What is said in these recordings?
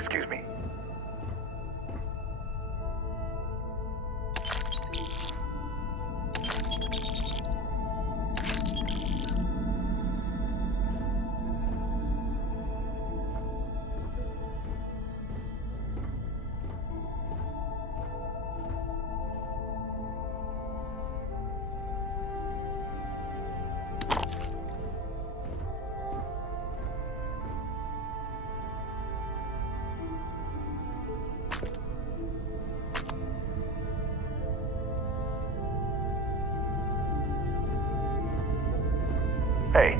Excuse me. Hey.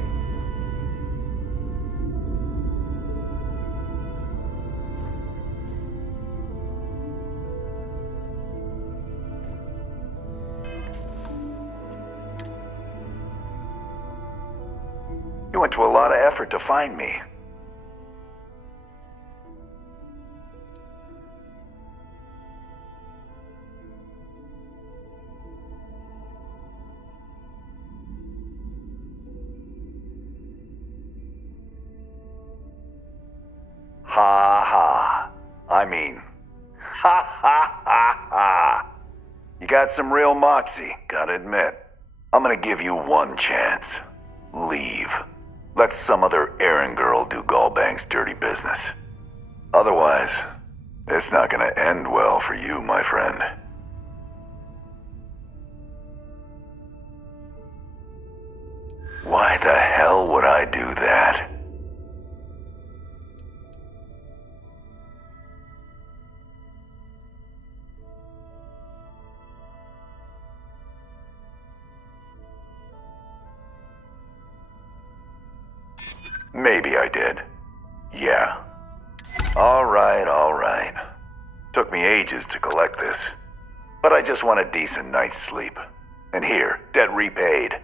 You went to a lot of effort to find me. Ha ha. I mean, ha ha ha ha. You got some real moxie, gotta admit. I'm gonna give you one chance. Leave. Let some other errand girl do Gallbang's dirty business. Otherwise, it's not gonna end well for you, my friend. Why the hell would I do that? Maybe I did. Yeah. All right. Took me ages to collect this. But I just want a decent night's sleep. And here, debt repaid.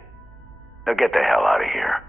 Now get the hell out of here.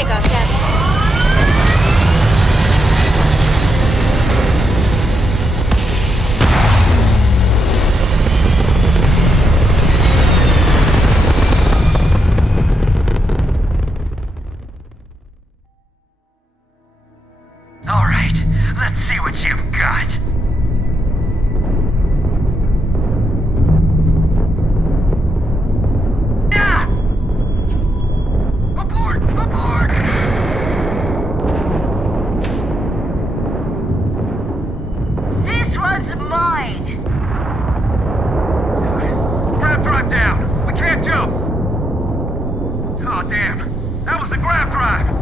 takeoff, Captain. All right, let's see what you've got. Ah! Abort! Abort! This one's mine! Grav drive down! We can't jump! Oh, damn. That was the grav drive!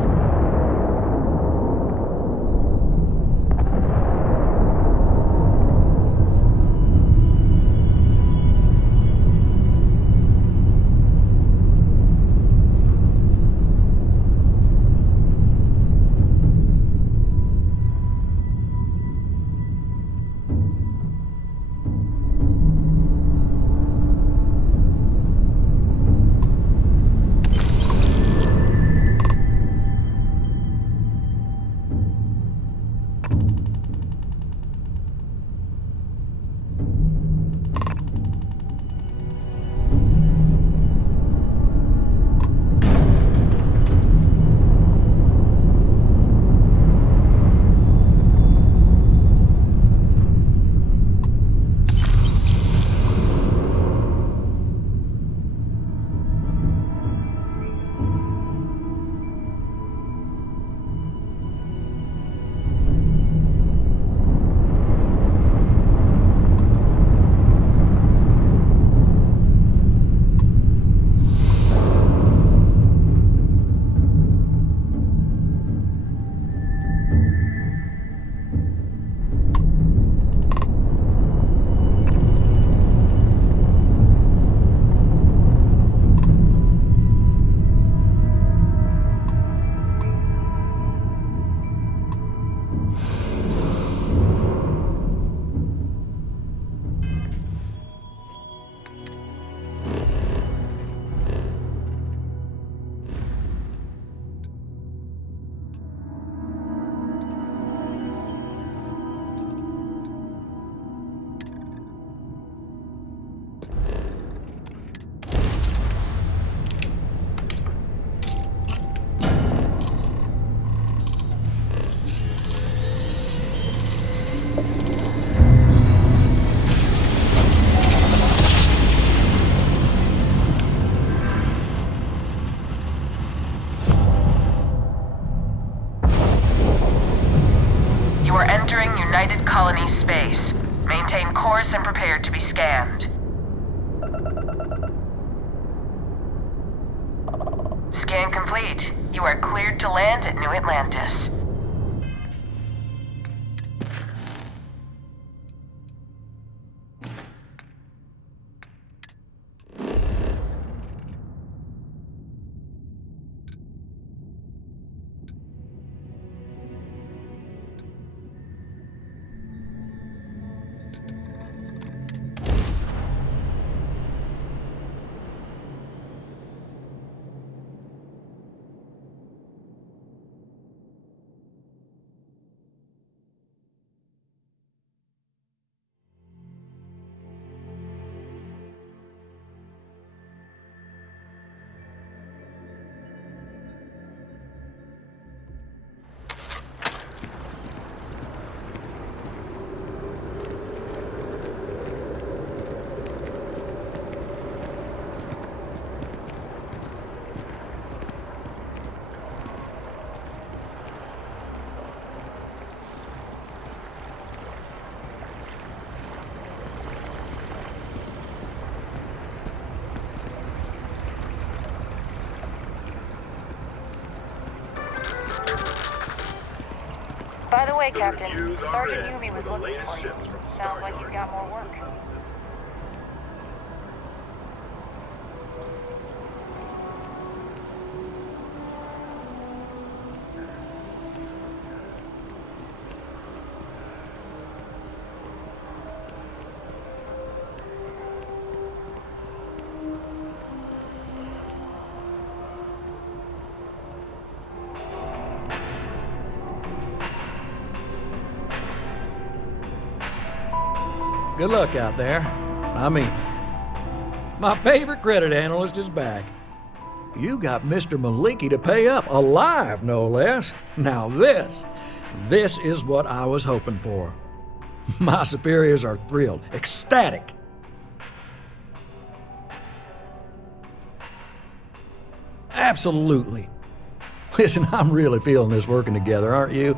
United Colony space. Maintain course and prepare to be scanned. Scan complete. You are cleared to land at New Atlantis. By the way, Captain, Sergeant Yumi was looking for you. Sounds like he's got more work. Good luck out there. I mean, my favorite credit analyst is back. You got Mr. Maliki to pay up, alive no less. Now this is what I was hoping for. My superiors are thrilled, ecstatic. Absolutely. Listen, I'm really feeling this working together, aren't you?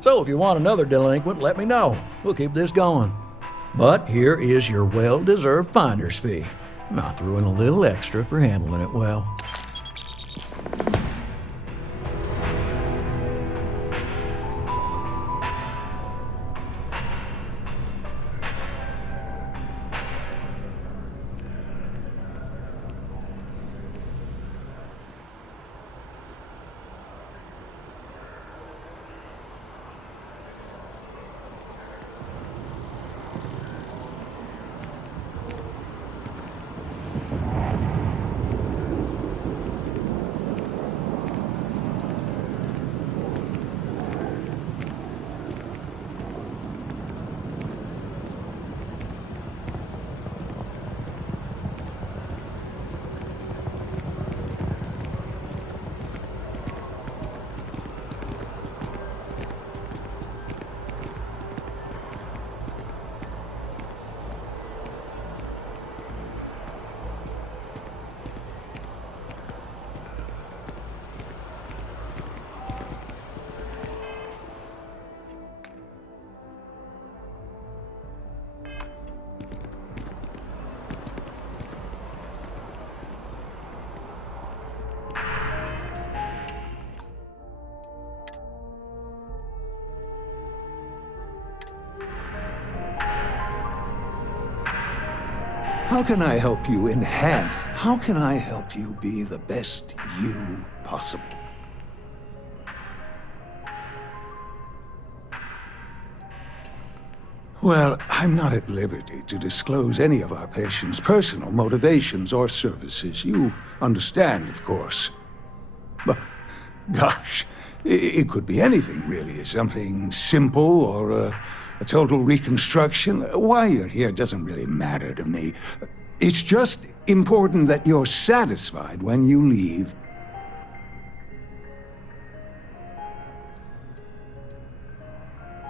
So if you want another delinquent, let me know. We'll keep this going. But here is your well-deserved finder's fee. I threw in a little extra for handling it well. How can I help you enhance? How can I help you be the best you possible? Well, I'm not at liberty to disclose any of our patients' personal motivations or services. You understand, of course. But, gosh, it could be anything, really. Something simple or a total reconstruction. Why you're here doesn't really matter to me. It's just important that you're satisfied when you leave.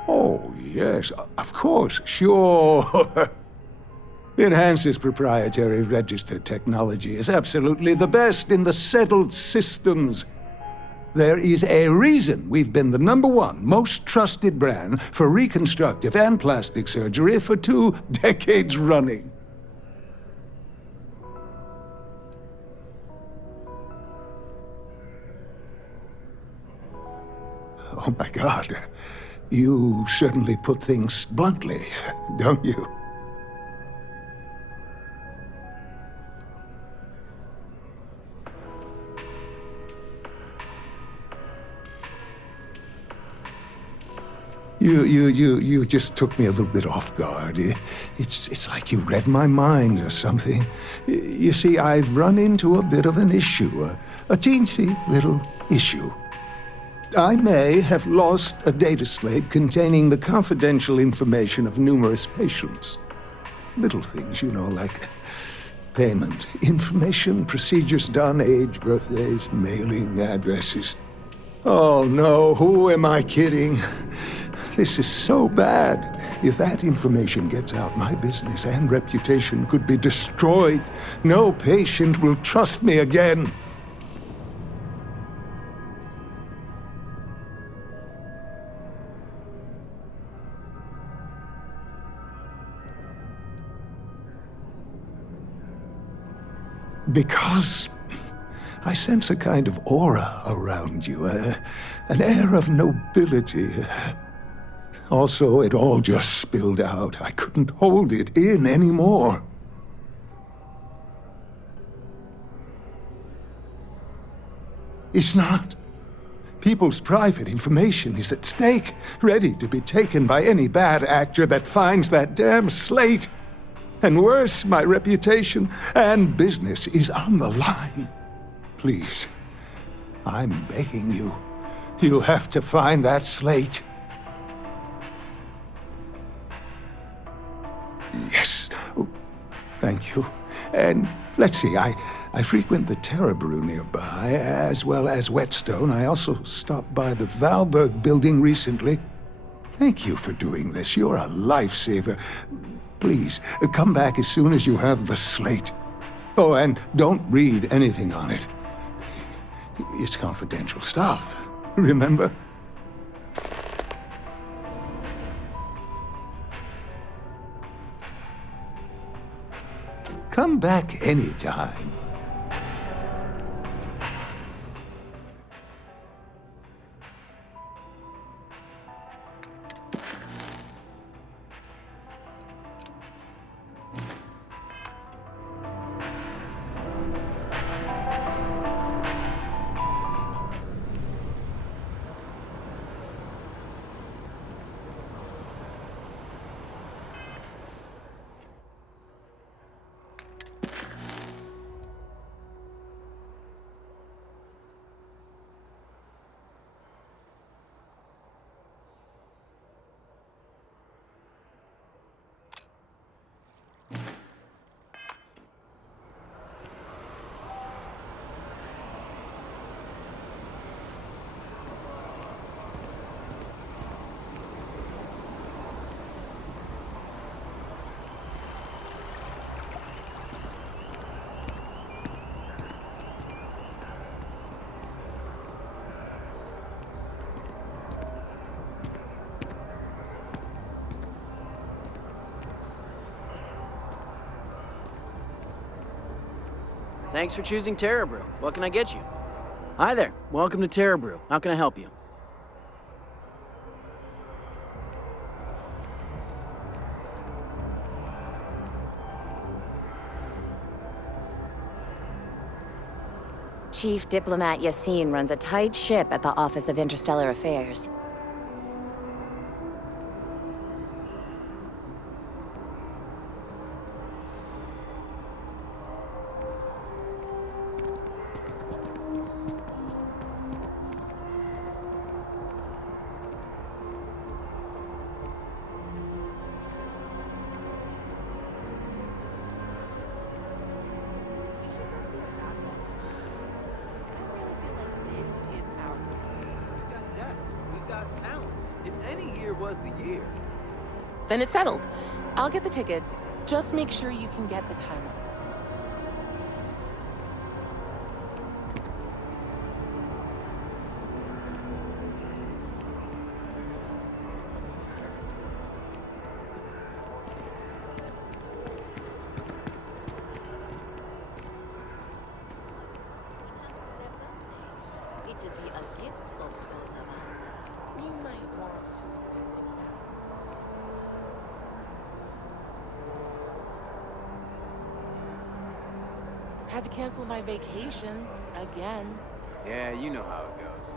Oh, yes, of course, sure. Enhance's proprietary registered technology is absolutely the best in the settled systems. There is a reason we've been the #1 most trusted brand for reconstructive and plastic surgery for 2 decades running. Oh my God, you certainly put things bluntly, don't you? You just took me a little bit off guard. It's like you read my mind or something. You see, I've run into a bit of an issue, a teensy little issue. I may have lost a data slate containing the confidential information of numerous patients. Little things, you know, like payment, information, procedures done, age, birthdays, mailing addresses. Oh no, who am I kidding? This is so bad. If that information gets out, my business and reputation could be destroyed. No patient will trust me again. Because I sense a kind of aura around you, an air of nobility. Also, it all just spilled out. I couldn't hold it in anymore. It's not. People's private information is at stake, ready to be taken by any bad actor that finds that damn slate. And worse, my reputation and business is on the line. Please, I'm begging you. You'll have to find that slate. Thank you. And let's see, I frequent the Terror Brew nearby, as well as Whetstone. I also stopped by the Valberg building recently. Thank you for doing this. You're a lifesaver. Please, come back as soon as you have the slate. Oh, and don't read anything on it. It's confidential stuff, remember? Come back anytime. Thanks for choosing Terror Brew. What can I get you? Hi there. Welcome to Terror Brew. How can I help you? Chief Diplomat Yassine runs a tight ship at the Office of Interstellar Affairs. Then it's settled. I'll get the tickets. Just make sure you can get the time off. It'd be a gift for both of us. You might want to. Had to cancel my vacation again. Yeah, you know how it goes.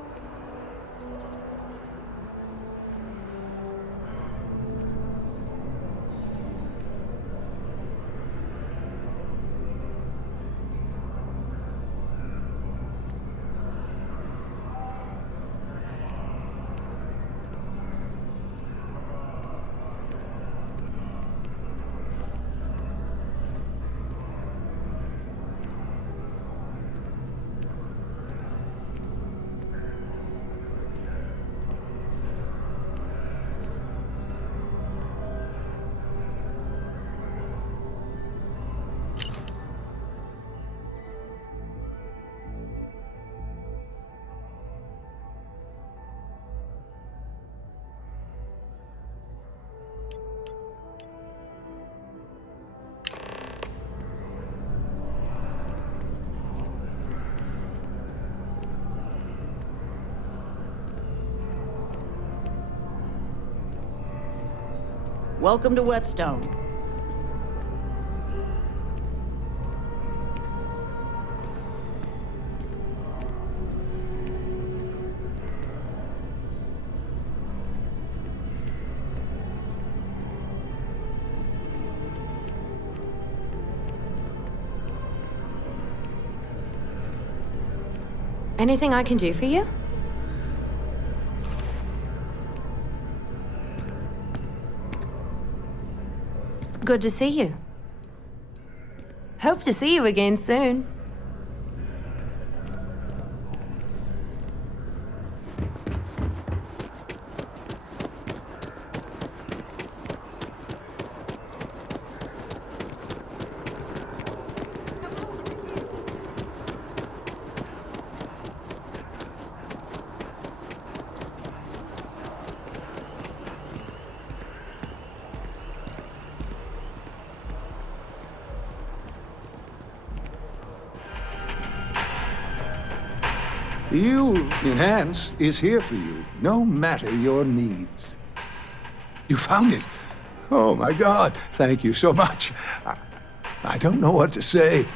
Welcome to Whetstone. Anything I can do for you? Good to see you. Hope to see you again soon. You, Enhance, is here for you, no matter your needs. You found it. Oh my God, thank you so much. I don't know what to say.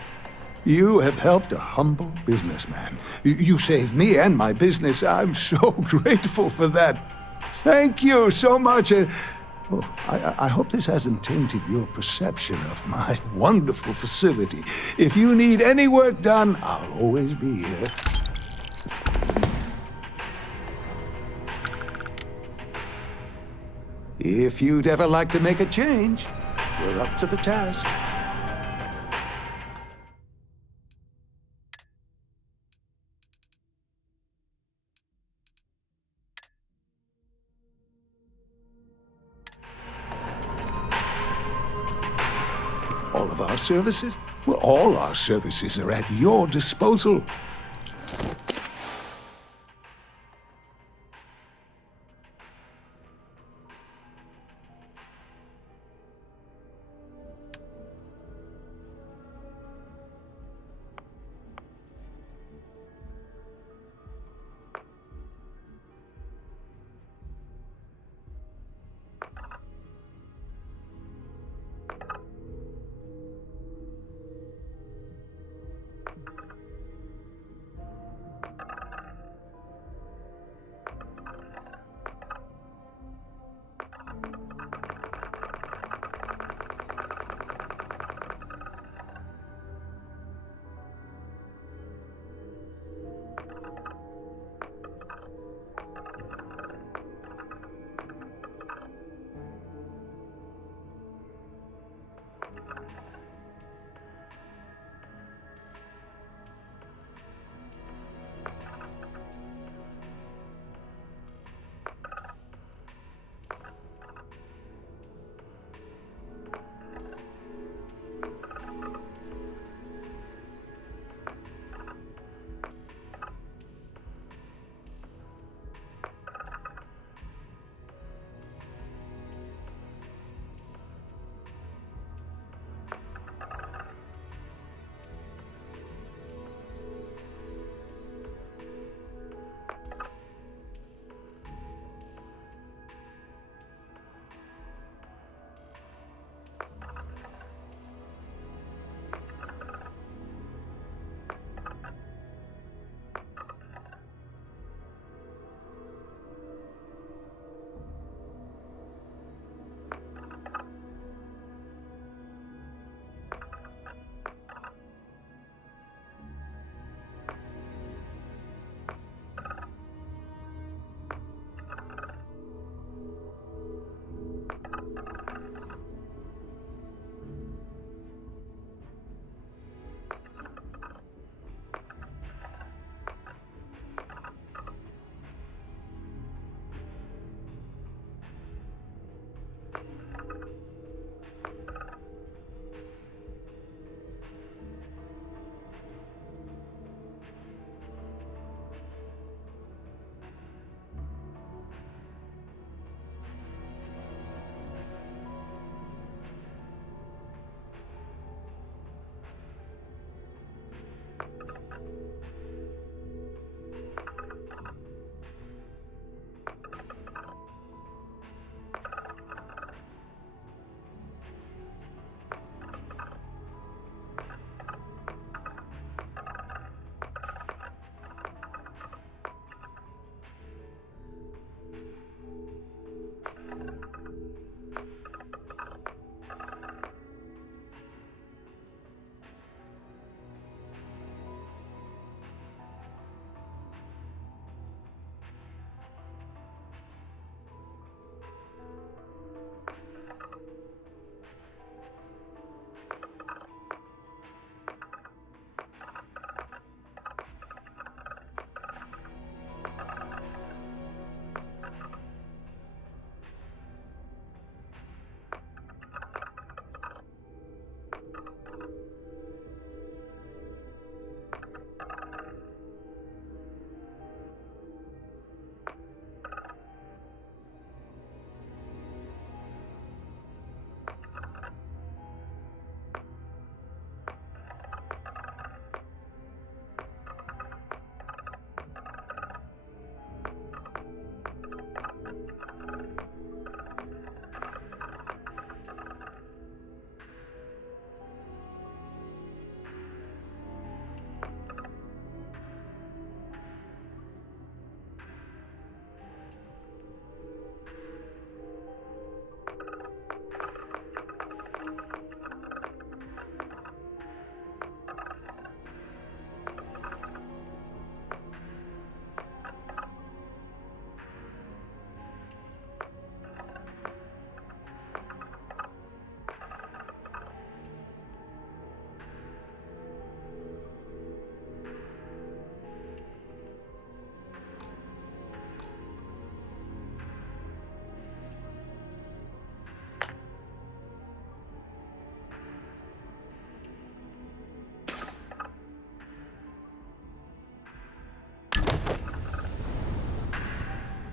You have helped a humble businessman. You saved me and my business. I'm so grateful for that. Thank you so much. I hope this hasn't tainted your perception of my wonderful facility. If you need any work done, I'll always be here. If you'd ever like to make a change, we're up to the task. All of our services? Well, all our services are at your disposal.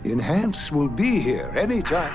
Enhance will be here anytime.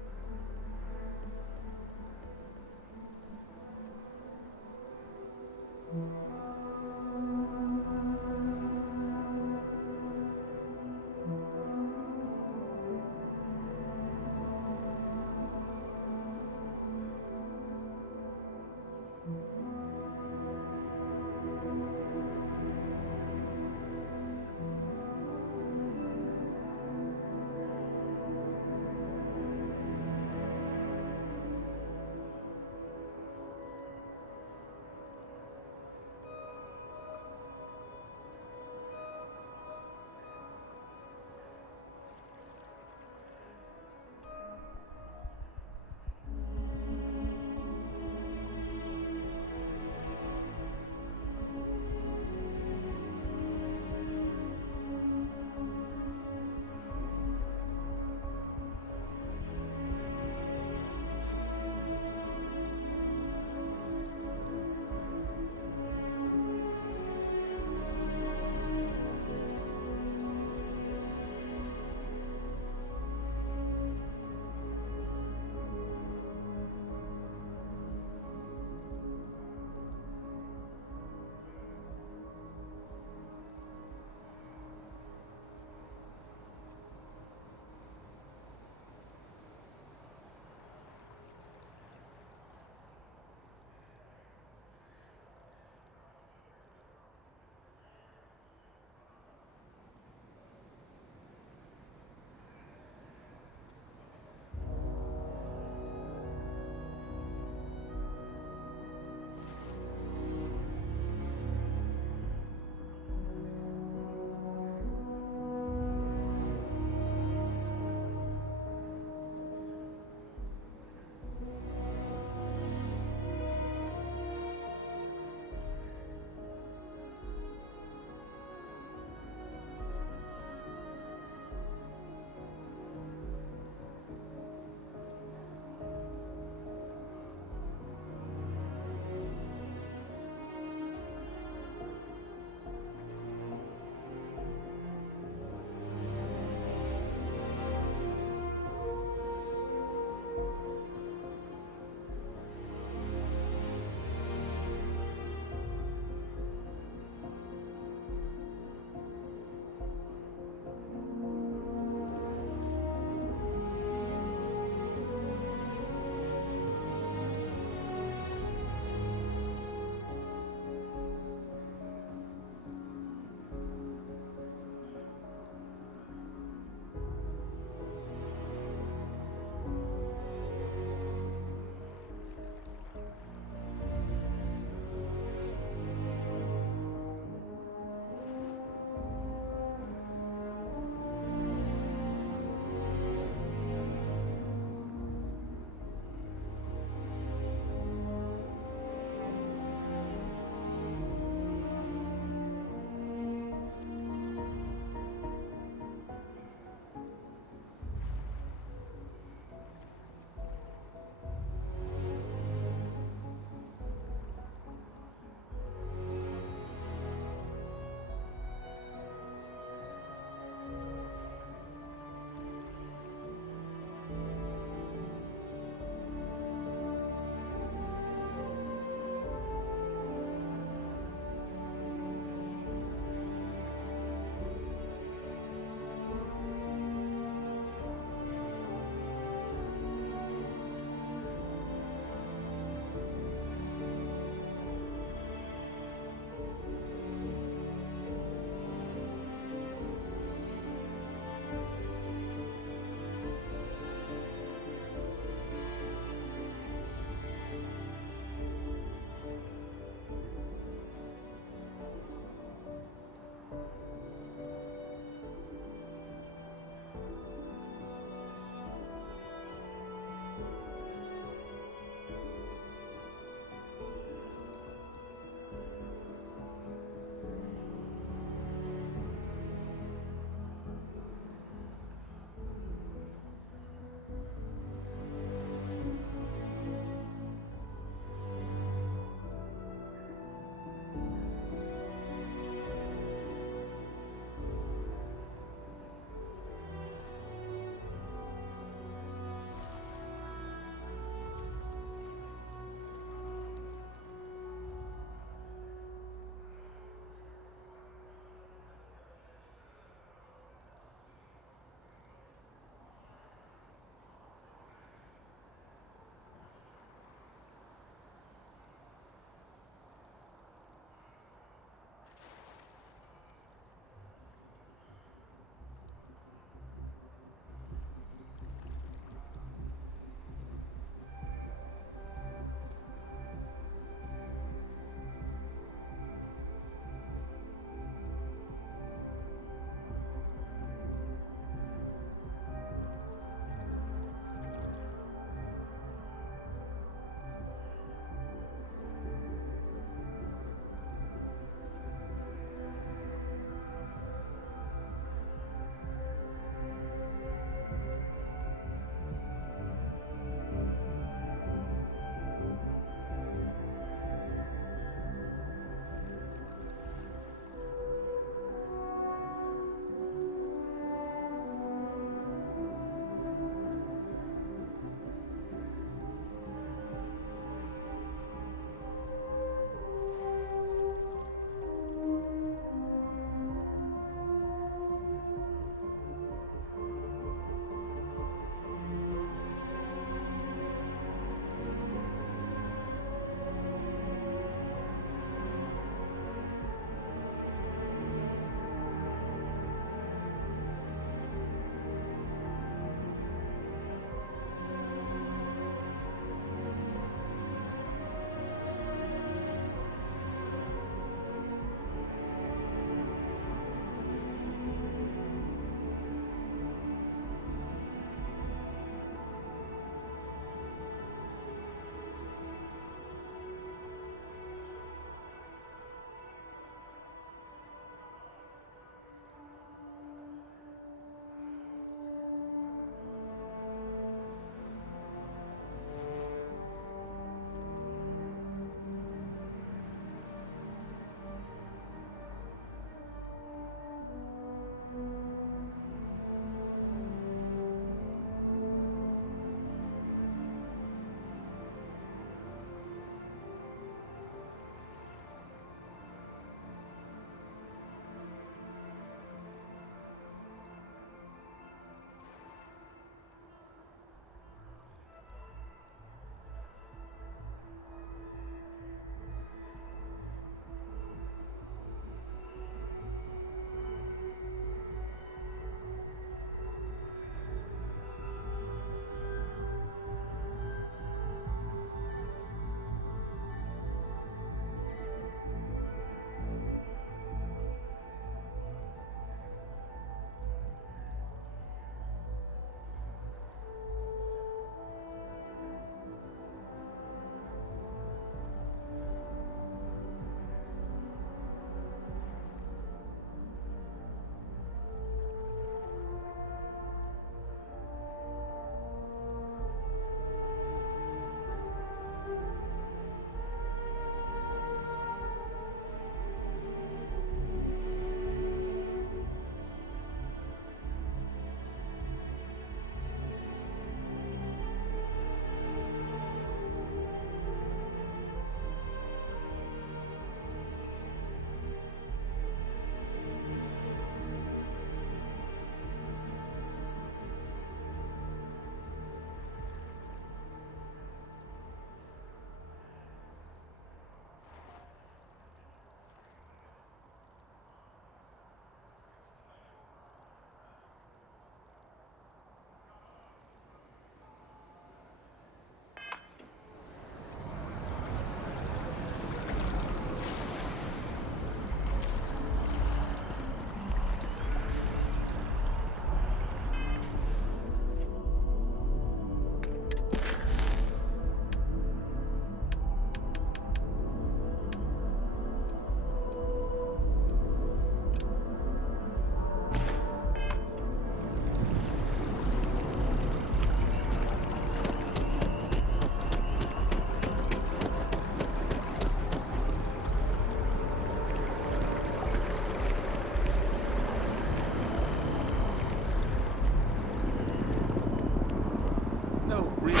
No, really.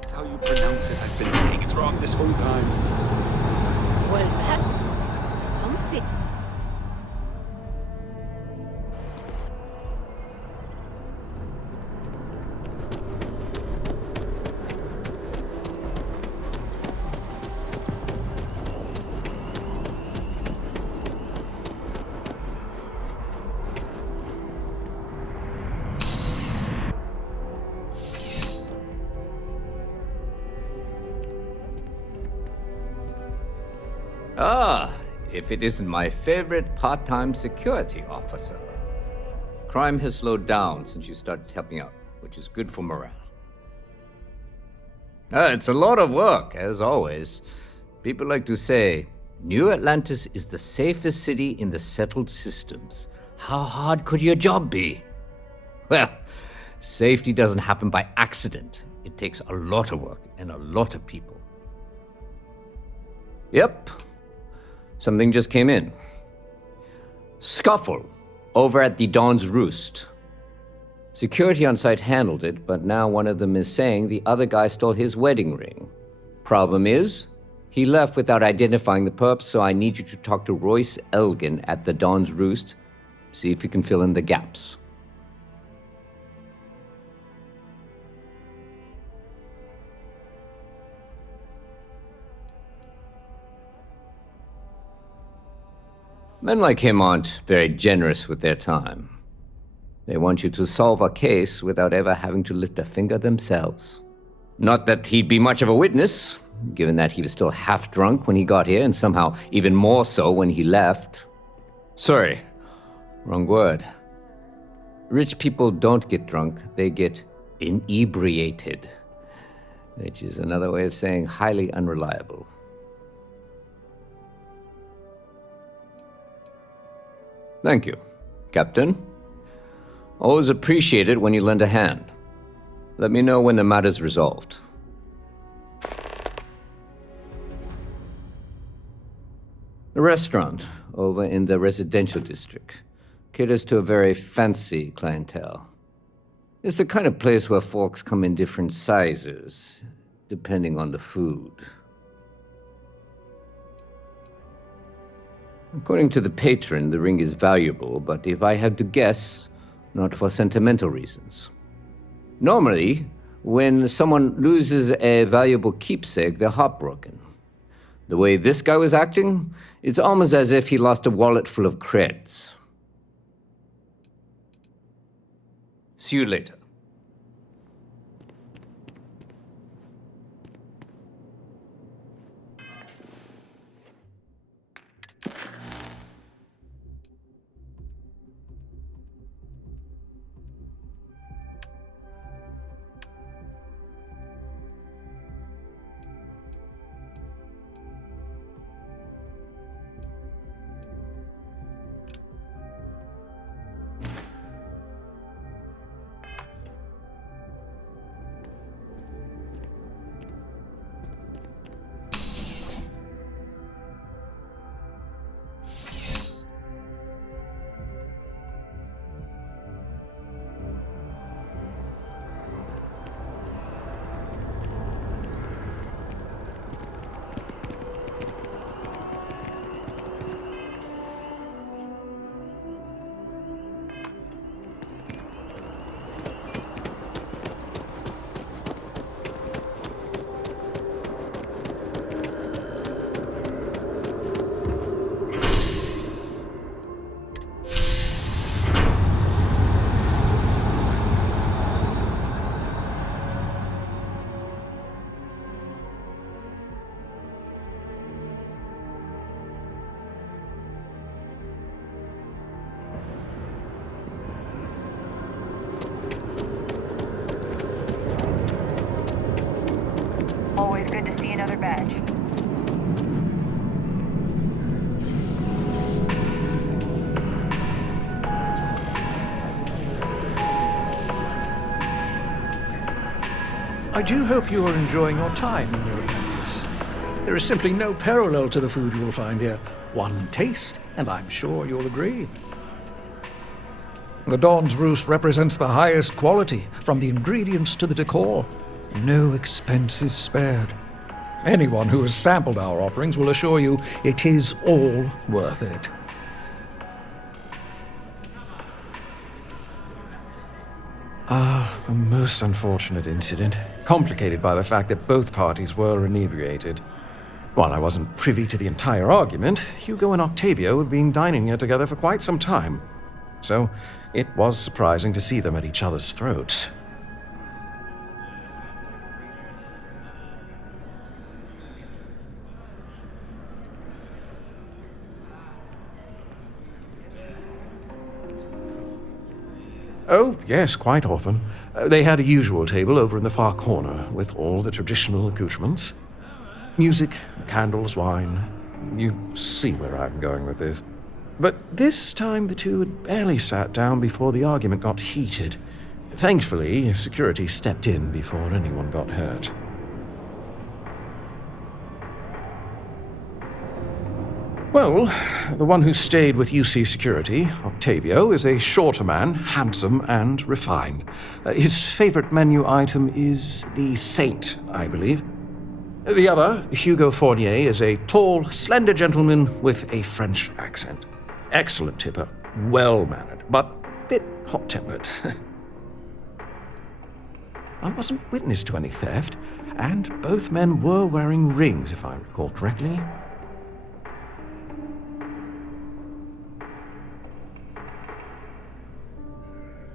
That's how you pronounce it. I've been saying it's wrong this whole time. Well, that's something. Ah, if it isn't my favorite part-time security officer. Crime has slowed down since you started helping out, which is good for morale. It's a lot of work, as always. People like to say, New Atlantis is the safest city in the settled systems. How hard could your job be? Well, safety doesn't happen by accident. It takes a lot of work and a lot of people. Yep. Something just came in. Scuffle over at the Dawn's Roost. Security on site handled it, but now one of them is saying the other guy stole his wedding ring. Problem is, he left without identifying the perp, so I need you to talk to Royce Elgin at the Dawn's Roost. See if you can fill in the gaps. Men like him aren't very generous with their time. They want you to solve a case without ever having to lift a finger themselves. Not that he'd be much of a witness, given that he was still half drunk when he got here and somehow even more so when he left. Sorry, wrong word. Rich people don't get drunk, they get inebriated, which is another way of saying highly unreliable. Thank you, Captain. Always appreciate it when you lend a hand. Let me know when the matter's resolved. The restaurant over in the residential district caters to a very fancy clientele. It's the kind of place where forks come in different sizes, depending on the food. According to the patron, the ring is valuable, but if I had to guess, not for sentimental reasons. Normally, when someone loses a valuable keepsake, they're heartbroken. The way this guy was acting, it's almost as if he lost a wallet full of creds. See you later. Always good to see another badge. I do hope you are enjoying your time in New Atlantis. There is simply no parallel to the food you will find here. One taste, and I'm sure you'll agree. The Dawn's Roost represents the highest quality, from the ingredients to the decor. No expense is spared. Anyone who has sampled our offerings will assure you it is all worth it. A most unfortunate incident, complicated by the fact that both parties were inebriated. While I wasn't privy to the entire argument, Hugo and Octavio had been dining here together for quite some time. So it was surprising to see them at each other's throats. Oh, yes, quite often. They had a usual table over in the far corner, with all the traditional accoutrements. Music, candles, wine. You see where I'm going with this. But this time the two had barely sat down before the argument got heated. Thankfully, security stepped in before anyone got hurt. Well, the one who stayed with UC Security, Octavio, is a shorter man, handsome and refined. His favorite menu item is the Saint, I believe. The other, Hugo Fournier, is a tall, slender gentleman with a French accent. Excellent tipper, well-mannered, but a bit hot-tempered. I wasn't witness to any theft, and both men were wearing rings, if I recall correctly.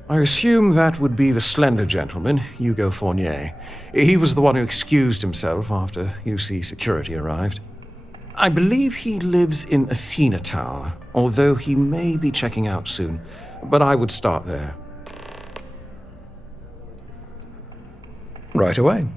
I assume that would be the slender gentleman, Hugo Fournier. He was the one who excused himself after UC Security arrived. I believe he lives in Athena Tower, although he may be checking out soon, but I would start there. Right away.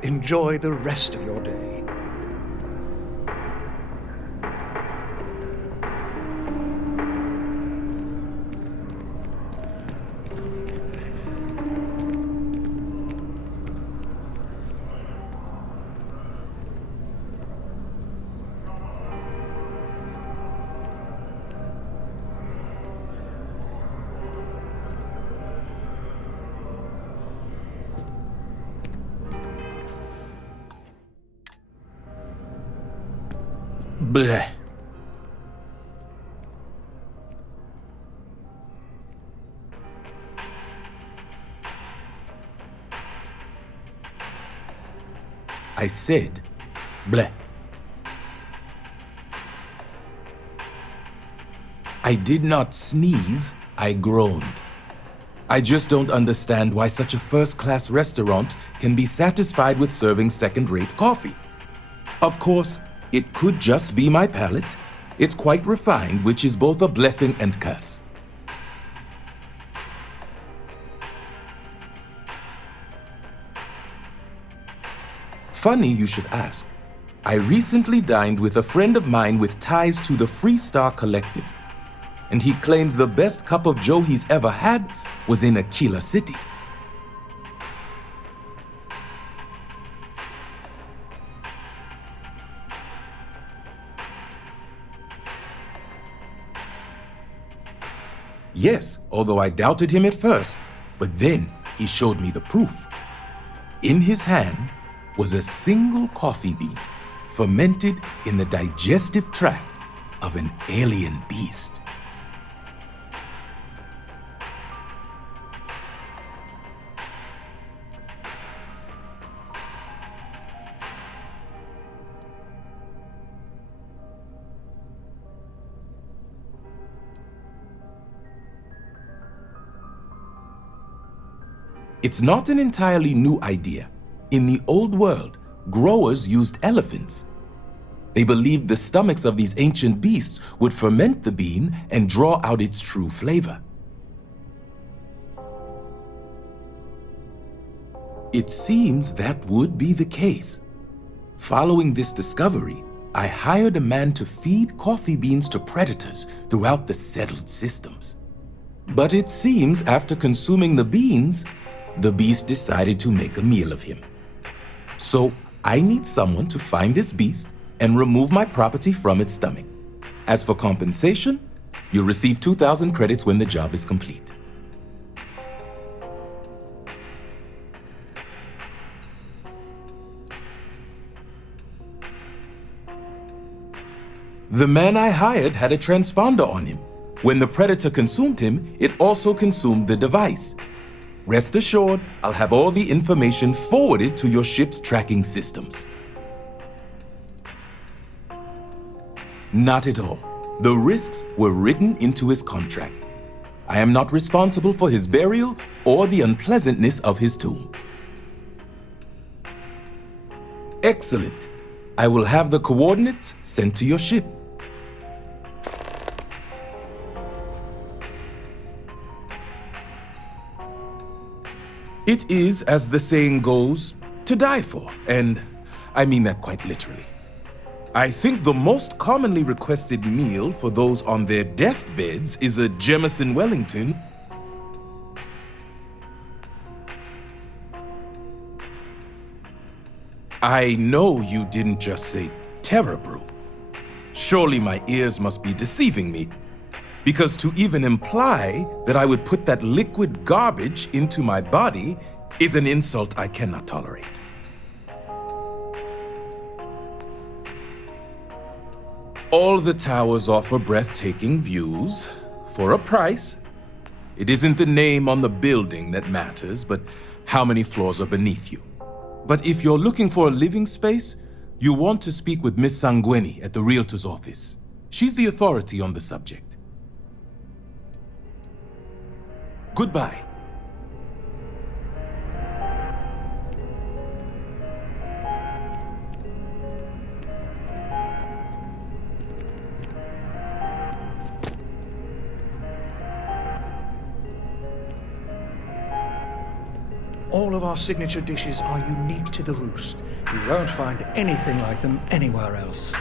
Enjoy the rest of your day. Bleh. I said, bleh. I did not sneeze, I groaned. I just don't understand why such a first-class restaurant can be satisfied with serving second-rate coffee. Of course, it could just be my palate. It's quite refined, which is both a blessing and curse. Funny you should ask. I recently dined with a friend of mine with ties to the Freestar Collective, and he claims the best cup of joe he's ever had was in Aquila City. Yes, although I doubted him at first, but then he showed me the proof. In his hand was a single coffee bean, fermented in the digestive tract of an alien beast. It's not an entirely new idea. In the old world, growers used elephants. They believed the stomachs of these ancient beasts would ferment the bean and draw out its true flavor. It seems that would be the case. Following this discovery, I hired a man to feed coffee beans to predators throughout the settled systems. But it seems after consuming the beans, the beast decided to make a meal of him. So I need someone to find this beast and remove my property from its stomach. As for compensation, you'll receive 2,000 credits when the job is complete. The man I hired had a transponder on him. When the predator consumed him, it also consumed the device. Rest assured, I'll have all the information forwarded to your ship's tracking systems. Not at all. The risks were written into his contract. I am not responsible for his burial or the unpleasantness of his tomb. Excellent. I will have the coordinates sent to your ship. It is, as the saying goes, to die for, and I mean that quite literally. I think the most commonly requested meal for those on their deathbeds is a Jemison Wellington. I know you didn't just say Terror Brew. Surely my ears must be deceiving me, because to even imply that I would put that liquid garbage into my body is an insult I cannot tolerate. All the towers offer breathtaking views for a price. It isn't the name on the building that matters, but how many floors are beneath you. But if you're looking for a living space, you want to speak with Miss Sanguini at the Realtor's office. She's the authority on the subject. Goodbye. All of our signature dishes are unique to the Roost. You won't find anything like them anywhere else.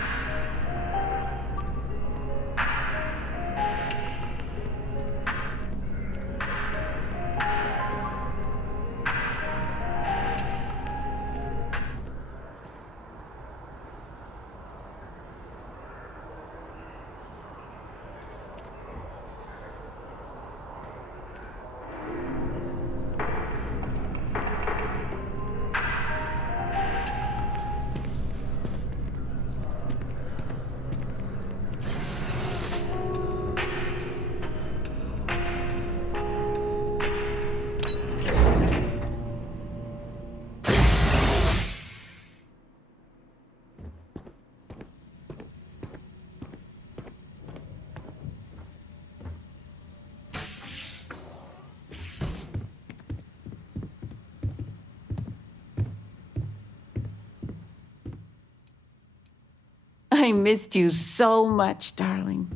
I missed you so much, darling.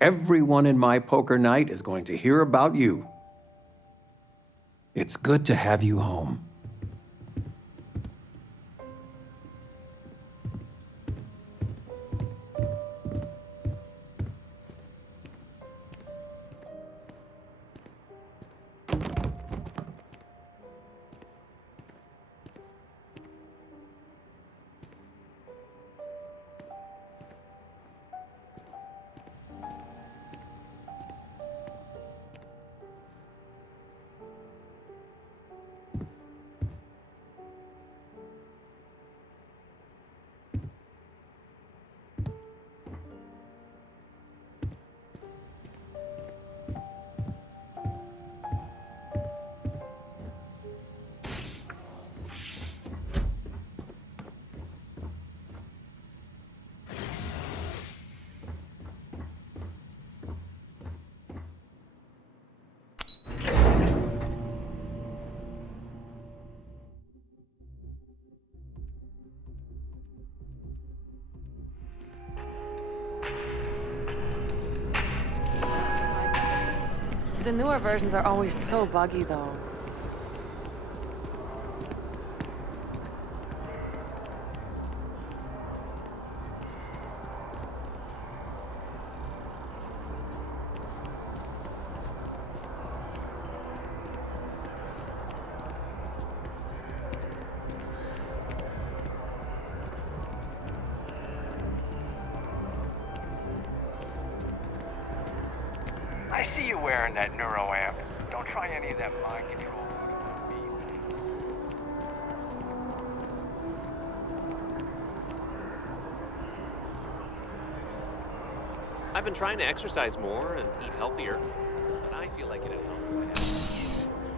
Everyone in my poker night is going to hear about you. It's good to have you home. The newer versions are always so buggy, though. I see you wearing that neuroamp. Don't try any of that mind control. I've been trying to exercise more and eat healthier, but I feel like it'd help if I had kids.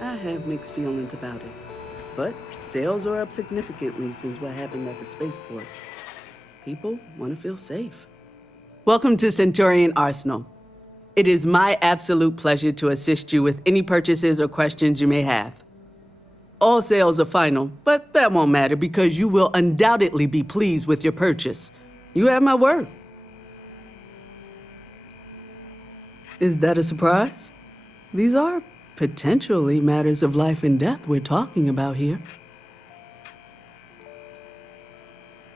I have mixed feelings about it. But sales are up significantly since what happened at the spaceport. People want to feel safe. Welcome to Centurion Arsenal. It is my absolute pleasure to assist you with any purchases or questions you may have. All sales are final, but that won't matter because you will undoubtedly be pleased with your purchase. You have my word. Is that a surprise? These are potentially matters of life and death we're talking about here.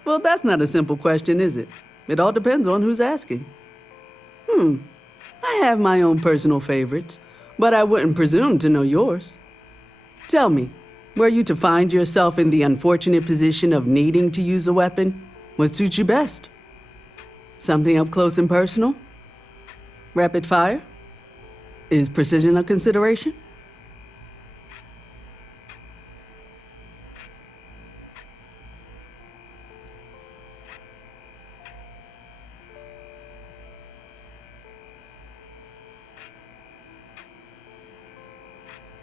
Well, that's not a simple question, is it? It all depends on who's asking. I have my own personal favorites, but I wouldn't presume to know yours. Tell me, were you to find yourself in the unfortunate position of needing to use a weapon, what suits you best? Something up close and personal? Rapid fire? Is precision a consideration?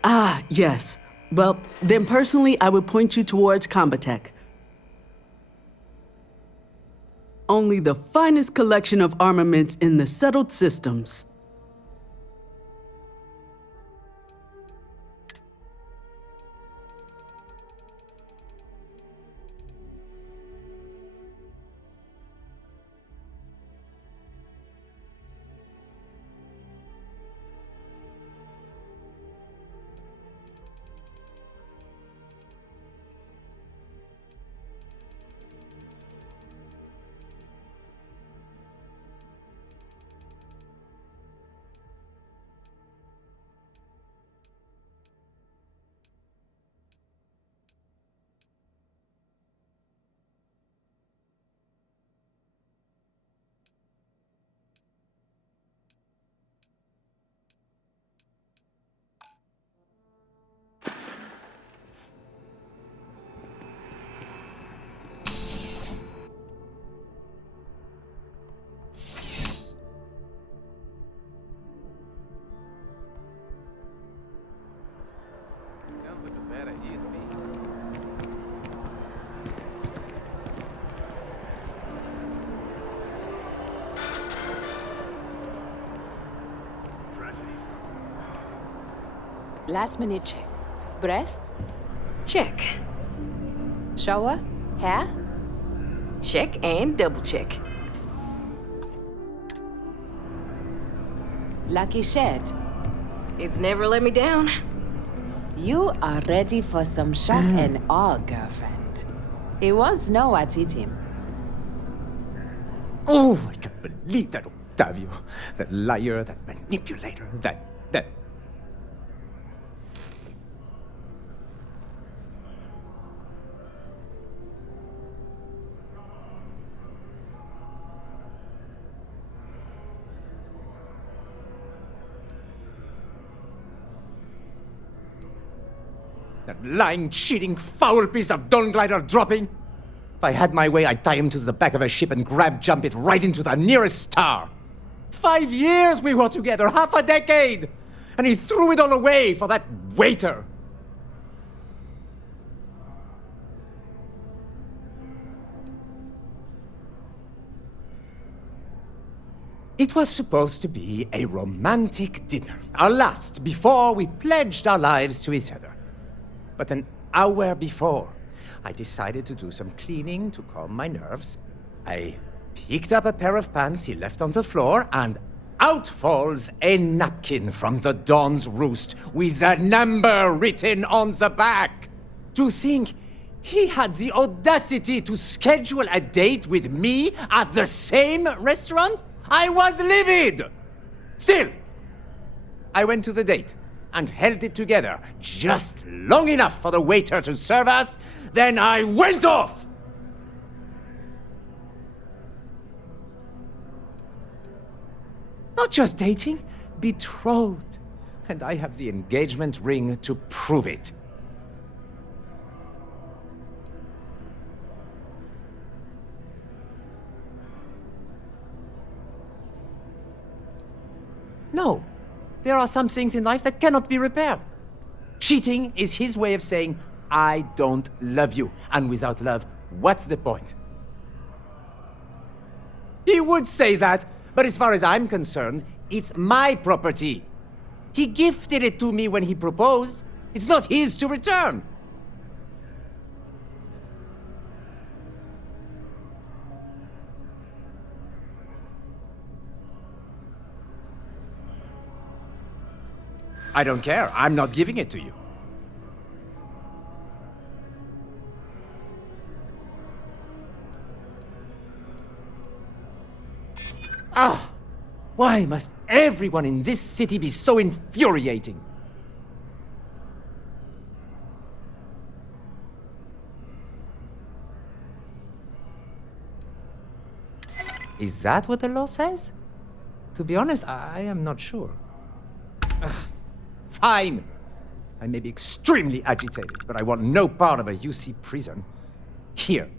Ah, yes. Well, then personally, I would point you towards Combatech. Only the finest collection of armaments in the settled systems. Sounds like a bad idea to me. Last minute check. Breath? Check. Shower? Hair? Check and double check. Lucky shirt. It's never let me down. You are ready for some shock and awe, girlfriend. He won't know what hit him. Oh, I can't believe that Octavio. That liar, that manipulator, that... That lying, cheating, foul piece of Dawn Glider dropping. If I had my way, I'd tie him to the back of a ship and jump it right into the nearest star. 5 years we were together, half a decade! And he threw it all away for that waiter. It was supposed to be a romantic dinner, our last before we pledged our lives to each other. But an hour before, I decided to do some cleaning to calm my nerves. I picked up a pair of pants he left on the floor, and out falls a napkin from the Dawn's roost with a number written on the back. To think he had the audacity to schedule a date with me at the same restaurant? I was livid! Still, I went to the date and held it together just long enough for the waiter to serve us, then I went off! Not just dating, betrothed. And I have the engagement ring to prove it. No, there are some things in life that cannot be repaired. Cheating is his way of saying, I don't love you. And without love, what's the point? He would say that, but as far as I'm concerned, it's my property. He gifted it to me when he proposed. It's not his to return. I don't care. I'm not giving it to you. Ah! Why must everyone in this city be so infuriating? Is that what the law says? To be honest, I am not sure. Ugh. Fine. I may be extremely agitated, but I want no part of a UC prison. Here.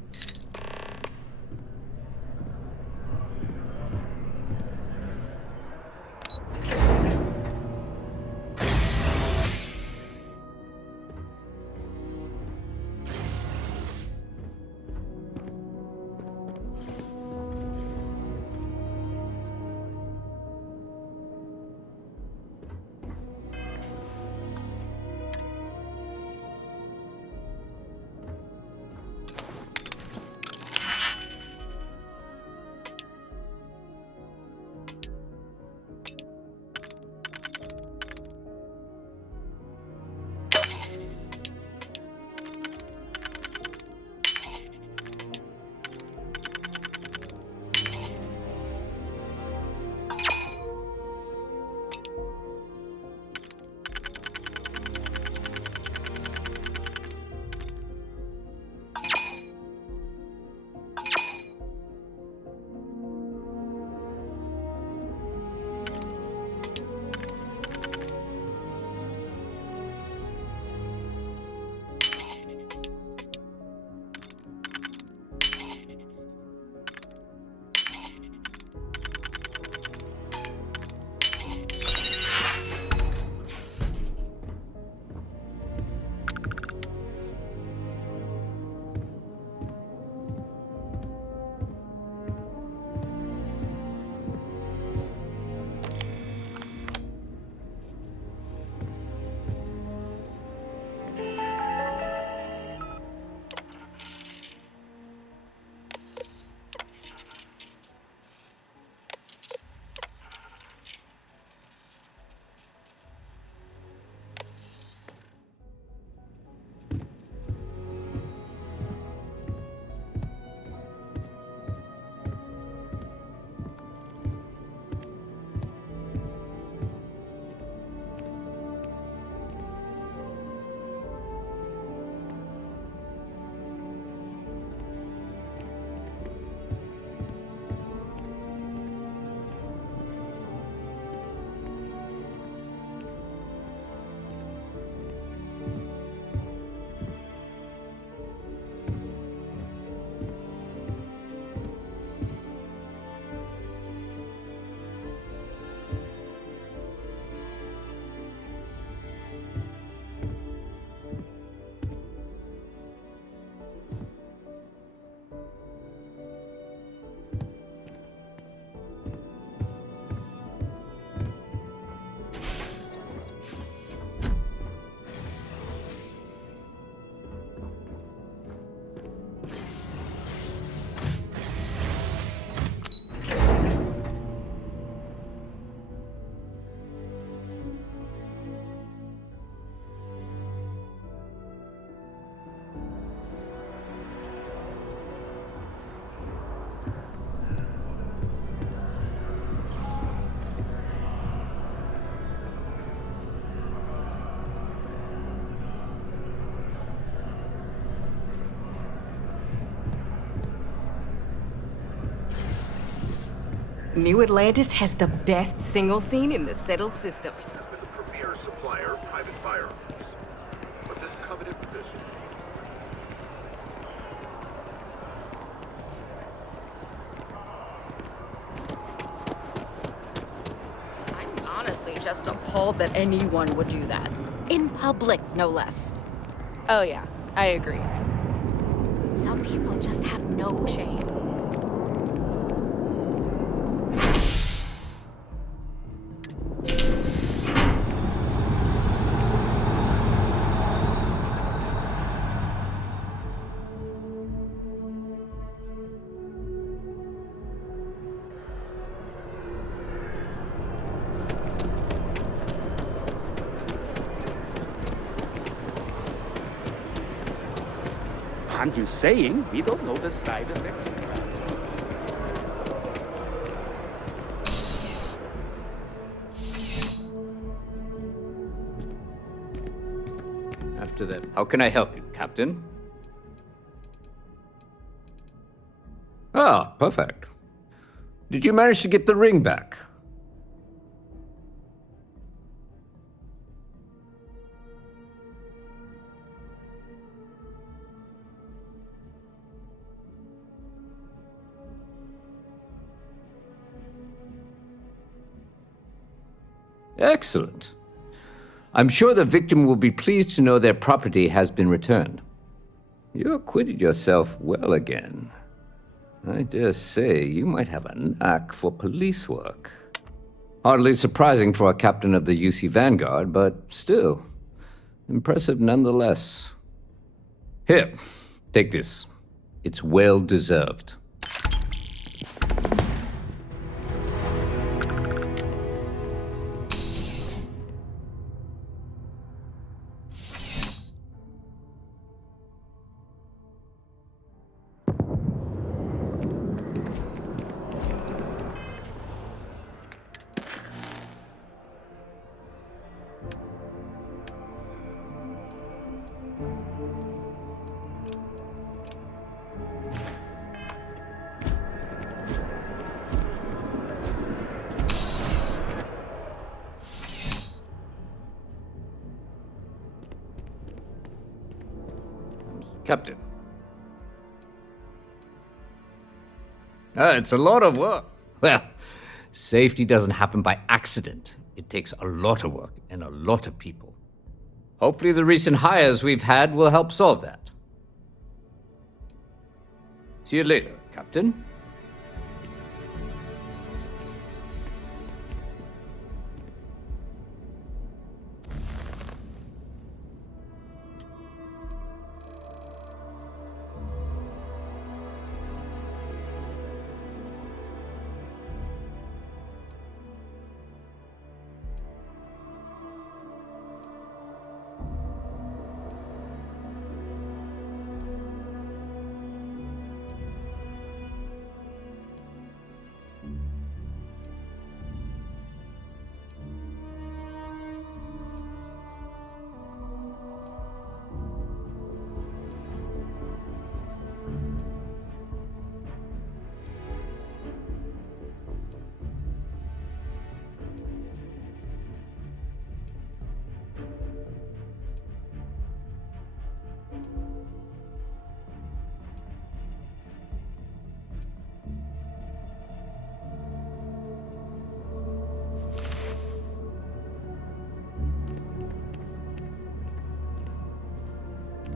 New Atlantis has the best single scene in the settled systems. With the premier supplier of private firearms. But this coveted position. I'm honestly just appalled that anyone would do that. In public, no less. Oh yeah, I agree. Some people just have no shame. I'm just saying, we don't know the side effects of that. After that, how can I help you, Captain? Ah, perfect. Did you manage to get the ring back? Excellent. I'm sure the victim will be pleased to know their property has been returned. You acquitted yourself well again. I dare say you might have a knack for police work. Hardly surprising for a captain of the UC Vanguard, but still, impressive nonetheless. Here, take this. It's well deserved. Captain. It's a lot of work. Well, safety doesn't happen by accident. It takes a lot of work and a lot of people. Hopefully the recent hires we've had will help solve that. See you later, Captain.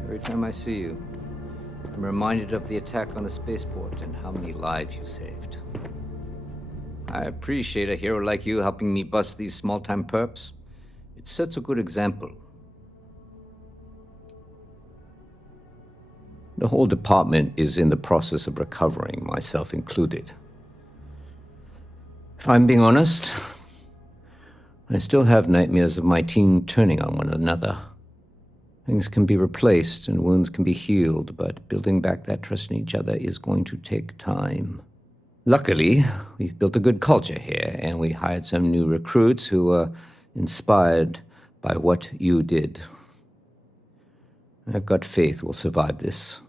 Every time I see you, I'm reminded of the attack on the spaceport and how many lives you saved. I appreciate a hero like you helping me bust these small-time perps. It sets a good example. The whole department is in the process of recovering, myself included. If I'm being honest, I still have nightmares of my team turning on one another. Things can be replaced and wounds can be healed, but building back that trust in each other is going to take time. Luckily, we've built a good culture here, and we hired some new recruits who were inspired by what you did. I've got faith we'll survive this.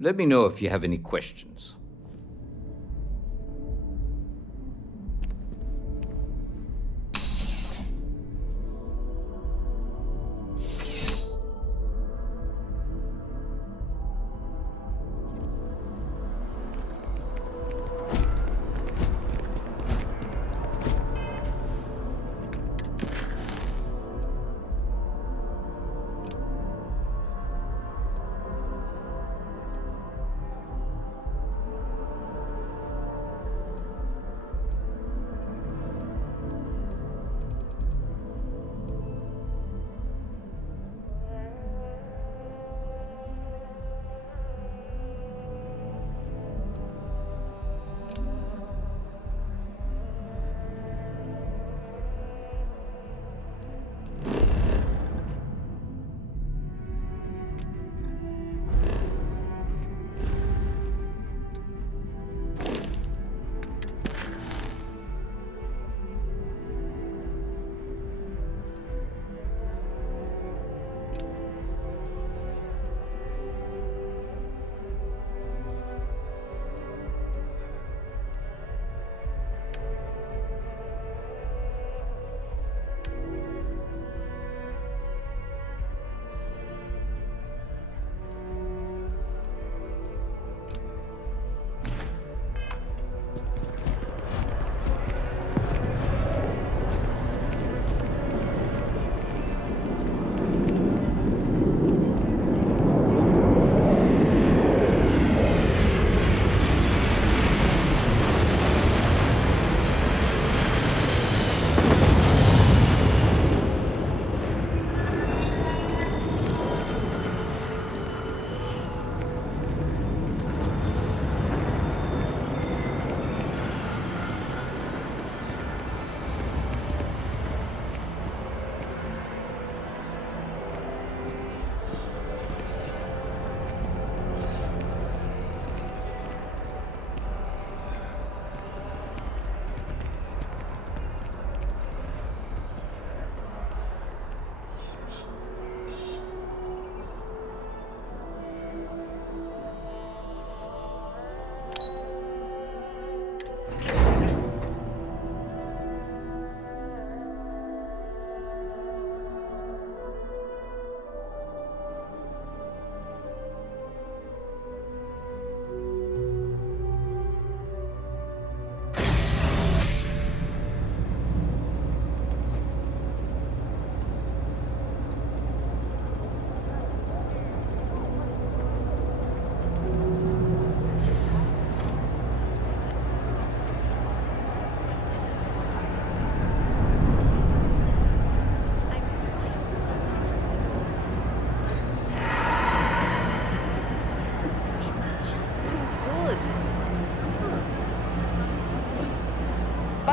Let me know if you have any questions.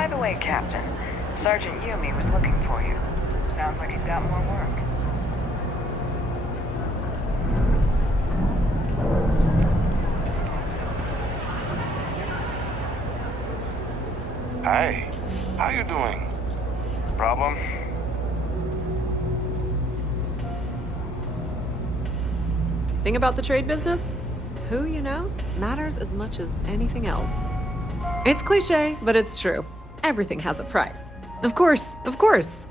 the way, Captain, Sergeant Yumi was looking for you. Sounds like he's got more work. Hi. How you doing? Problem? Thing about the trade business? Who you know matters as much as anything else. It's cliche, but it's true. Everything has a price. Of course, of course.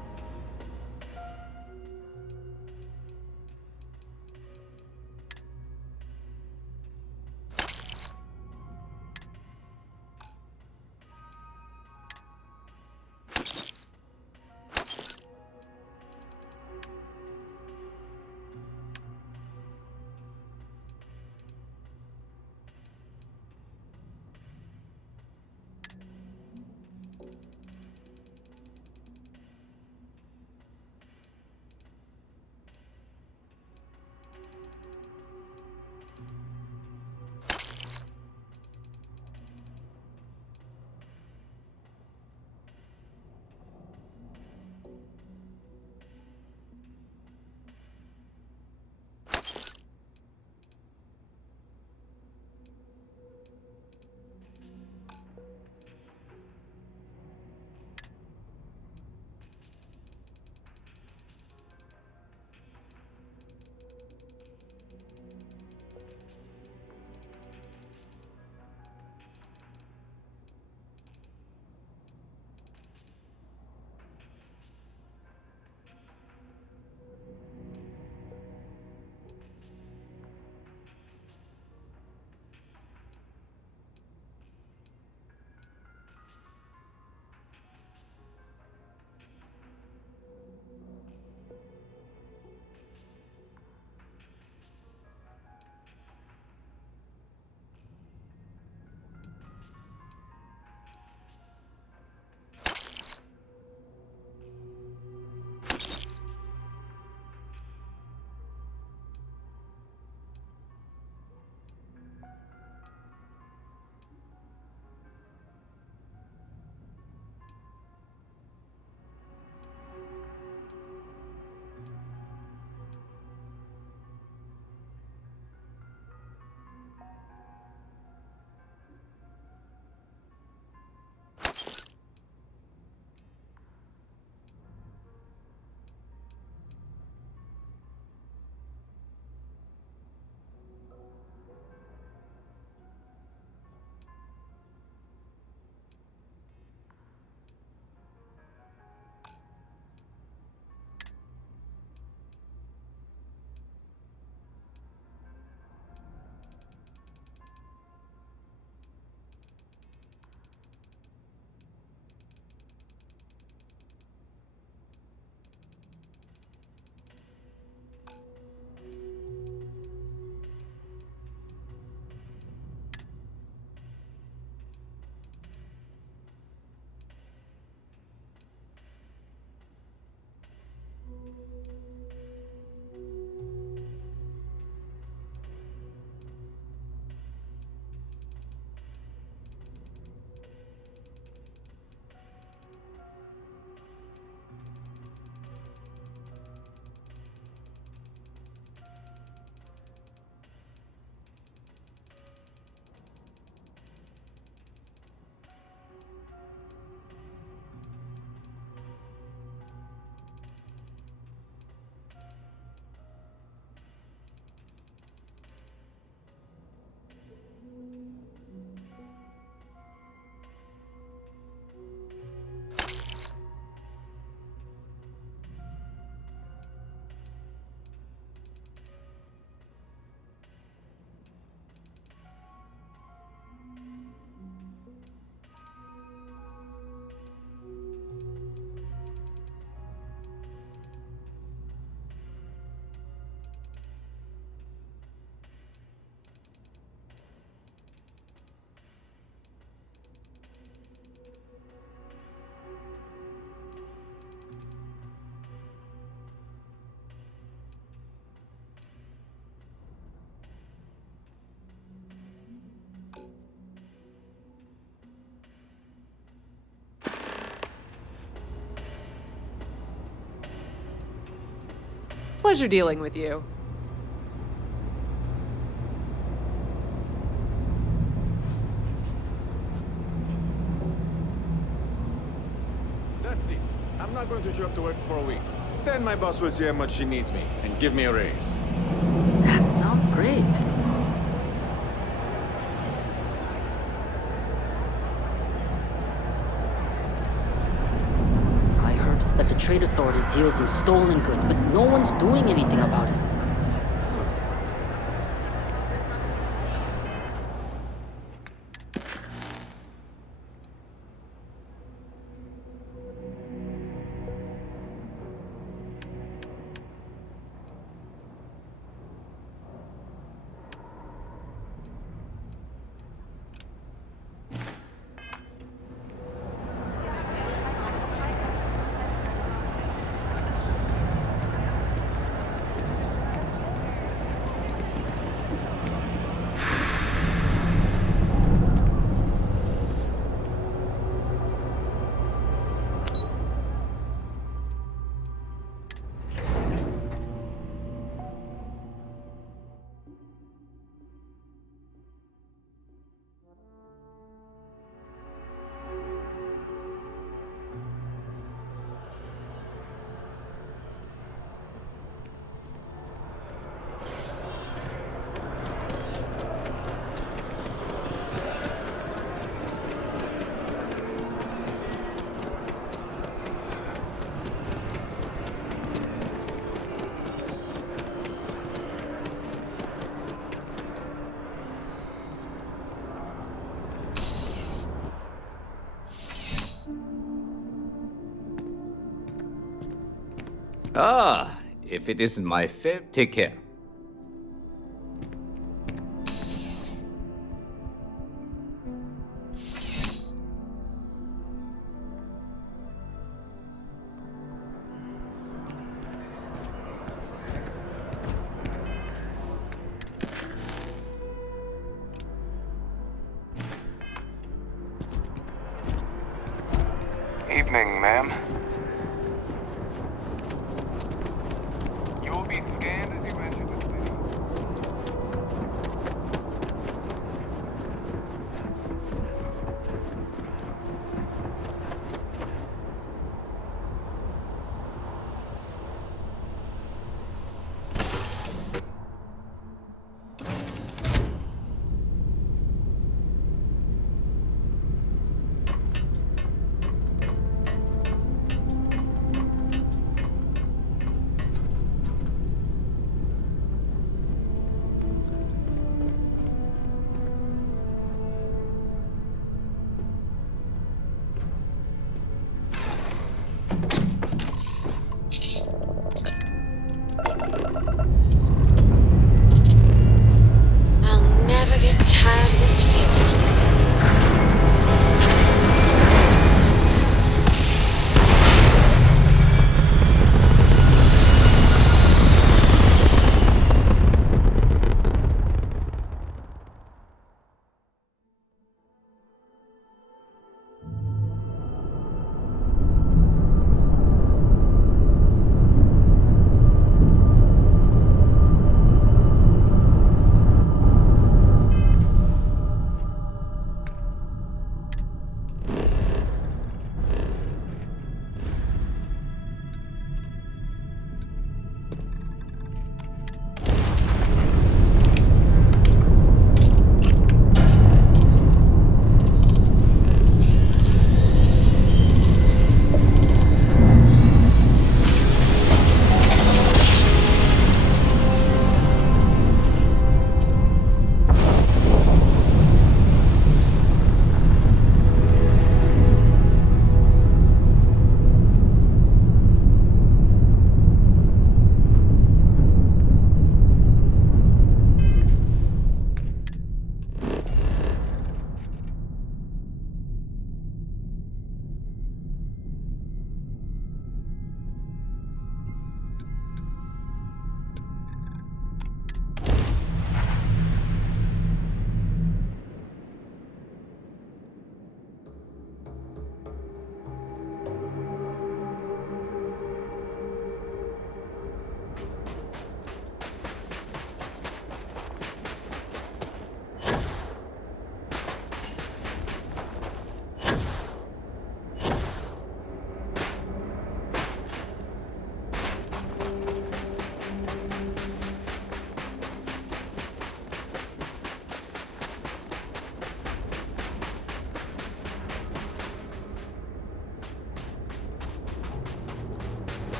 Pleasure dealing with you. That's it. I'm not going to show up to work for a week. Then my boss will see how much she needs me and give me a raise. That sounds great. I heard that the Trade Authority deals in stolen goods, but no one's doing anything about it. Ah, if it isn't my favorite, take care. Evening, ma'am. You will be scanned as you enter this venue. I'll never get tired of this feeling.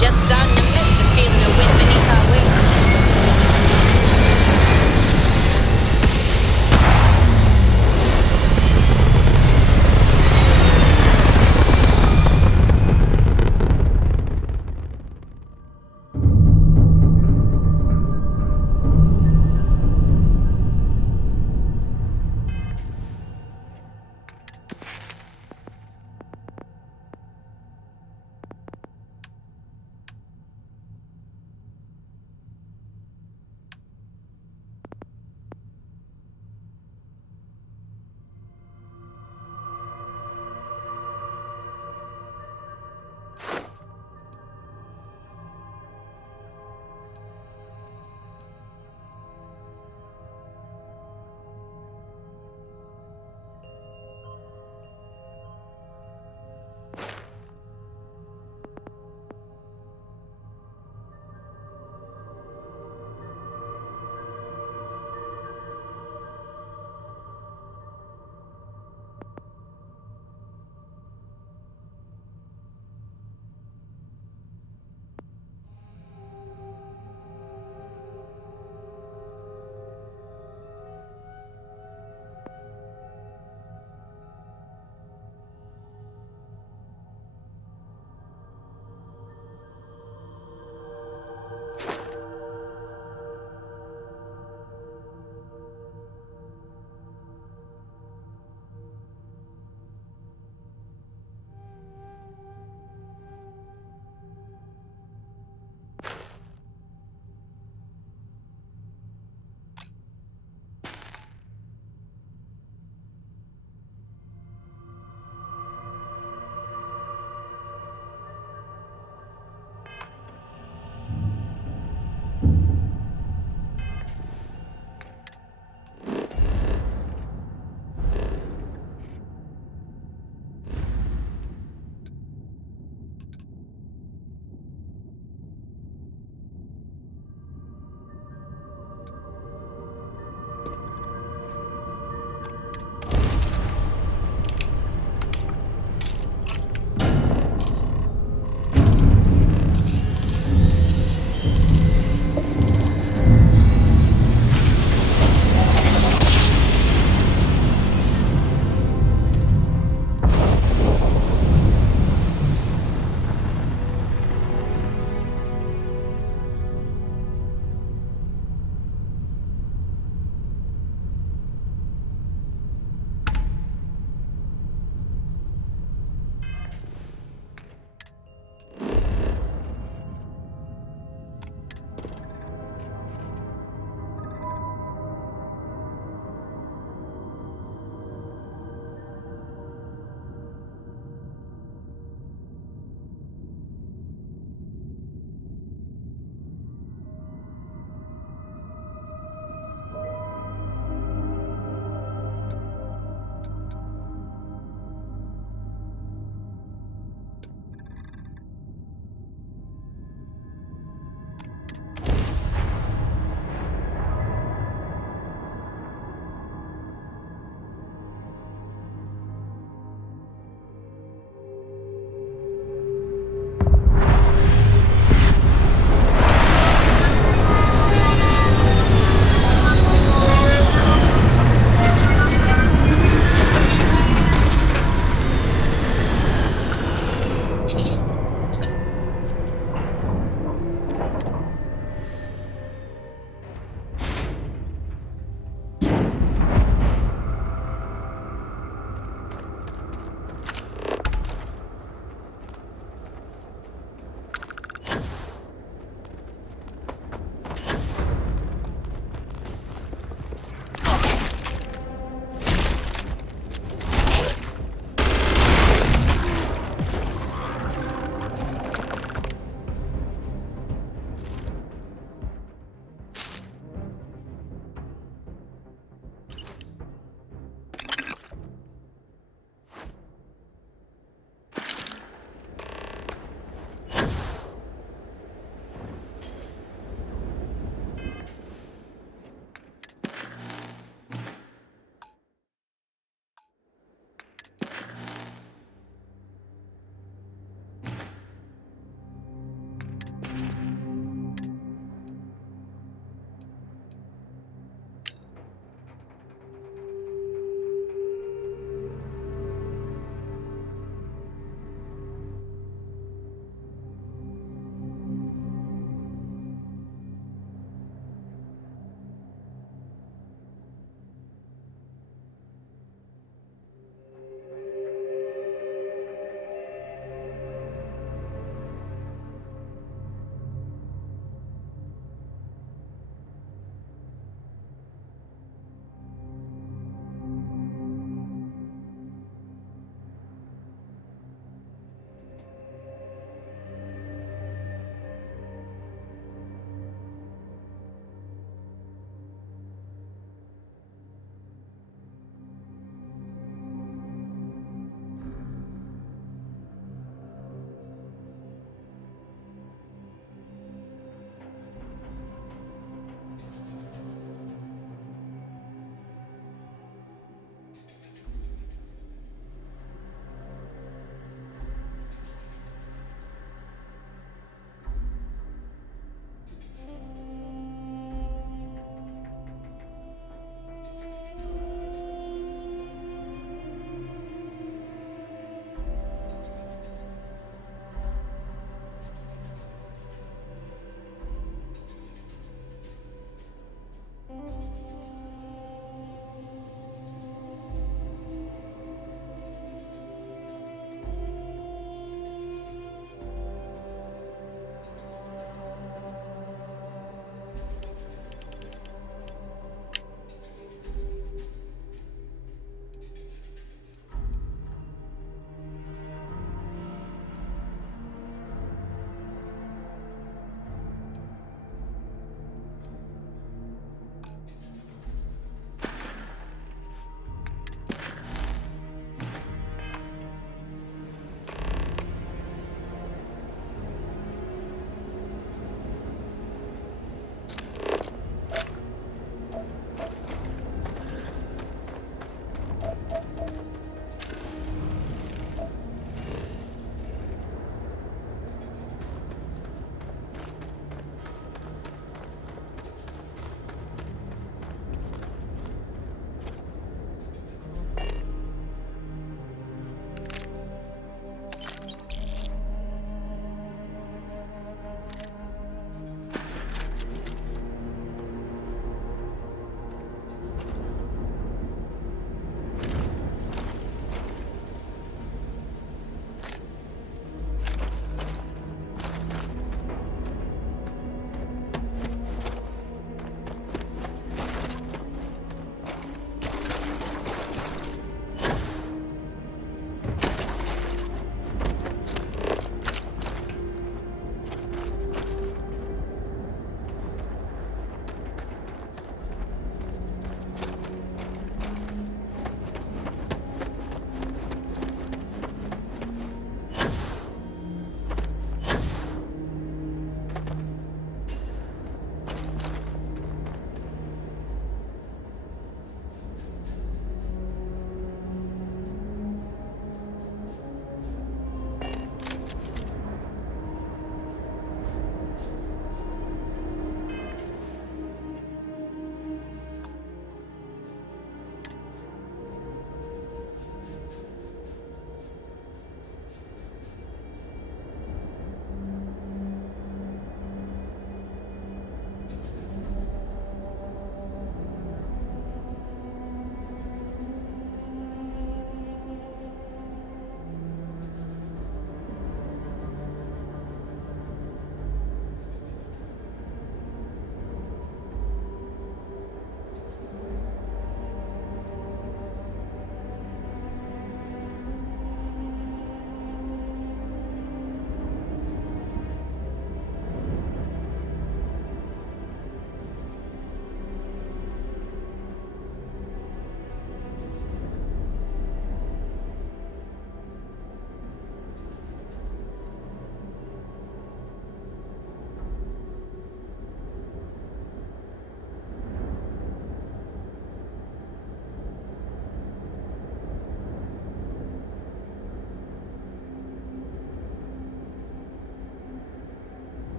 just starting to miss the feeling of wind beneath our wings.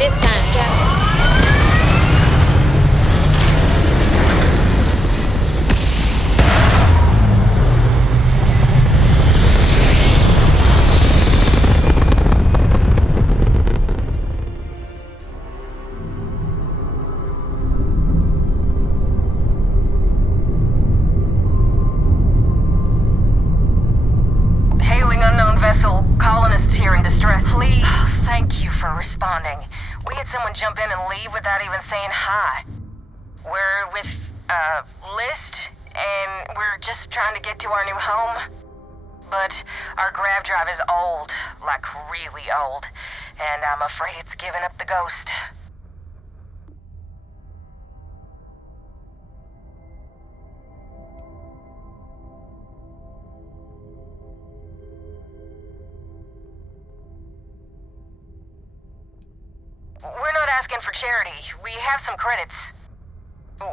this time, Captain. Hailing unknown vessel, colonists here in distress. Please, thank you for responding. We had someone jump in and leave without even saying hi. We're with, List, and we're just trying to get to our new home. But our grav drive is old, like really old, and I'm afraid it's given up the ghost. We're not asking for charity. We have some credits.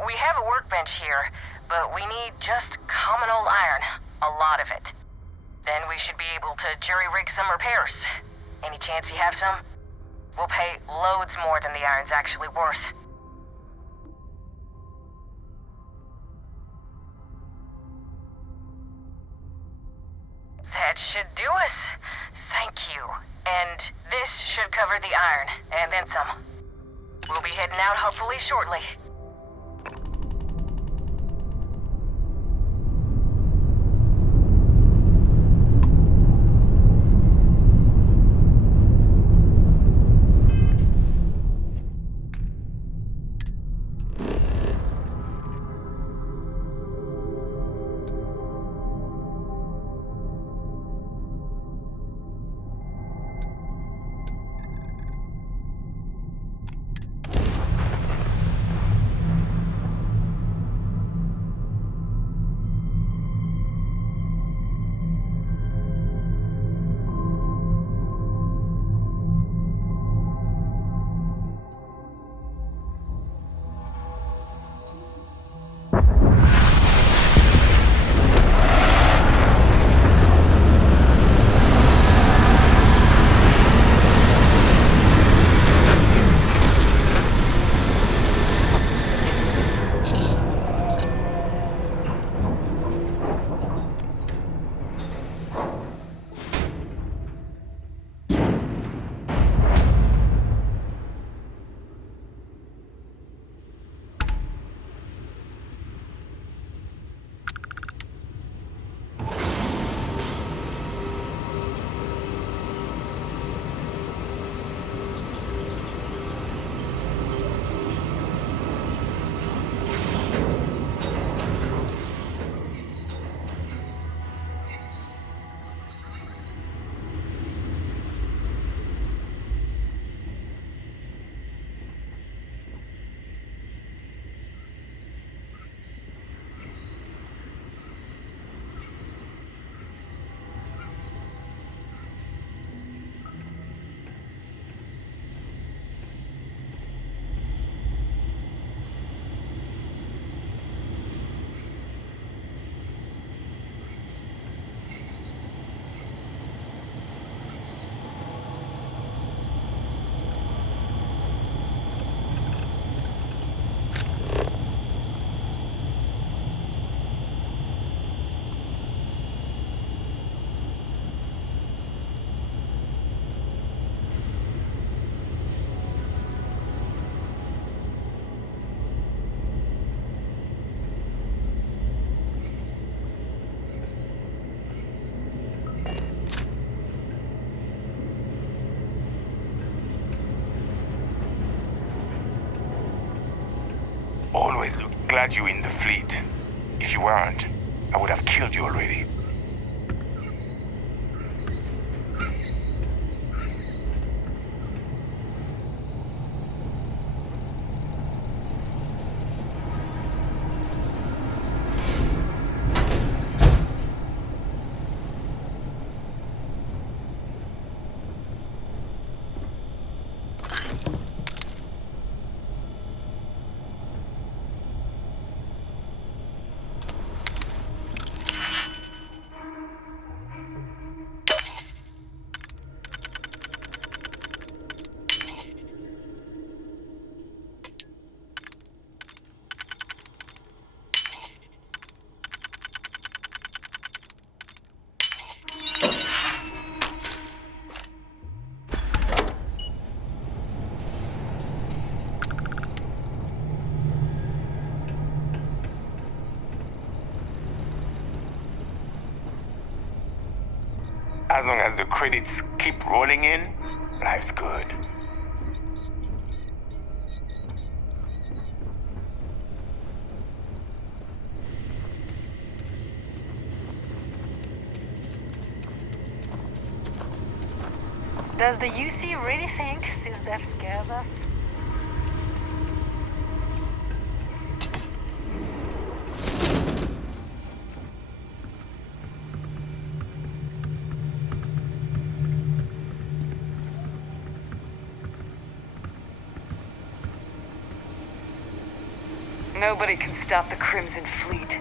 We have a workbench here, but we need just common old iron. A lot of it. Then we should be able to jury-rig some repairs. Any chance you have some? We'll pay loads more than the iron's actually worth. That should do us. Thank you. And this should cover the iron, and then some. We'll be heading out hopefully shortly. Always glad you're in the fleet. If you weren't, I would have killed you already. As long as the credits keep rolling in, life's good. Does the UC really think SysDef scares us? Nobody can stop the Crimson Fleet.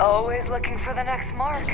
Always looking for the next mark.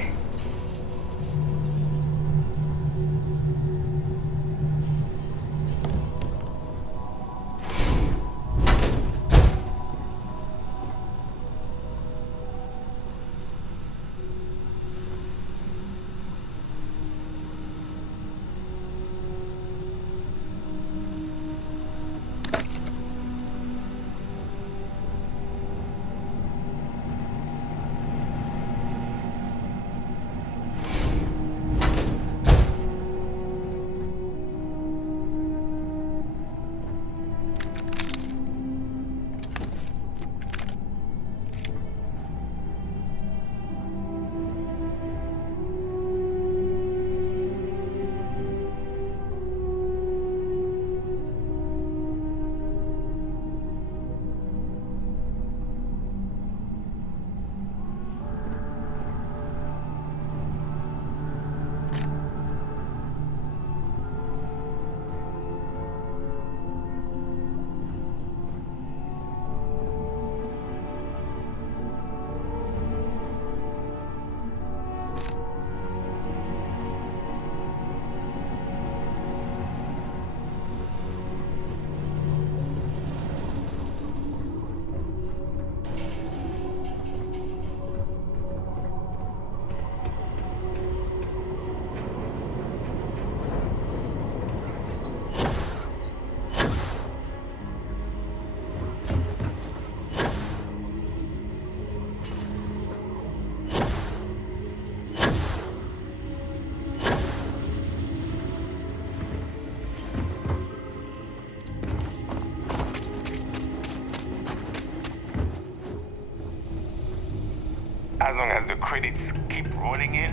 As long as the credits keep rolling in,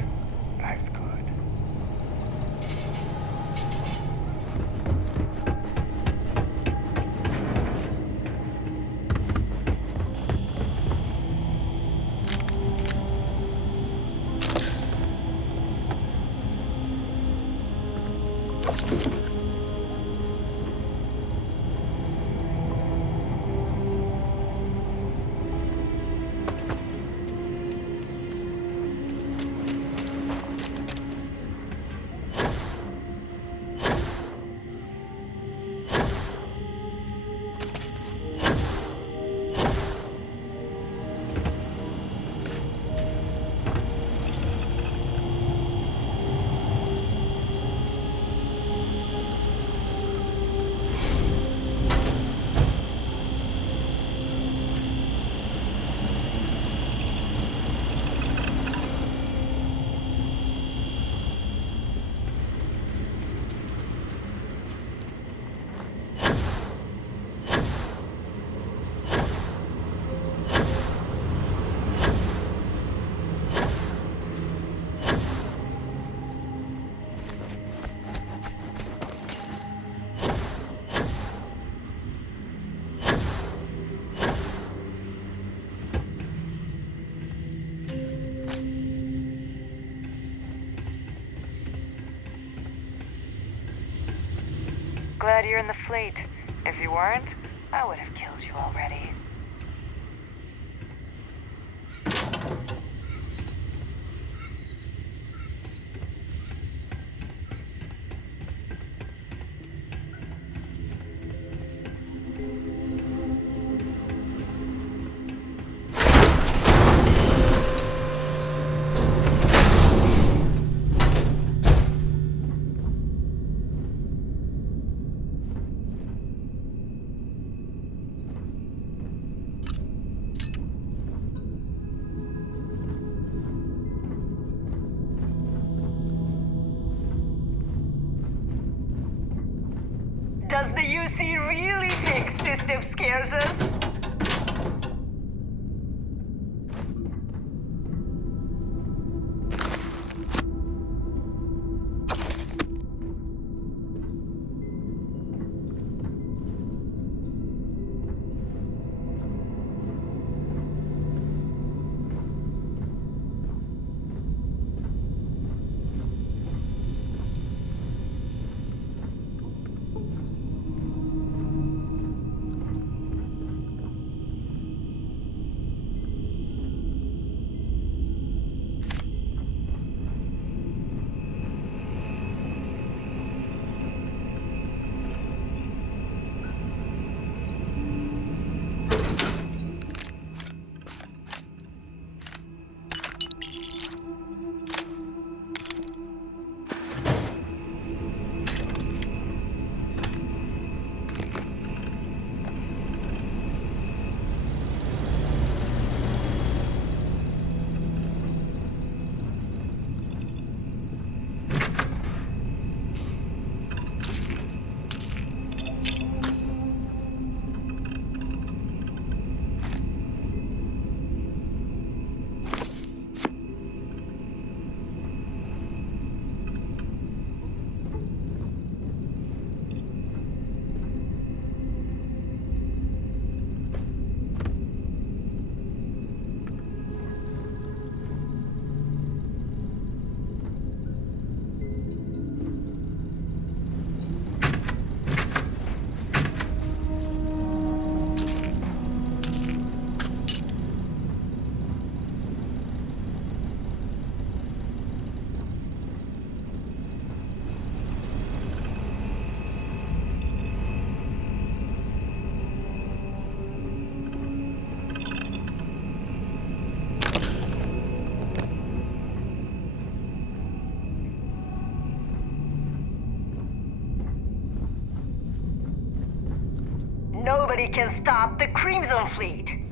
life's good. Glad you're in the fleet. If you weren't, I would have killed you already. Does the UC really think System scares us? nobody can stop the Crimson Fleet.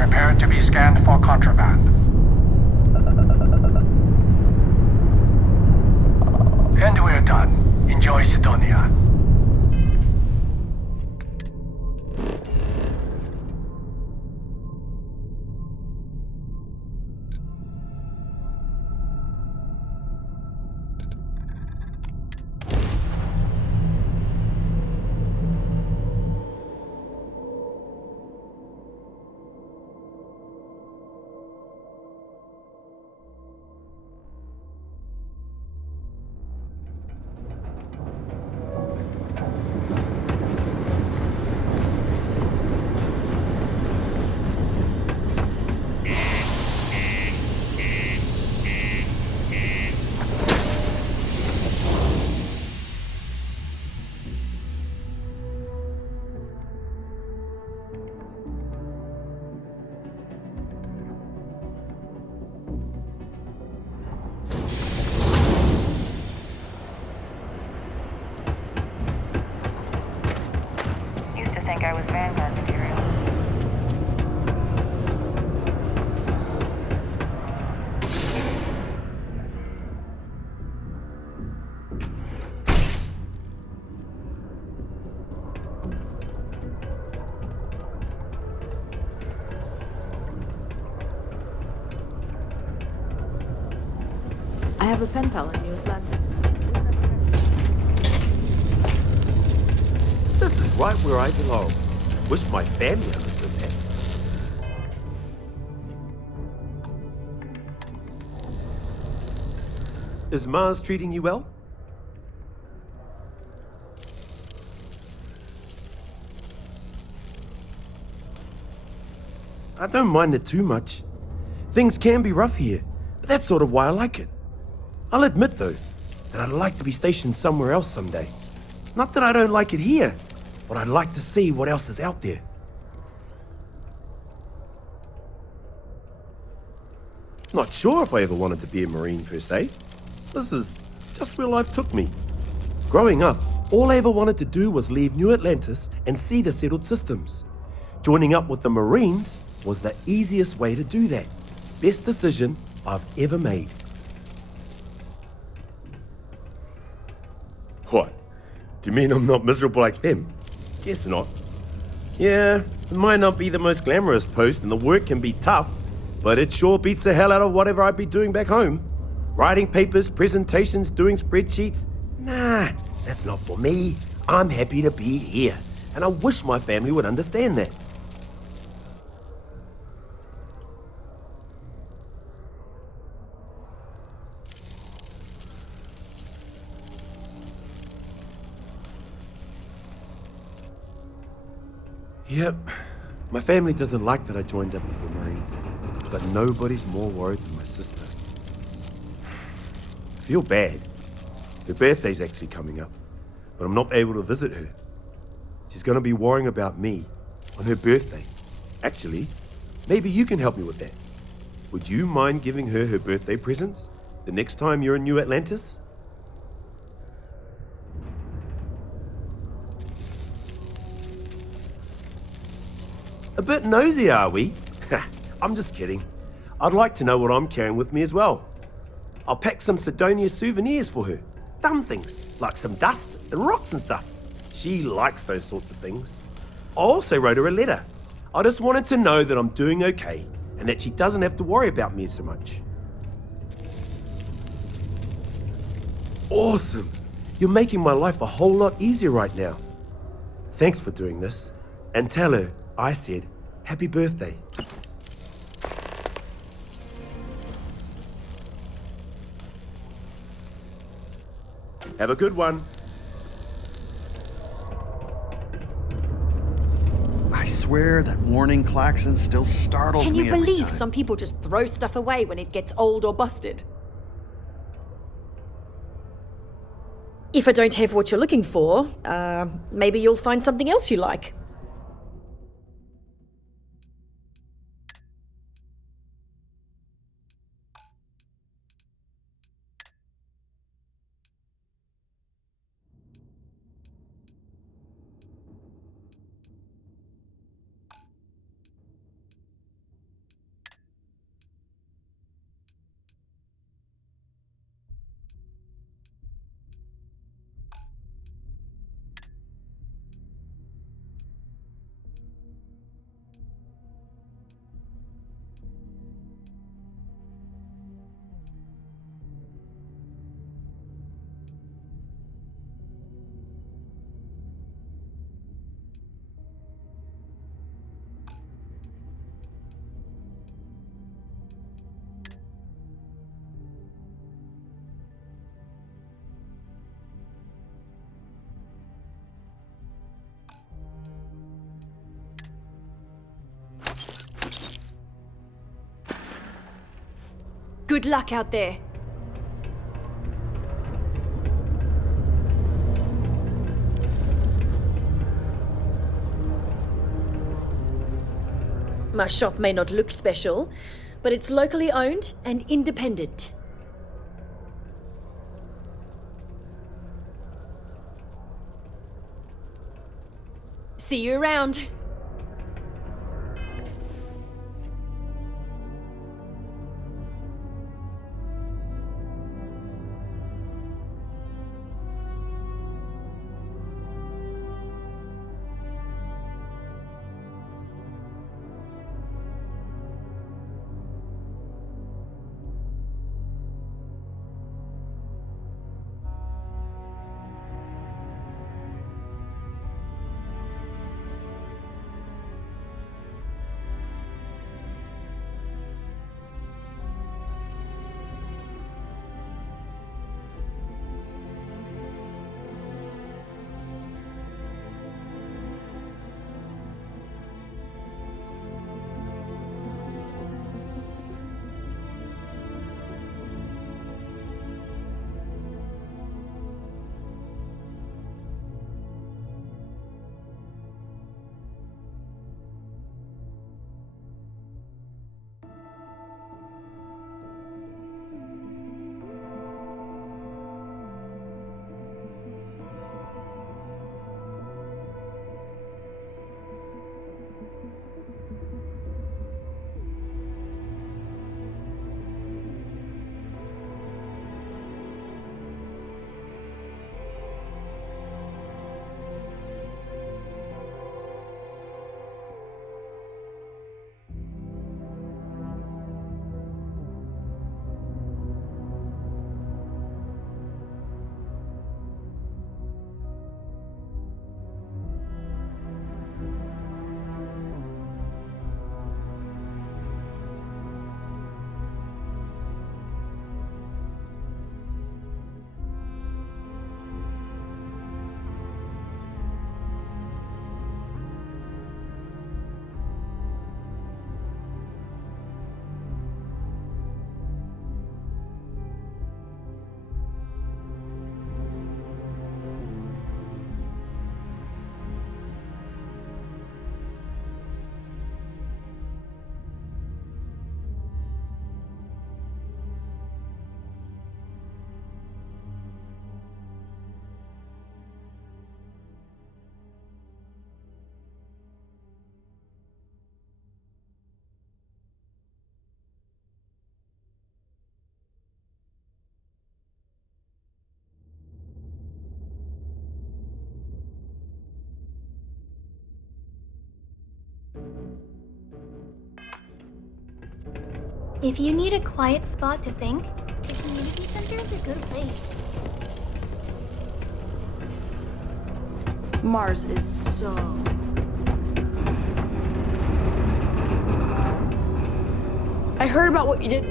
Prepare to be scanned for contraband. And we're done. Enjoy Sidonia. Used to think I was Vanguard material. I have a pen pal in New Atlantis. This is right where I belong. Wish my family understood that. Is Mars treating you well? I don't mind it too much. Things can be rough here, but that's sort of why I like it. I'll admit, though, that I'd like to be stationed somewhere else someday. Not that I don't like it here, but I'd like to see what else is out there. Not sure if I ever wanted to be a Marine per se. This is just where life took me. Growing up, all I ever wanted to do was leave New Atlantis and see the settled systems. Joining up with the Marines was the easiest way to do that. Best decision I've ever made. What? Do you mean I'm not miserable like them? Guess not. Yeah, it might not be the most glamorous post and the work can be tough, but it sure beats the hell out of whatever I'd be doing back home. Writing papers, presentations, doing spreadsheets. Nah, that's not for me. I'm happy to be here, and I wish my family would understand that. Yep, my family doesn't like that I joined up with the Marines, but nobody's more worried than my sister. I feel bad. Her birthday's actually coming up, but I'm not able to visit her. She's gonna be worrying about me on her birthday. Actually, maybe you can help me with that. Would you mind giving her her birthday presents the next time you're in New Atlantis? A bit nosy, are we? I'm just kidding. I'd like to know what I'm carrying with me as well. I'll pack some Sidonia souvenirs for her. Dumb things, like some dust and rocks and stuff. She likes those sorts of things. I also wrote her a letter. I just wanted to know that I'm doing okay and that she doesn't have to worry about me so much. Awesome! You're making my life a whole lot easier right now. Thanks for doing this. And tell her I said, happy birthday. Have a good one. I swear that warning klaxon still startles me Can you every believe time. some people just throw stuff away when it gets old or busted? If I don't have what you're looking for, maybe you'll find something else you like. Good luck out there. My shop may not look special, but it's locally owned and independent. See you around. If you need a quiet spot to think, the community center is a good place. Mars is so... I heard about what you did.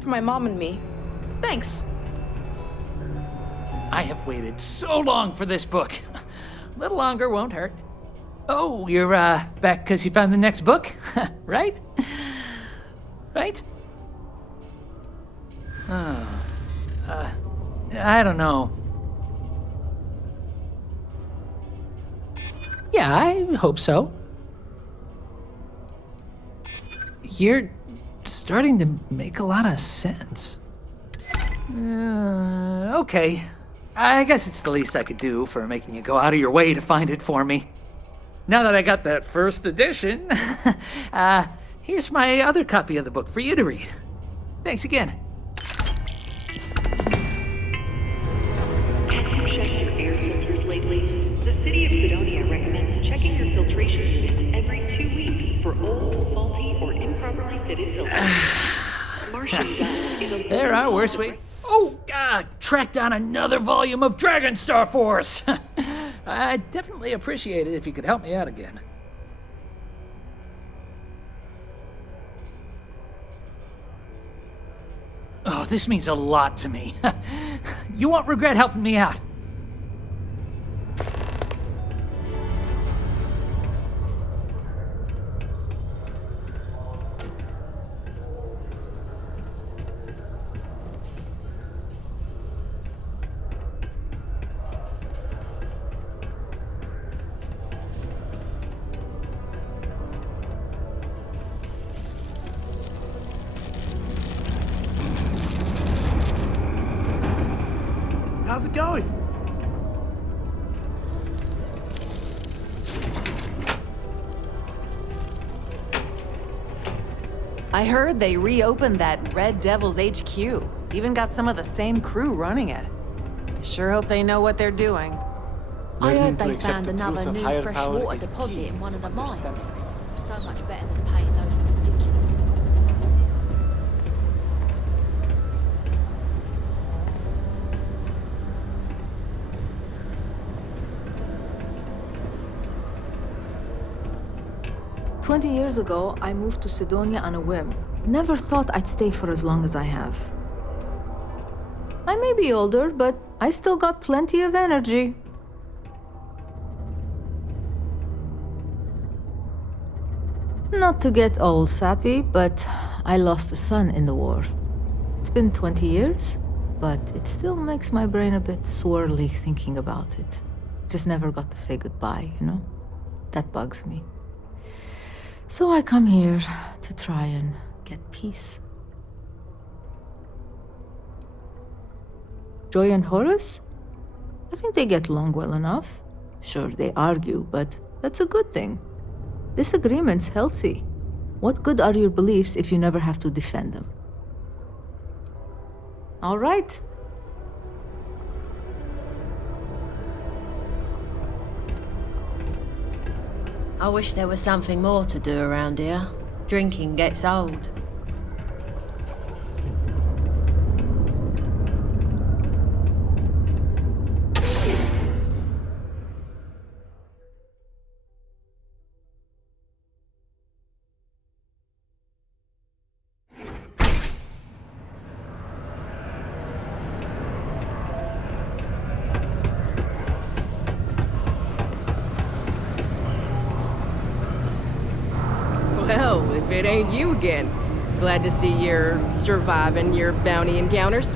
For my mom and me. Thanks. I have waited so long for this book. A little longer won't hurt. Oh, you're back because you found the next book? Right? Right? Oh, I don't know. Yeah, I hope so. You're starting to make a lot of sense. Okay. I guess it's the least I could do for making you go out of your way to find it for me. Now that I got that first edition, here's my other copy of the book for you to read. Thanks again. Have you checked your air filters lately? The city of Sidonia recommends checking your filtration units every 2 weeks for old, faulty, or improperly fitted filters. Martian dust is a... There are worse ways. Oh, track down another volume of Dragon Star Force. I'd definitely appreciate it if you could help me out again. Oh, this means a lot to me. You won't regret helping me out. How's it going? I heard they reopened that Red Devil's HQ. Even got some of the same crew running it. Sure hope they know what they're doing. I heard they found another new freshwater deposit in one of the mines. So much better than paying those ridiculous prices. "20 years ago, I moved to Sidonia on a whim. Never thought I'd stay for as long as I have. I may be older, but I still got plenty of energy." Not to get all sappy, but I lost a son in the war. It's been 20 years, but it still makes my brain a bit swirly thinking about it. Just never got to say goodbye, you know? That bugs me. So I come here to try and get peace. Joy and Horace? I think they get along well enough. Sure, they argue, but that's a good thing. Disagreement's healthy. What good are your beliefs if you never have to defend them? All right. I wish there was something more to do around here. Drinking gets old. Well, if it ain't you again. Glad to see you're surviving your bounty encounters.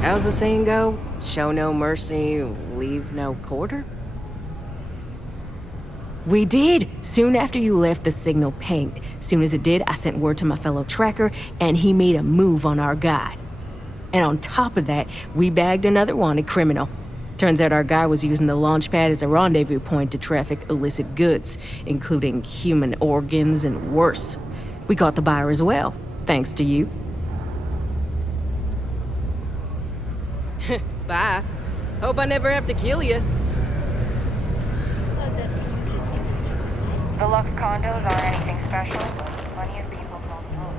How's the saying go? Show no mercy, leave no quarter? We did! Soon after you left, the signal pinged. Soon as it did, I sent word to my fellow tracker, and he made a move on our guy. And on top of that, we bagged another wanted criminal. Turns out our guy was using the launch pad as a rendezvous point to traffic illicit goods, including human organs and worse. We caught the buyer as well, thanks to you. Bye. Hope I never have to kill you. The Lux condos aren't anything special, but plenty of people call them home.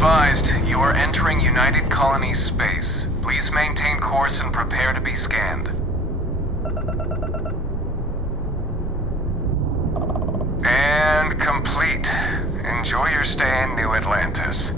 advised, you are entering United Colonies space. Please maintain course and prepare to be scanned. And complete. Enjoy your stay in New Atlantis.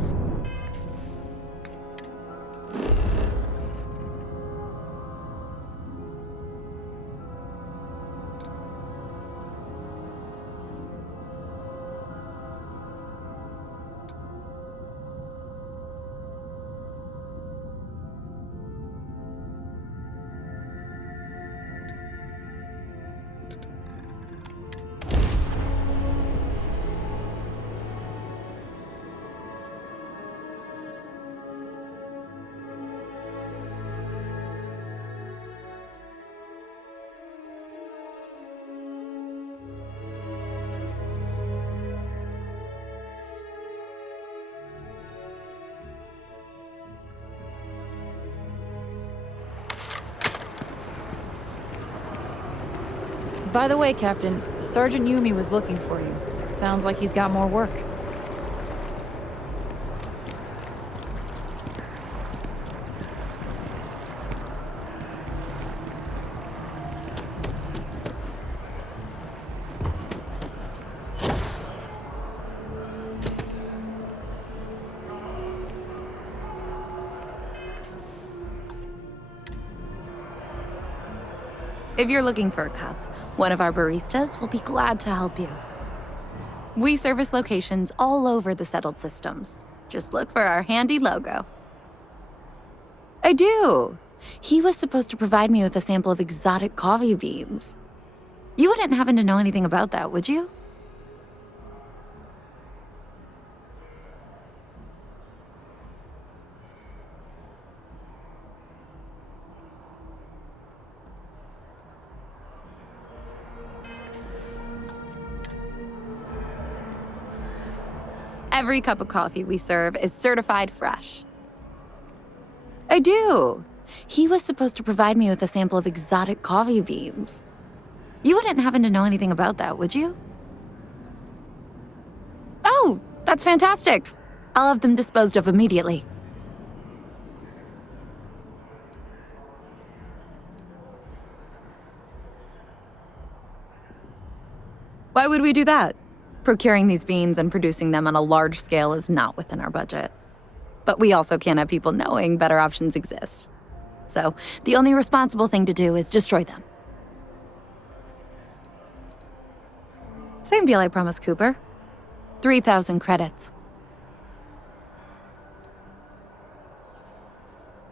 By the way, Captain, Sergeant Yumi was looking for you. Sounds like he's got more work. If you're looking for a cup, one of our baristas will be glad to help you. We service locations all over the settled systems. Just look for our handy logo. I do. He was supposed to provide me with a sample of exotic coffee beans. You wouldn't happen to know anything about that, would you? Every cup of coffee we serve is certified fresh. I do. He was supposed to provide me with a sample of exotic coffee beans. You wouldn't happen to know anything about that, would you? Oh, that's fantastic. I'll have them disposed of immediately. Why would we do that? Procuring these beans and producing them on a large scale is not within our budget. But we also can't have people knowing better options exist. So, the only responsible thing to do is destroy them. Same deal, I promise, Cooper. 3,000 credits.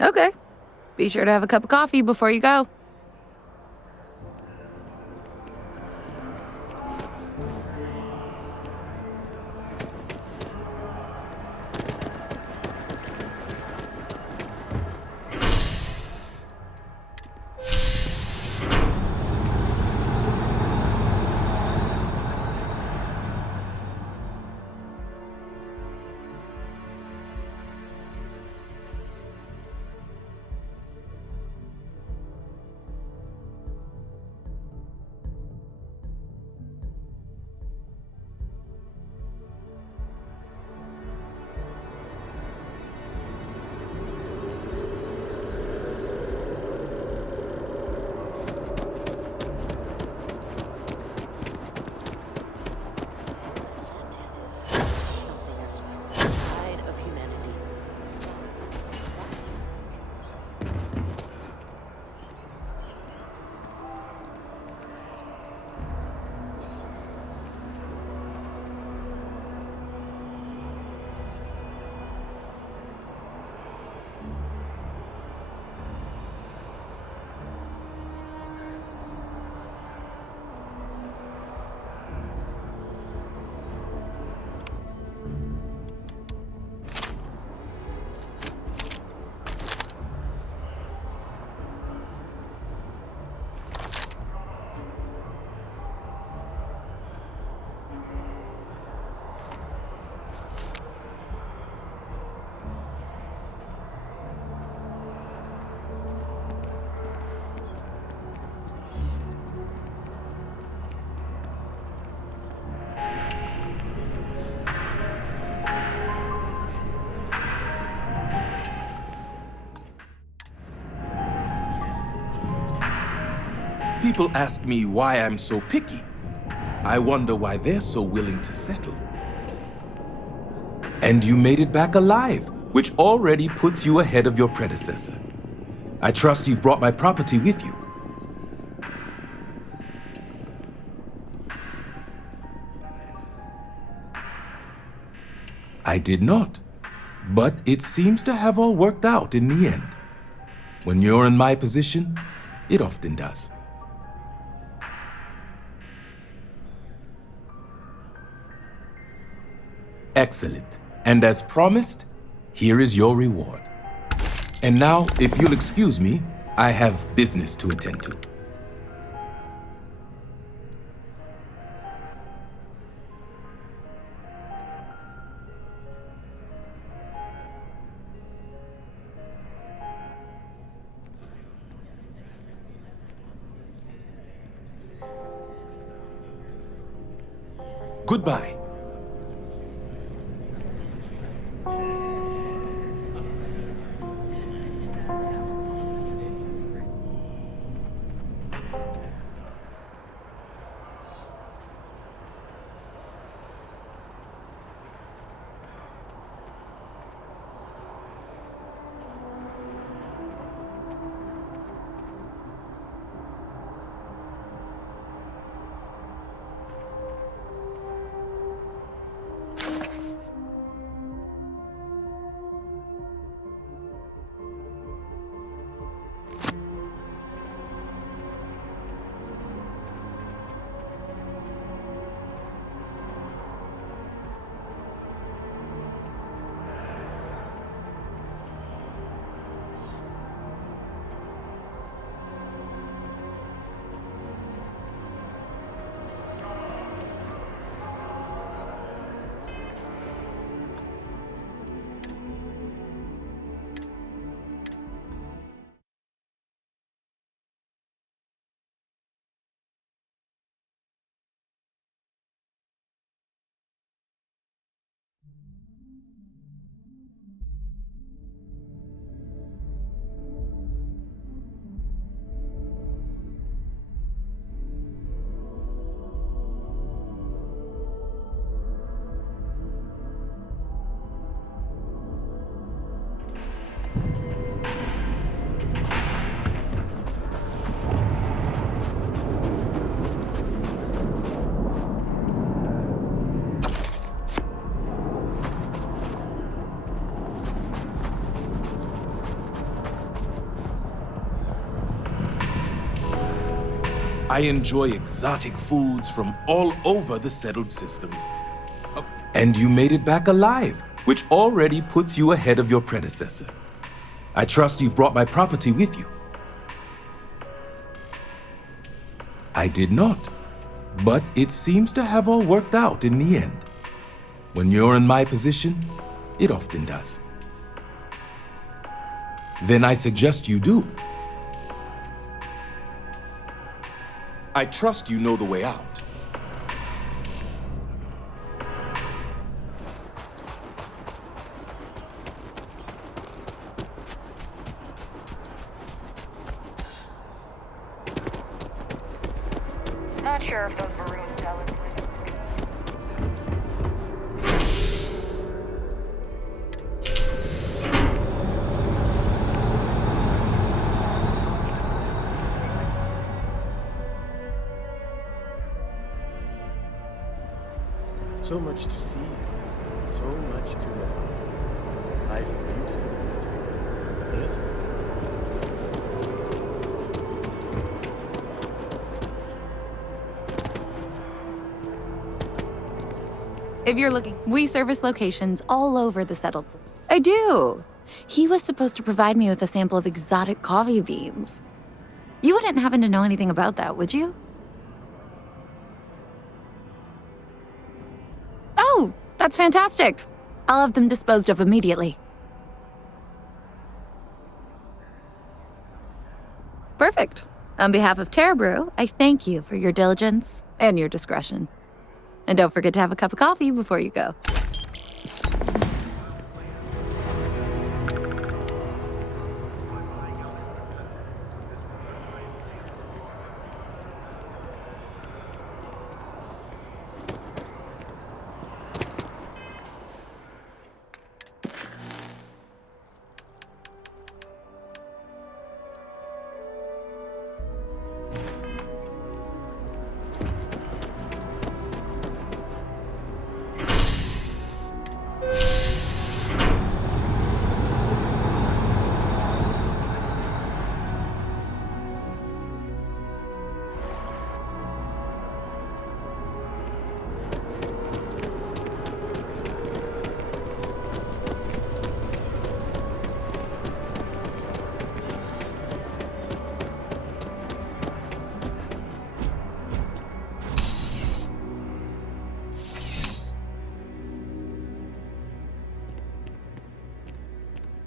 Okay. Be sure to have a cup of coffee before you go. people ask me why I'm so picky, I wonder why they're so willing to settle. And you made it back alive, which already puts you ahead of your predecessor. I trust you've brought my property with you. I did not, but it seems to have all worked out in the end. When you're in my position, it often does. Excellent. And as promised, here is your reward. And now, if you'll excuse me, I have business to attend to. Goodbye. I enjoy exotic foods from all over the settled systems. And you made it back alive, which already puts you ahead of your predecessor. I trust you've brought my property with you. I did not, but it seems to have all worked out in the end. When you're in my position, it often does. Then I suggest you do. I trust you know the way out. Not sure if those maroon zealots live in space. So much to see, so much to learn. Life is beautiful in that way. Yes? If you're looking, we service locations all over the settled. I do. He was supposed to provide me with a sample of exotic coffee beans. You wouldn't happen to know anything about that, would you? Oh, that's fantastic. I'll have them disposed of immediately. Perfect. On behalf of Terebrew, I thank you for your diligence and your discretion. And don't forget to have a cup of coffee before you go.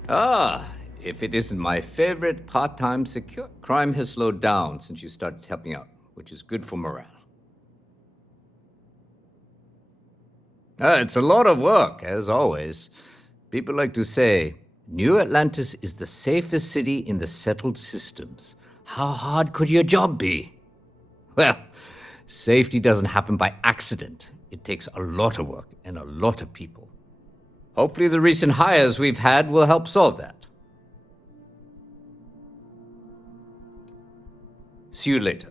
Ah, if it isn't my favorite part-time secure. Crime has slowed down since you started helping out, which is good for morale. It's a lot of work, as always. People like to say, New Atlantis is the safest city in the settled systems. How hard could your job be? Well, safety doesn't happen by accident. It takes a lot of work and a lot of people. Hopefully the recent hires we've had will help solve that. See you later.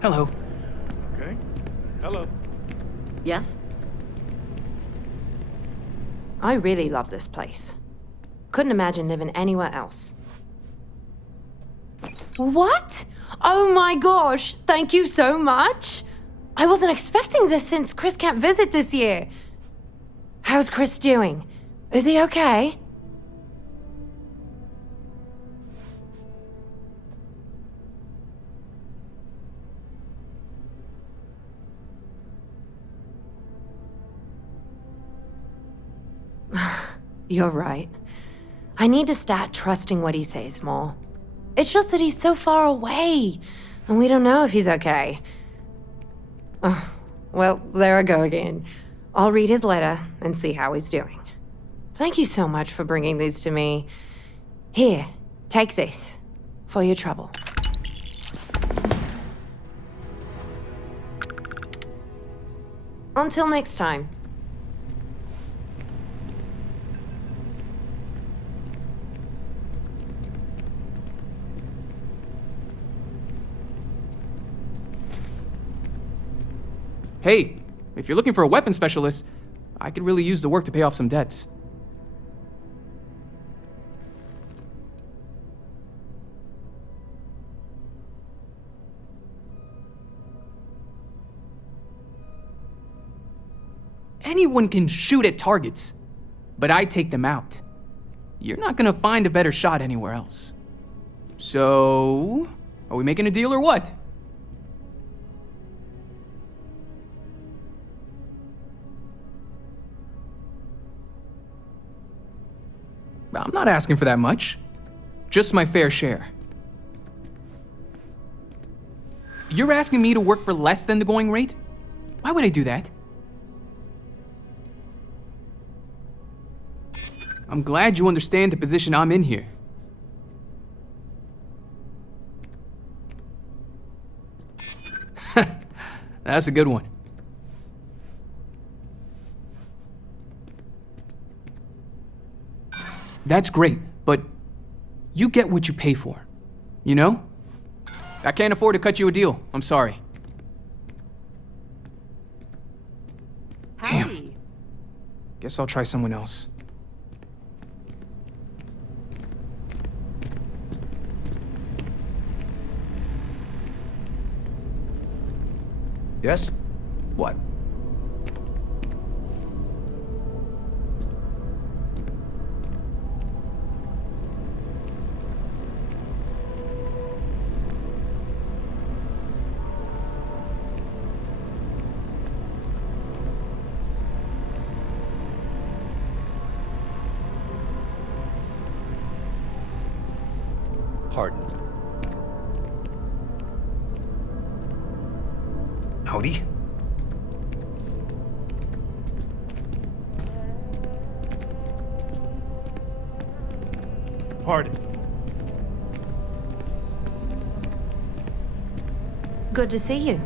Hello. Okay. Hello. Yes? I really love this place. Couldn't imagine living anywhere else. What? Oh my gosh, thank you so much. I wasn't expecting this since Chris can't visit this year. How's Chris doing? Is he okay? You're right. I need to start trusting what he says more. It's just that he's so far away, and we don't know if he's okay. Oh, well, there I go again. I'll read his letter and see how he's doing. Thank you so much for bringing these to me. Here, take this for your trouble. Until next time. Hey, if you're looking for a weapon specialist, I could really use the work to pay off some debts. Anyone can shoot at targets, but I take them out. You're not gonna find a better shot anywhere else. So, are we making a deal or what? I'm not asking for that much. Just my fair share. You're asking me to work for less than the going rate? Why would I do that? I'm glad you understand the position I'm in here. That's a good one. That's great, but you get what you pay for, you know? I can't afford to cut you a deal. I'm sorry. Damn. Guess I'll try someone else. Yes? What? Pardon. Howdy. Pardon. Good to see you.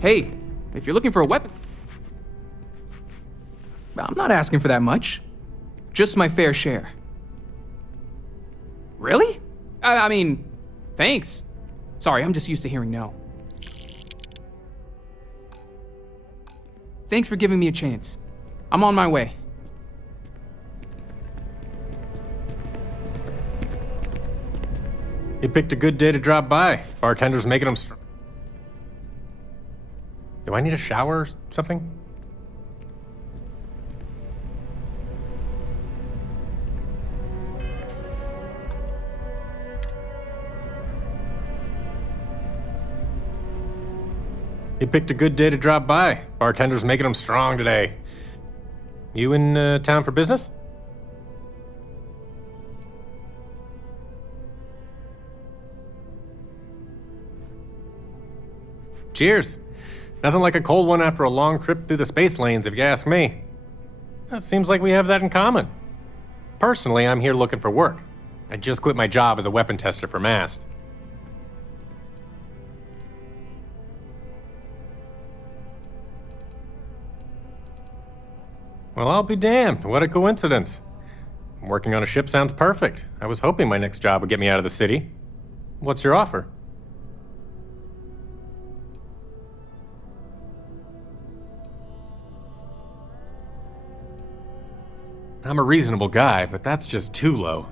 Hey, if you're looking for a weapon... I'm not asking for that much. Just my fair share. Really? I mean, thanks. Sorry, I'm just used to hearing no. Thanks for giving me a chance. I'm on my way. You picked a good day to drop by. Bartender's making them... Do I need a shower or something? You picked a good day to drop by. Bartender's making them strong today. You in town for business? Cheers. Nothing like a cold one after a long trip through the space lanes, if you ask me. It seems like we have that in common. Personally, I'm here looking for work. I just quit my job as a weapon tester for MAST. Well, I'll be damned. What a coincidence. Working on a ship sounds perfect. I was hoping my next job would get me out of the city. What's your offer? I'm a reasonable guy, but that's just too low.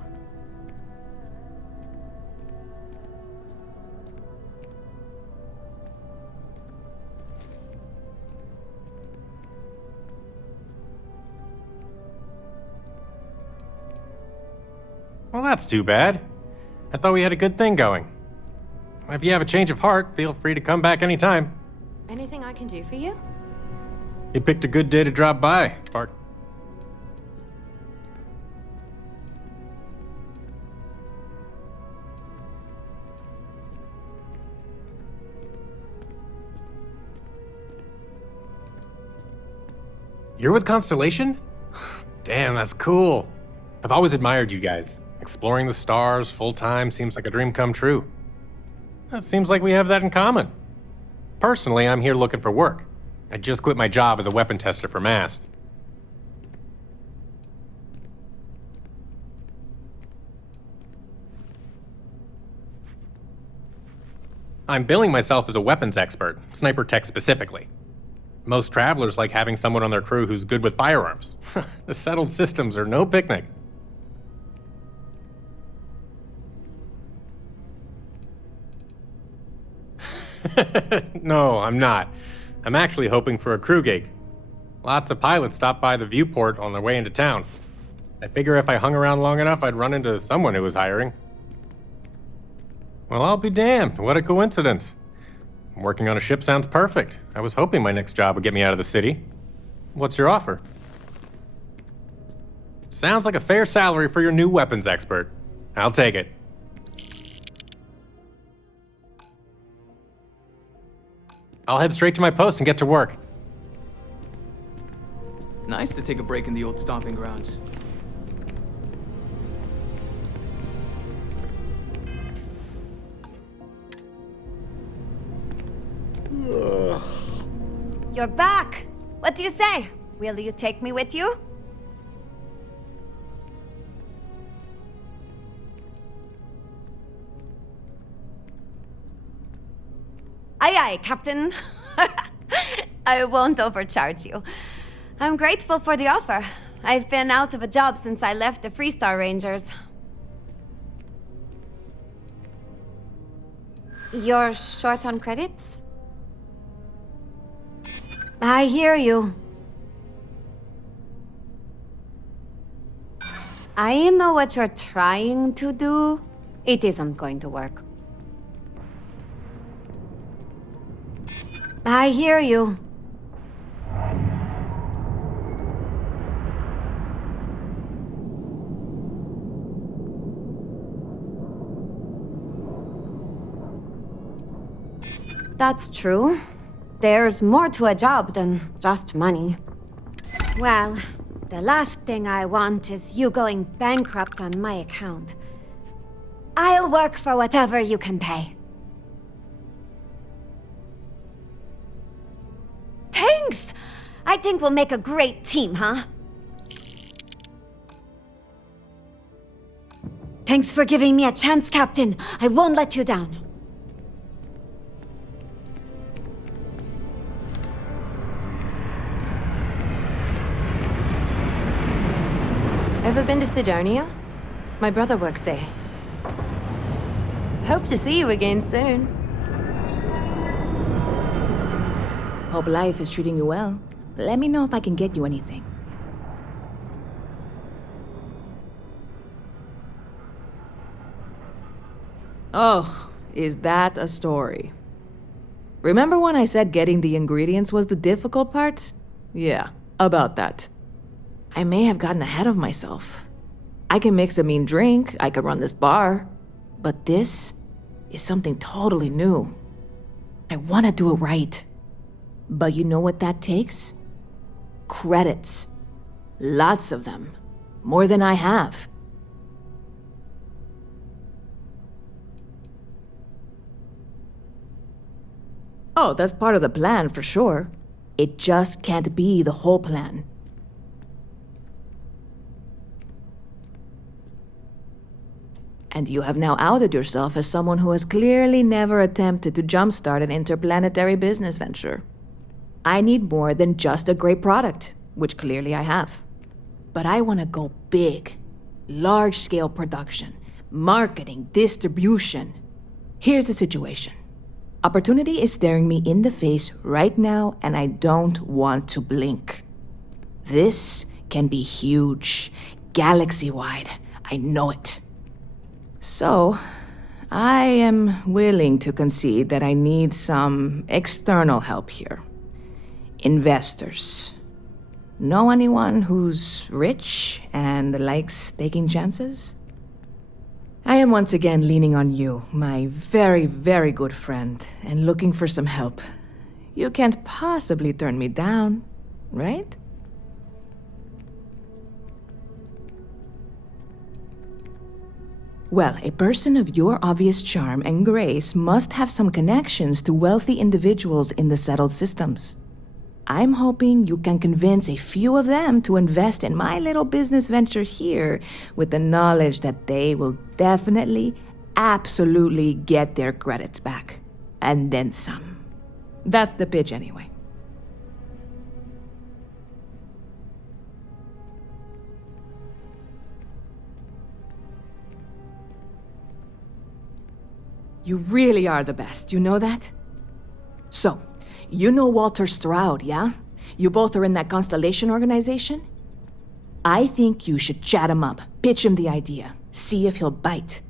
Well, that's too bad. I thought we had a good thing going. If you have a change of heart, feel free to come back anytime. Anything I can do for you? You picked a good day to drop by, Bart. You're with Constellation? Damn, that's cool. I've always admired you guys. Exploring the stars full-time seems like a dream come true. It seems like we have that in common. Personally, I'm here looking for work. I just quit my job as a weapon tester for MAST. I'm billing myself as a weapons expert, sniper tech specifically. Most travelers like having someone on their crew who's good with firearms. The settled systems are no picnic. No, I'm not. I'm actually hoping for a crew gig. Lots of pilots stop by the viewport on their way into town. I figure if I hung around long enough, I'd run into someone who was hiring. Well, I'll be damned. What a coincidence. Working on a ship sounds perfect. I was hoping my next job would get me out of the city. What's your offer? Sounds like a fair salary for your new weapons expert. I'll take it. I'll head straight to my post and get to work. Nice to take a break in the old stomping grounds. You're back! What do you say? Will you take me with you? Aye, aye, Captain. I won't overcharge you. I'm grateful for the offer. I've been out of a job since I left the Freestar Rangers. You're short on credits? I hear you. I know what you're trying to do. It isn't going to work. I hear you. That's true. There's more to a job than just money. Well, The last thing I want is you going bankrupt on my account. I'll work for whatever you can pay. Thanks! I think we'll make a great team, huh? Thanks for giving me a chance, Captain. I won't let you down. Ever been to Sidonia? My brother works there. Hope to see you again soon. Hope life is treating you well. Let me know if I can get you anything. Oh, is that a story? Remember when I said getting the ingredients was the difficult part? Yeah, about that. I may have gotten ahead of myself. I can mix a mean drink, I could run this bar, but this is something totally new. I want to do it right. But you know what that takes? Credits. Lots of them. More than I have. Oh, that's part of the plan for sure. It just can't be the whole plan. And you have now outed yourself as someone who has clearly never attempted to jumpstart an interplanetary business venture. I need more than just a great product, which clearly I have. But I want to go big. Large-scale production, marketing, distribution. Here's the situation. Opportunity is staring me in the face right now, and I don't want to blink. This can be huge, galaxy-wide. I know it. So, I am willing to concede that I need some external help here. Investors. Know anyone who's rich and likes taking chances? I am once again leaning on you, my very, very good friend, and looking for some help. You can't possibly turn me down, right? Well, a person of your obvious charm and grace must have some connections to wealthy individuals in the settled systems. I'm hoping you can convince a few of them to invest in my little business venture here with the knowledge that they will definitely, absolutely get their credits back. And then some. That's the pitch anyway. You really are the best, you know that? So, you know Walter Stroud, yeah? You both are in that Constellation organization? I think you should chat him up, pitch him the idea, see if he'll bite.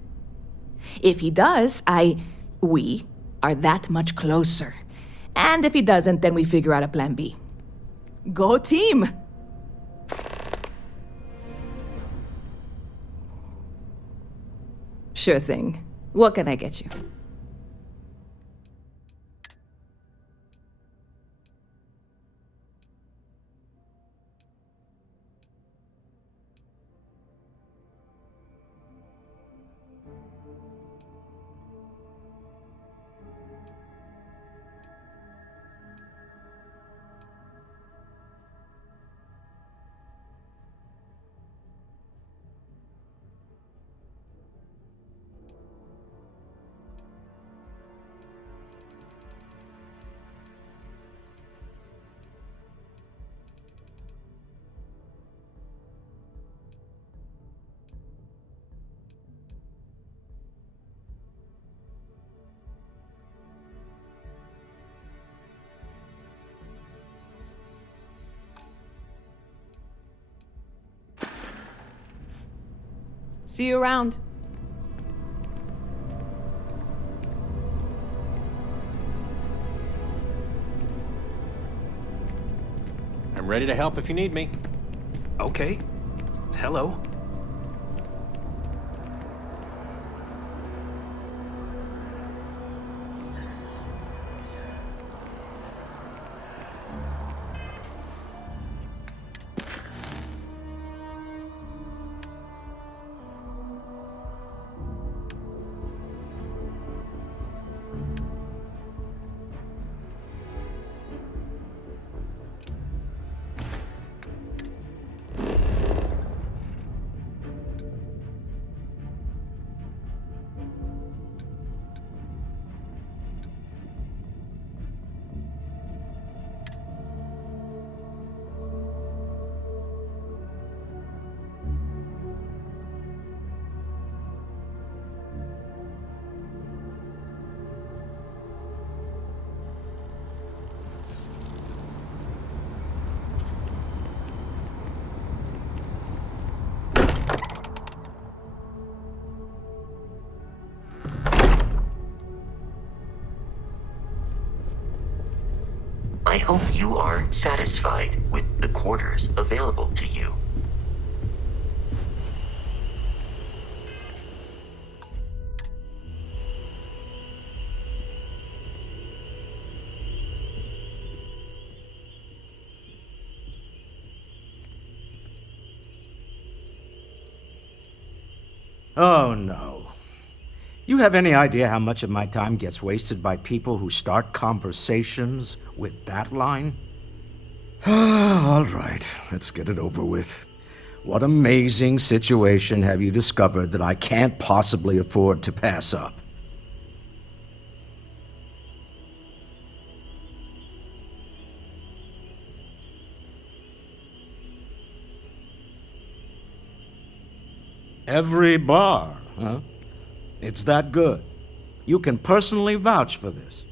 If he does, we are that much closer. And if he doesn't, then we figure out a plan B. Go team! Sure thing. What can I get you? See you around. I'm ready to help if you need me. Okay. Hello. I hope you are satisfied with the quarters available to you. Oh, no. You have any idea how much of my time gets wasted by people who start conversations with that line? All right, let's get it over with. What amazing situation have you discovered that I can't possibly afford to pass up? Every bar, huh? It's that good. You can personally vouch for this.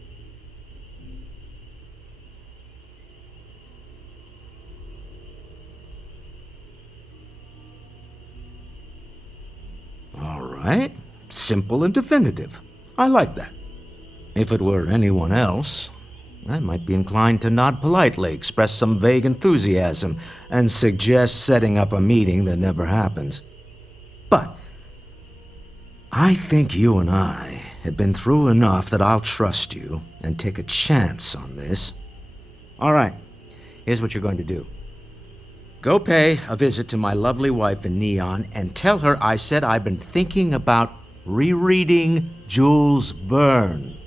All right. Simple and definitive. I like that. If it were anyone else, I might be inclined to nod politely, express some vague enthusiasm, and suggest setting up a meeting that never happens. But I think you and I have been through enough that I'll trust you and take a chance on this. All right, here's what you're going to do. Go pay a visit to my lovely wife in Neon and tell her I said I've been thinking about rereading Jules Verne.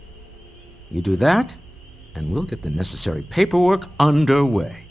You do that, and we'll get the necessary paperwork underway.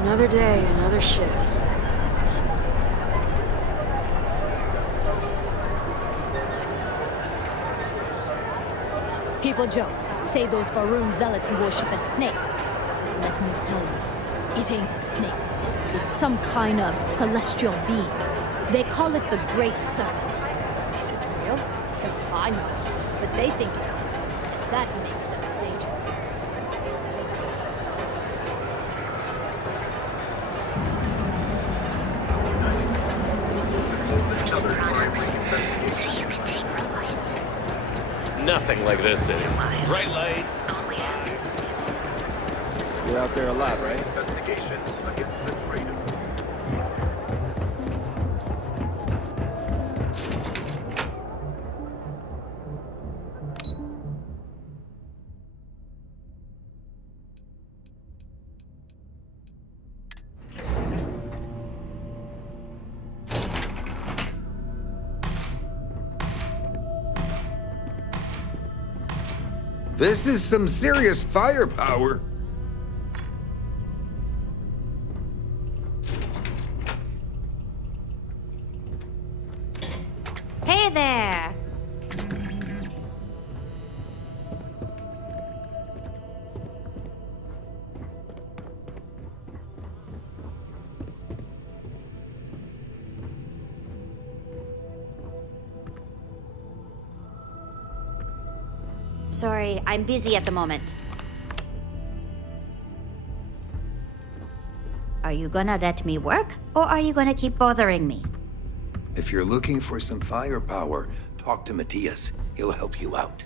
Another day, another shift. People joke, say those Varun zealots worship a snake. But let me tell you, it ain't a snake. It's some kind of celestial being. They call it the Great Serpent. Is it real? Hell if I know. But they think it is. That makes them dangerous. Nothing like this city. Bright lights. You're out there a lot, right? This is some serious firepower. Hey there! Sorry, I'm busy at the moment. Are you gonna let me work, or are you gonna keep bothering me? If you're looking for some firepower, talk to Matthias. He'll help you out.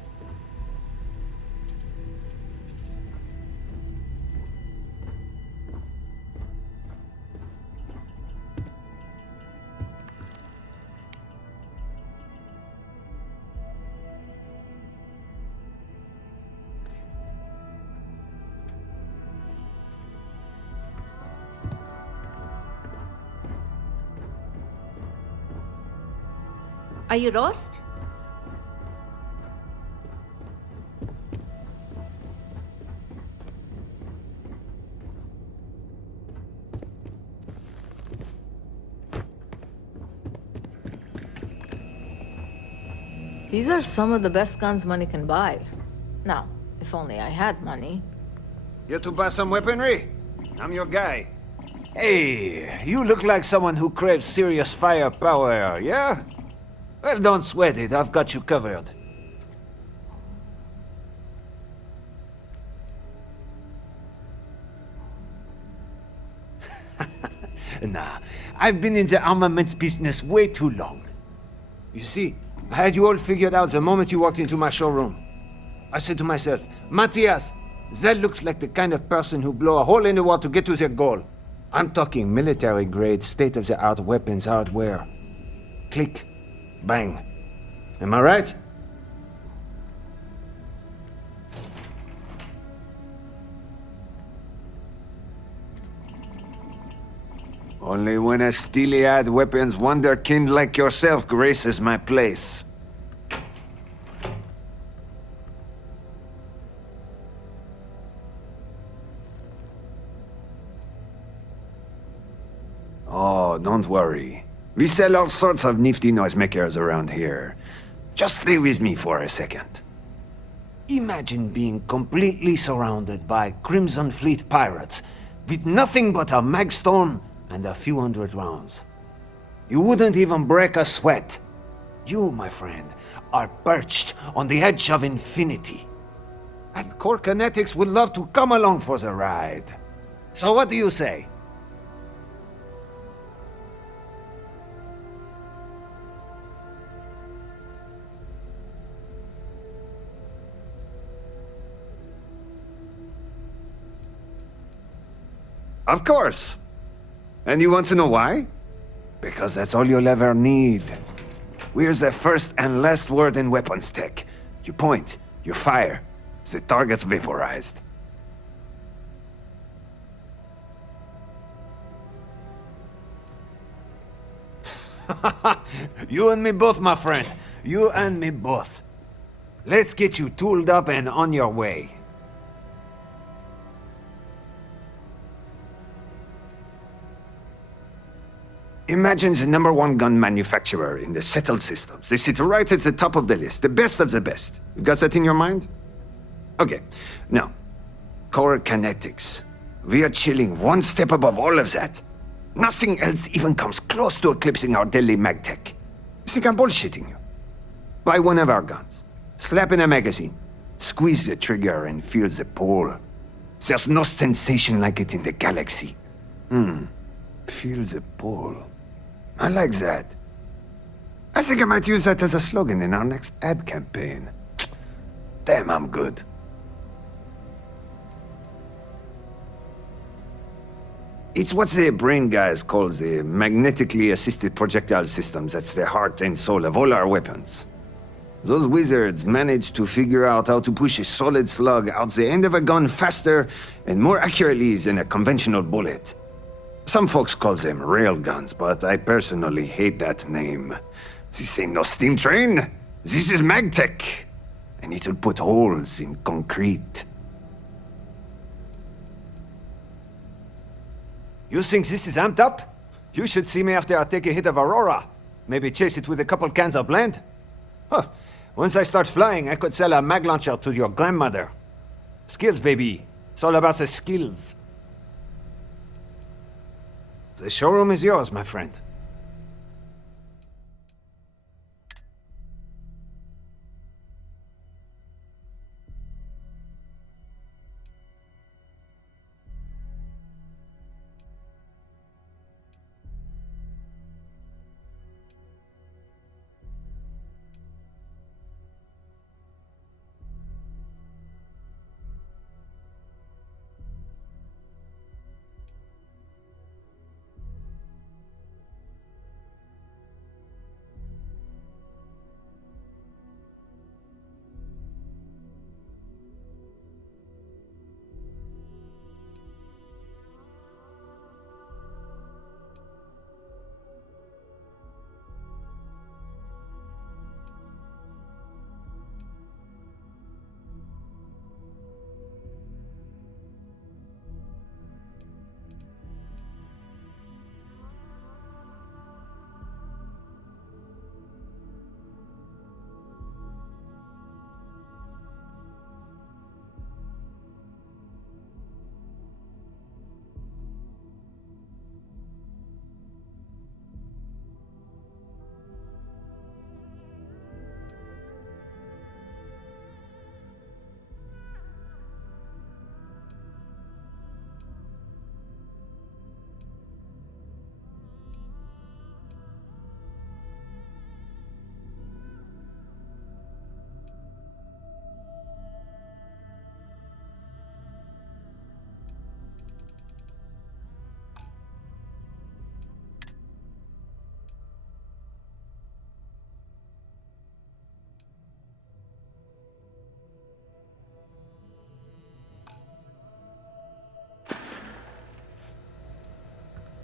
Are you lost? These are some of the best guns money can buy. Now, if only I had money. Here to buy some weaponry? I'm your guy. Hey, you look like someone who craves serious firepower, yeah? Well, don't sweat it. I've got you covered. Nah, I've been in the armaments business way too long. You see, I had you all figured out the moment you walked into my showroom. I said to myself, Matthias, that looks like the kind of person who blow a hole in the wall to get to their goal. I'm talking military-grade, state-of-the-art weapons hardware. Click. Bang. Am I right? Only when a steely-eyed weapons wonderkind like yourself graces my place. Oh, don't worry. We sell all sorts of nifty noisemakers around here. Just stay with me for a second. Imagine being completely surrounded by Crimson Fleet pirates with nothing but a magstone and a few hundred rounds. You wouldn't even break a sweat. You, my friend, are perched on the edge of infinity. And Core Kinetics would love to come along for the ride. So what do you say? Of course. And you want to know why? Because that's all you'll ever need. We're the first and last word in weapons tech. You point, you fire, the target's vaporized. You and me both, my friend. You and me both. Let's get you tooled up and on your way. Imagine the #1 gun manufacturer in the settled systems. They sit right at the top of the list, the best of the best. You got that in your mind? Okay, now, Core Kinetics. We are chilling one step above all of that. Nothing else even comes close to eclipsing our deadly magtech. You think I'm bullshitting you? Buy one of our guns, slap in a magazine, squeeze the trigger and feel the pull. There's no sensation like it in the galaxy. Feel the pull. I like that. I think I might use that as a slogan in our next ad campaign. Damn, I'm good. It's what the brain guys call the magnetically assisted projectile systems. That's the heart and soul of all our weapons. Those wizards managed to figure out how to push a solid slug out the end of a gun faster and more accurately than a conventional bullet. Some folks call them railguns, but I personally hate that name. This ain't no steam train. This is magtech. And it'll put holes in concrete. You think this is amped up? You should see me after I take a hit of Aurora. Maybe chase it with a couple cans of blend. Huh. Once I start flying, I could sell a mag launcher to your grandmother. Skills, baby. It's all about the skills. The showroom is yours, my friend.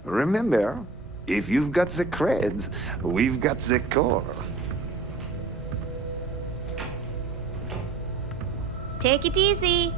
Remember, if you've got the creds, we've got the core. Take it easy.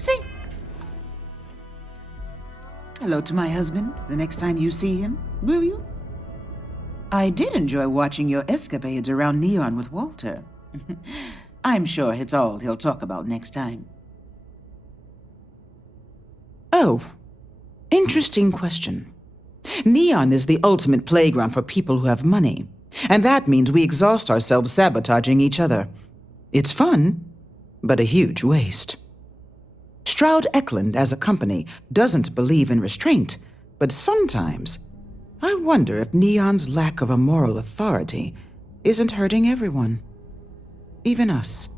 See? Hello to my husband the next time you see him, will you? I did enjoy watching your escapades around Neon with Walter. I'm sure it's all he'll talk about next time. Oh, interesting question. Neon is the ultimate playground for people who have money, and that means we exhaust ourselves sabotaging each other. It's fun, but a huge waste. Stroud Eklund, as a company, doesn't believe in restraint, but sometimes I wonder if Neon's lack of a moral authority isn't hurting everyone, even us.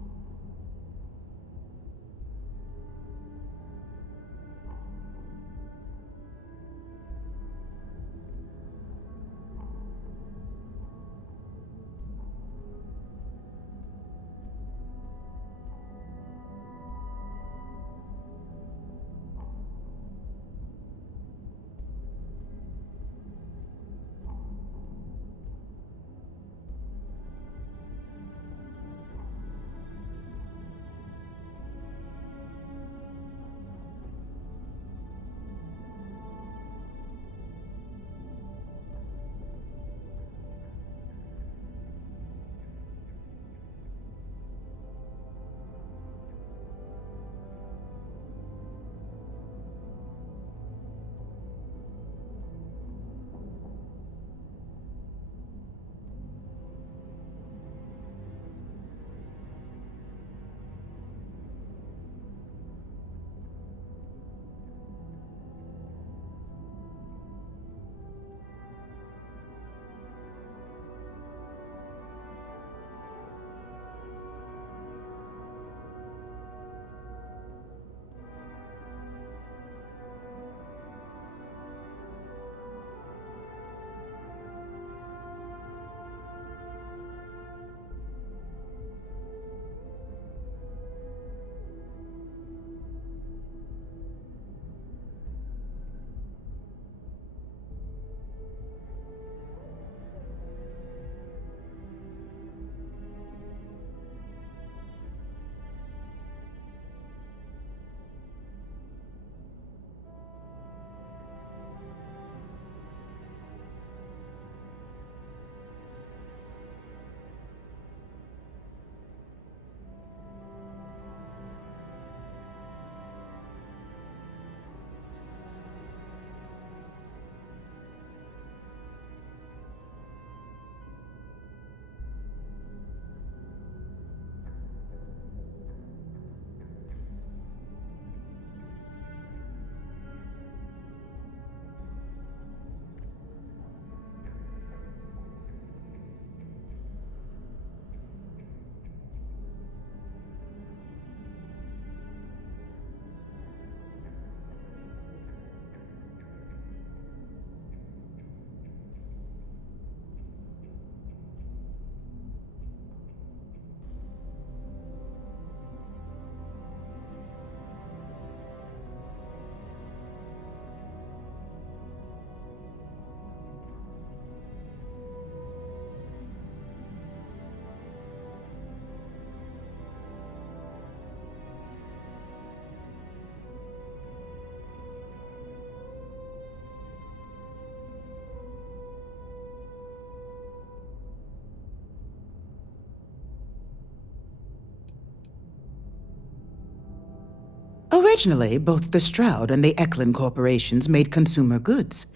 Originally, both the Stroud and the Eklund corporations made consumer goods.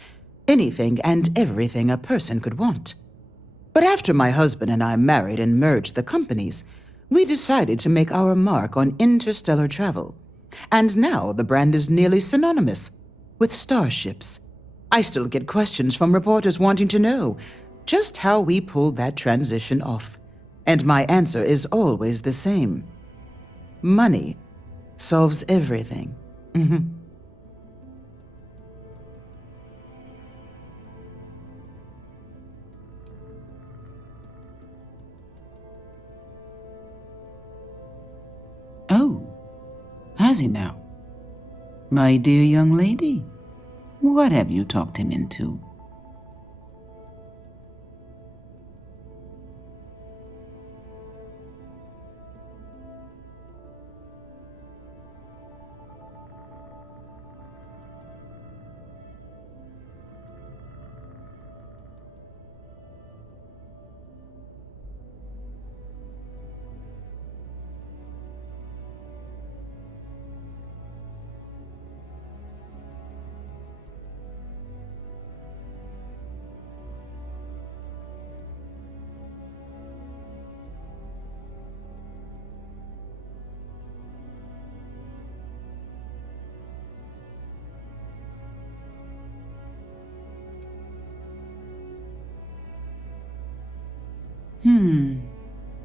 Anything and everything a person could want. But after my husband and I married and merged the companies, we decided to make our mark on interstellar travel. And now the brand is nearly synonymous with starships. I still get questions from reporters wanting to know just how we pulled that transition off. And my answer is always the same. Money solves everything. Oh, has he now? My dear young lady, what have you talked him into?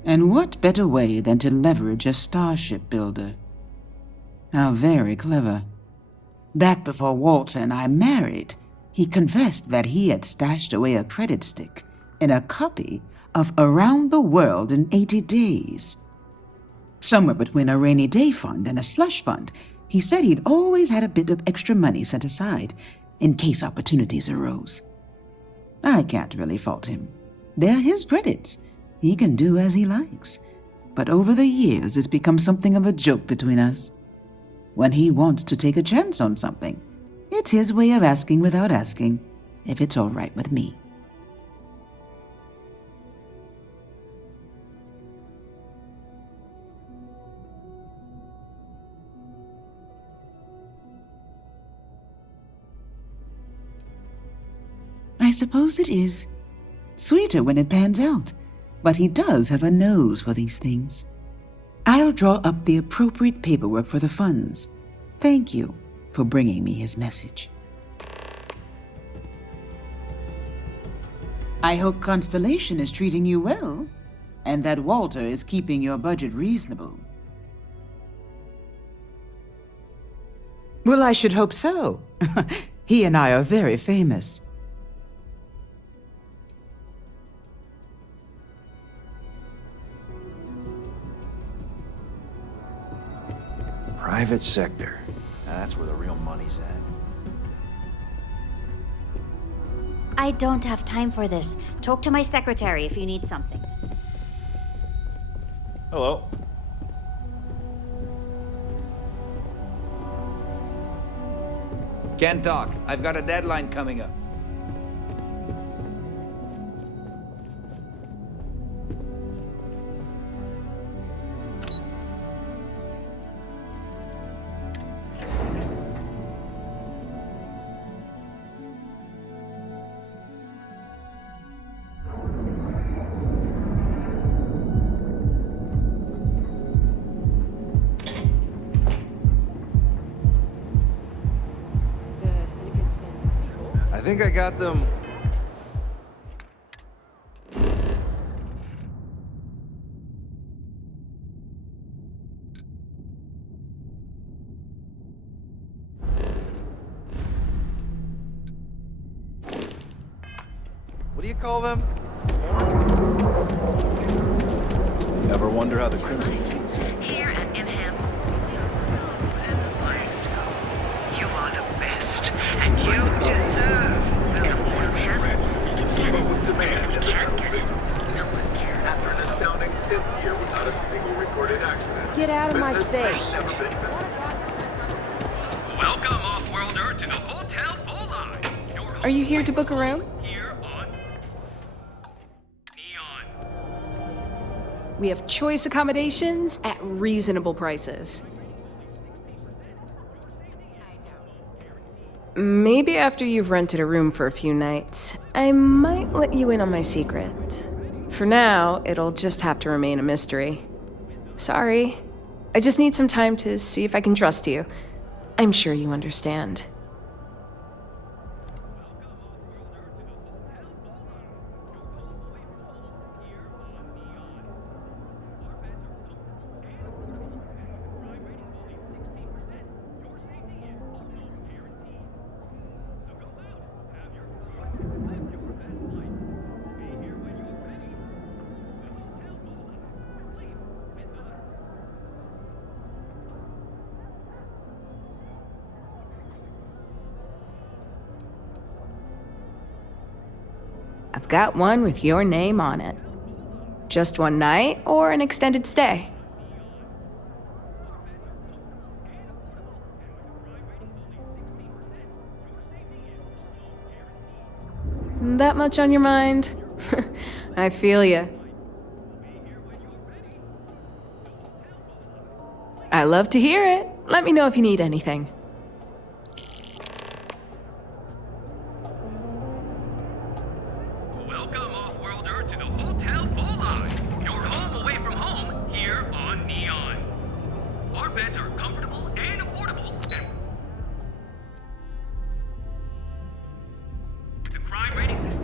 And what better way than to leverage a starship builder? How very clever. Back before Walter and I married, he confessed that he had stashed away a credit stick in a copy of Around the World in 80 Days. Somewhere between a rainy day fund and a slush fund, he said he'd always had a bit of extra money set aside in case opportunities arose. I can't really fault him. They're his credits. He can do as he likes. But over the years, it's become something of a joke between us. When he wants to take a chance on something, it's his way of asking without asking if it's all right with me. I suppose it is. Sweeter when it pans out. But he does have a nose for these things. I'll draw up the appropriate paperwork for the funds. Thank you for bringing me his message. I hope Constellation is treating you well, and that Walter is keeping your budget reasonable. Well, I should hope so. He and I are very famous. Private sector. That's where the real money's at. I don't have time for this. Talk to my secretary if you need something. Hello. Can't talk. I've got a deadline coming up. I think I got them. What do you call them? Ever wonder how the Crimson Fleet sees? Here at Imham, you are the best, and you deserve the warm hand. But with demand, after an astounding 10th year without a single recorded accident. Get out of my face. Welcome, off-worlder, to the Hotel Volai. Are you here to book a room? We have choice accommodations at reasonable prices. Maybe after you've rented a room for a few nights, I might let you in on my secret. For now, it'll just have to remain a mystery. Sorry, I just need some time to see if I can trust you. I'm sure you understand. I've got one with your name on it. Just one night or an extended stay? That much on your mind? I feel ya. I love to hear it. Let me know if you need anything. Welcome, off-worlder, to the Hotel Volai. Your home away from home here on Neon. Our beds are comfortable and affordable, and the crime rating.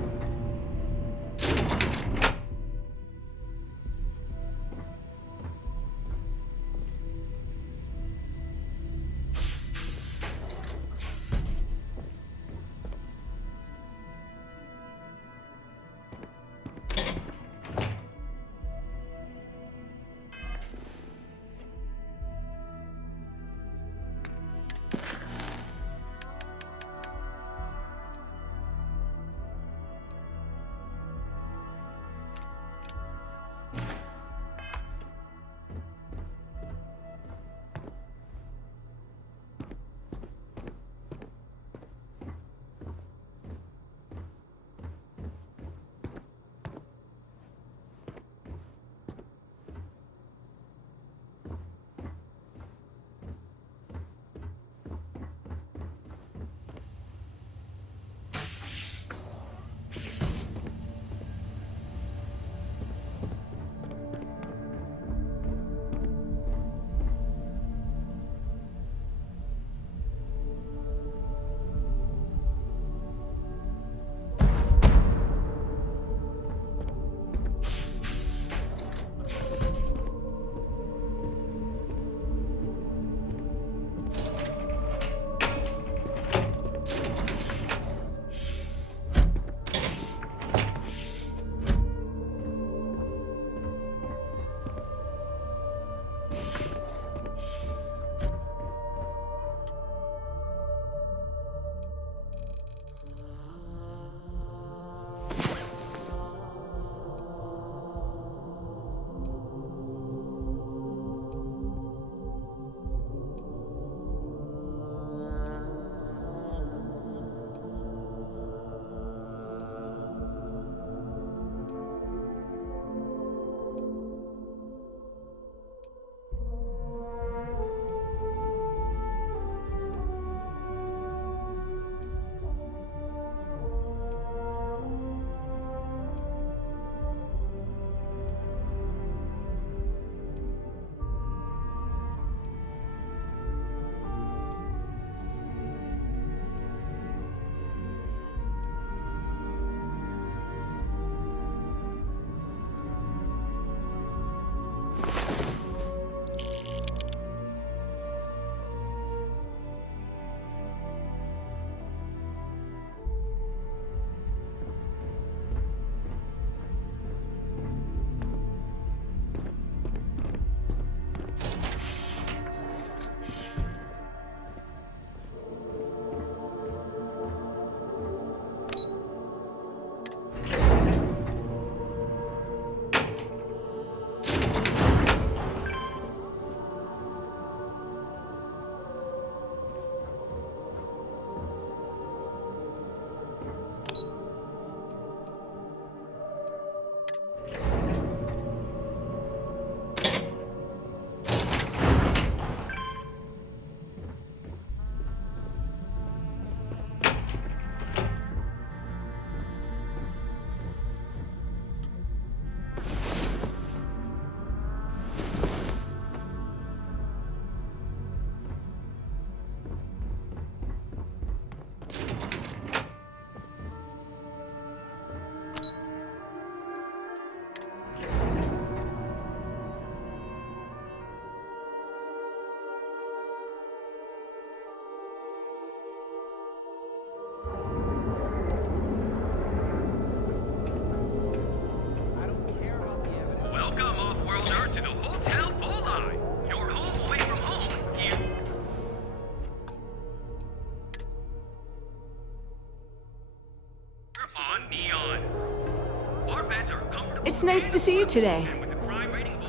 It's nice to see you today.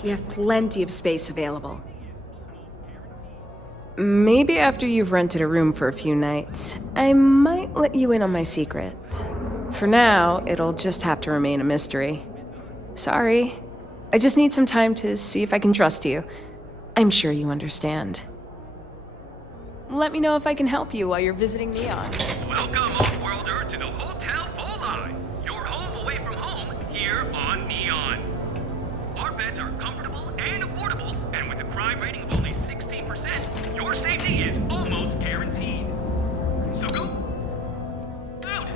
We have plenty of space available. Maybe after you've rented a room for a few nights, I might let you in on my secret. For now, it'll just have to remain a mystery. Sorry. I just need some time to see if I can trust you. I'm sure you understand. Let me know if I can help you while you're visiting Neon. Welcome, off-worlder, to the Hotel Volai, your home away from home here on Neon. Our beds are comfortable and affordable, and with a crime rating of only 16%, your safety is almost guaranteed. So go out.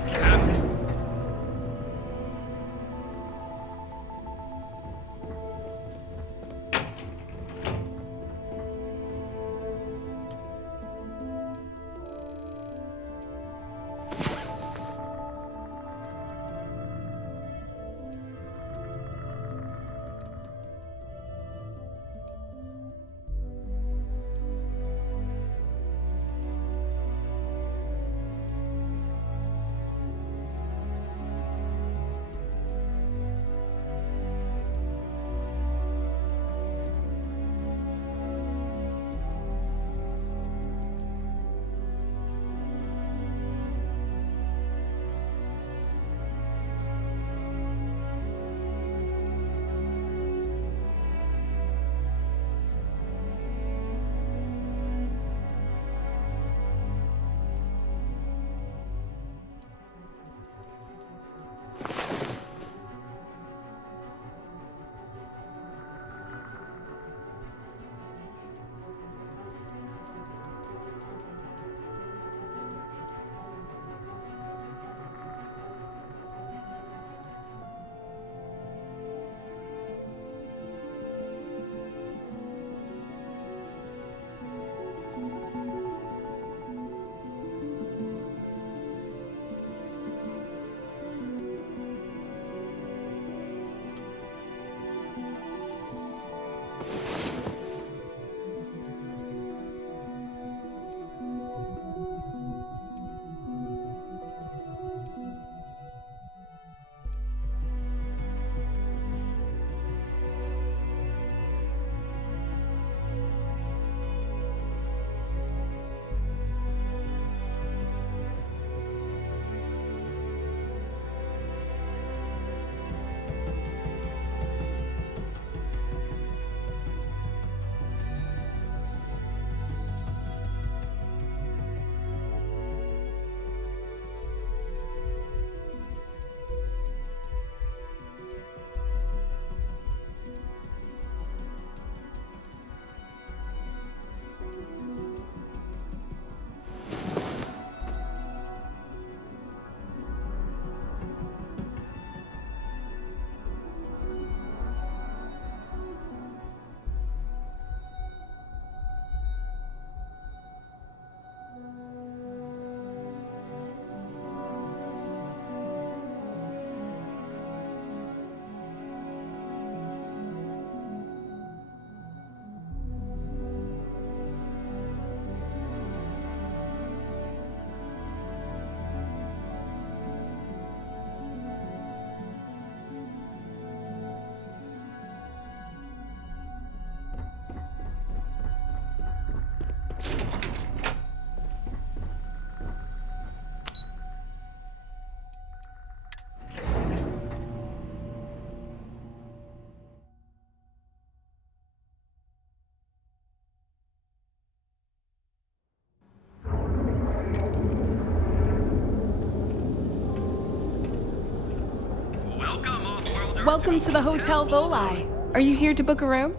Welcome to the Hotel Volai. Are you here to book a room?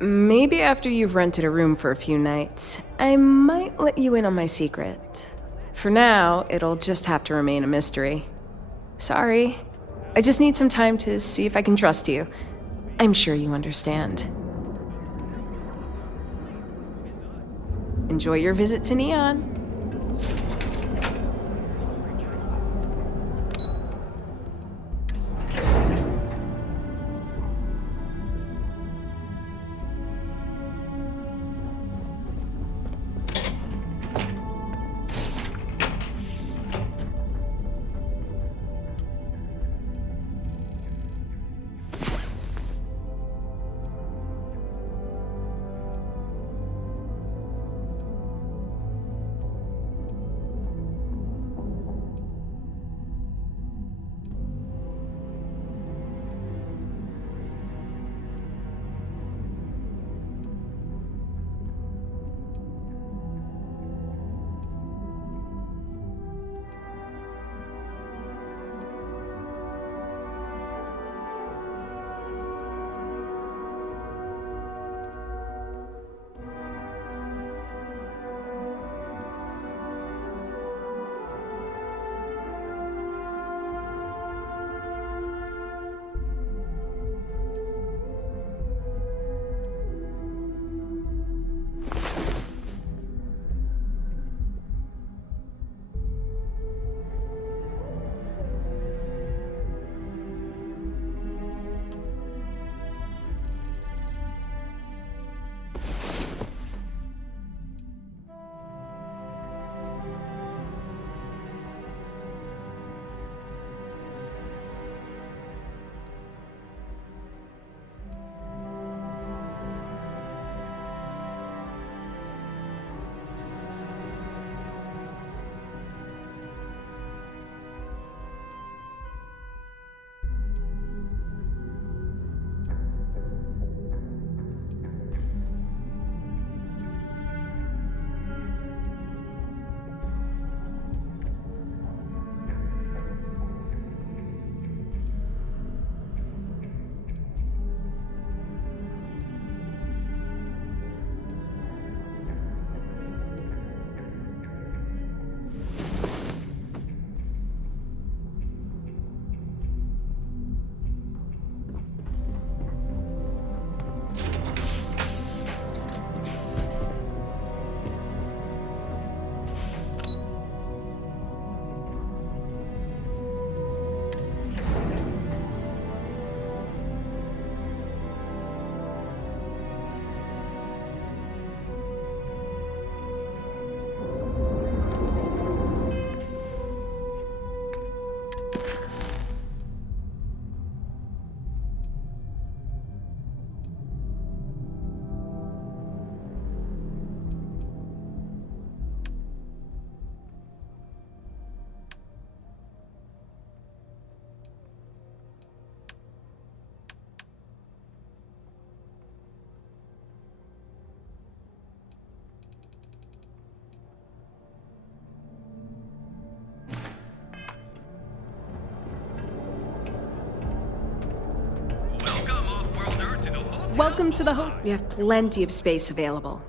Maybe after you've rented a room for a few nights, I might let you in on my secret. For now, it'll just have to remain a mystery. Sorry. I just need some time to see if I can trust you. I'm sure you understand. Enjoy your visit to Neon. Welcome to the hotel. We have plenty of space available.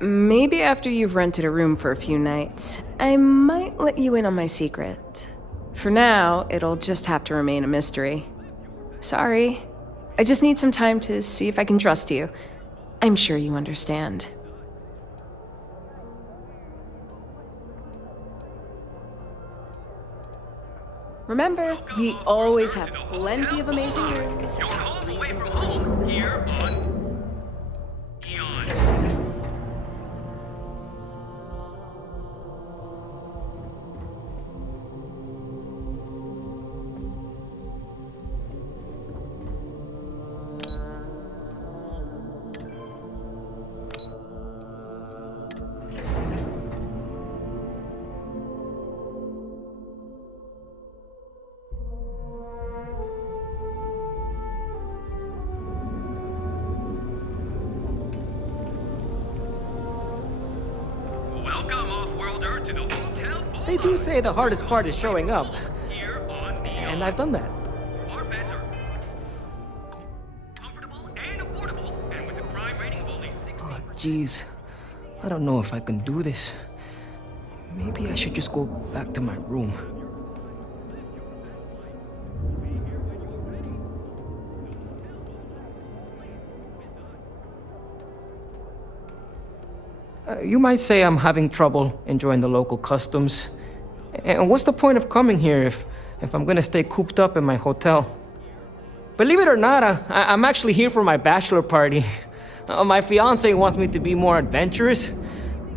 Maybe after you've rented a room for a few nights, I might let you in on my secret. For now, it'll just have to remain a mystery. Sorry. I just need some time to see if I can trust you. I'm sure you understand. Remember, we always have plenty of amazing rooms at reasonable rates. Here on Neon. They do say the hardest part is showing up. And I've done that. Oh, jeez. I don't know if I can do this. Maybe I should just go back to my room. You might say I'm having trouble enjoying the local customs. And what's the point of coming here if I'm gonna stay cooped up in my hotel? Believe it or not, I'm actually here for my bachelor party. My fiance wants me to be more adventurous,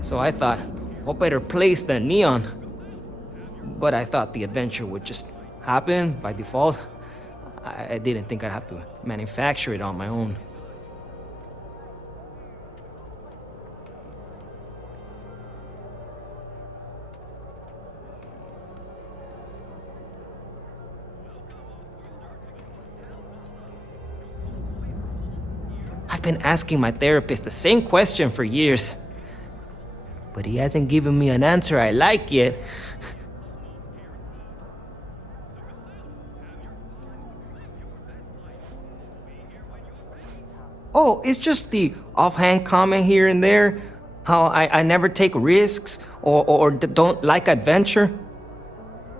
so I thought, what better place than Neon? But I thought the adventure would just happen by default. I didn't think I'd have to manufacture it on my own. I've been asking my therapist the same question for years, but he hasn't given me an answer I like yet. Oh, it's just the offhand comment here and there, how I never take risks or don't like adventure.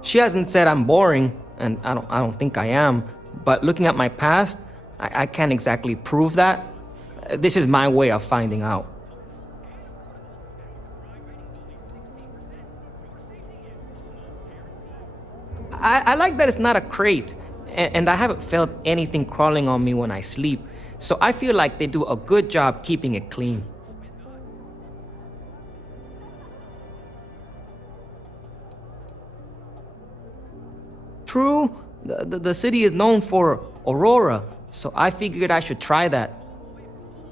She hasn't said I'm boring, and I don't think I am, but looking at my past, I can't exactly prove that. This is my way of finding out. I like that it's not a crate, and I haven't felt anything crawling on me when I sleep, so I feel like they do a good job keeping it clean. True, the city is known for Aurora, so I figured I should try that.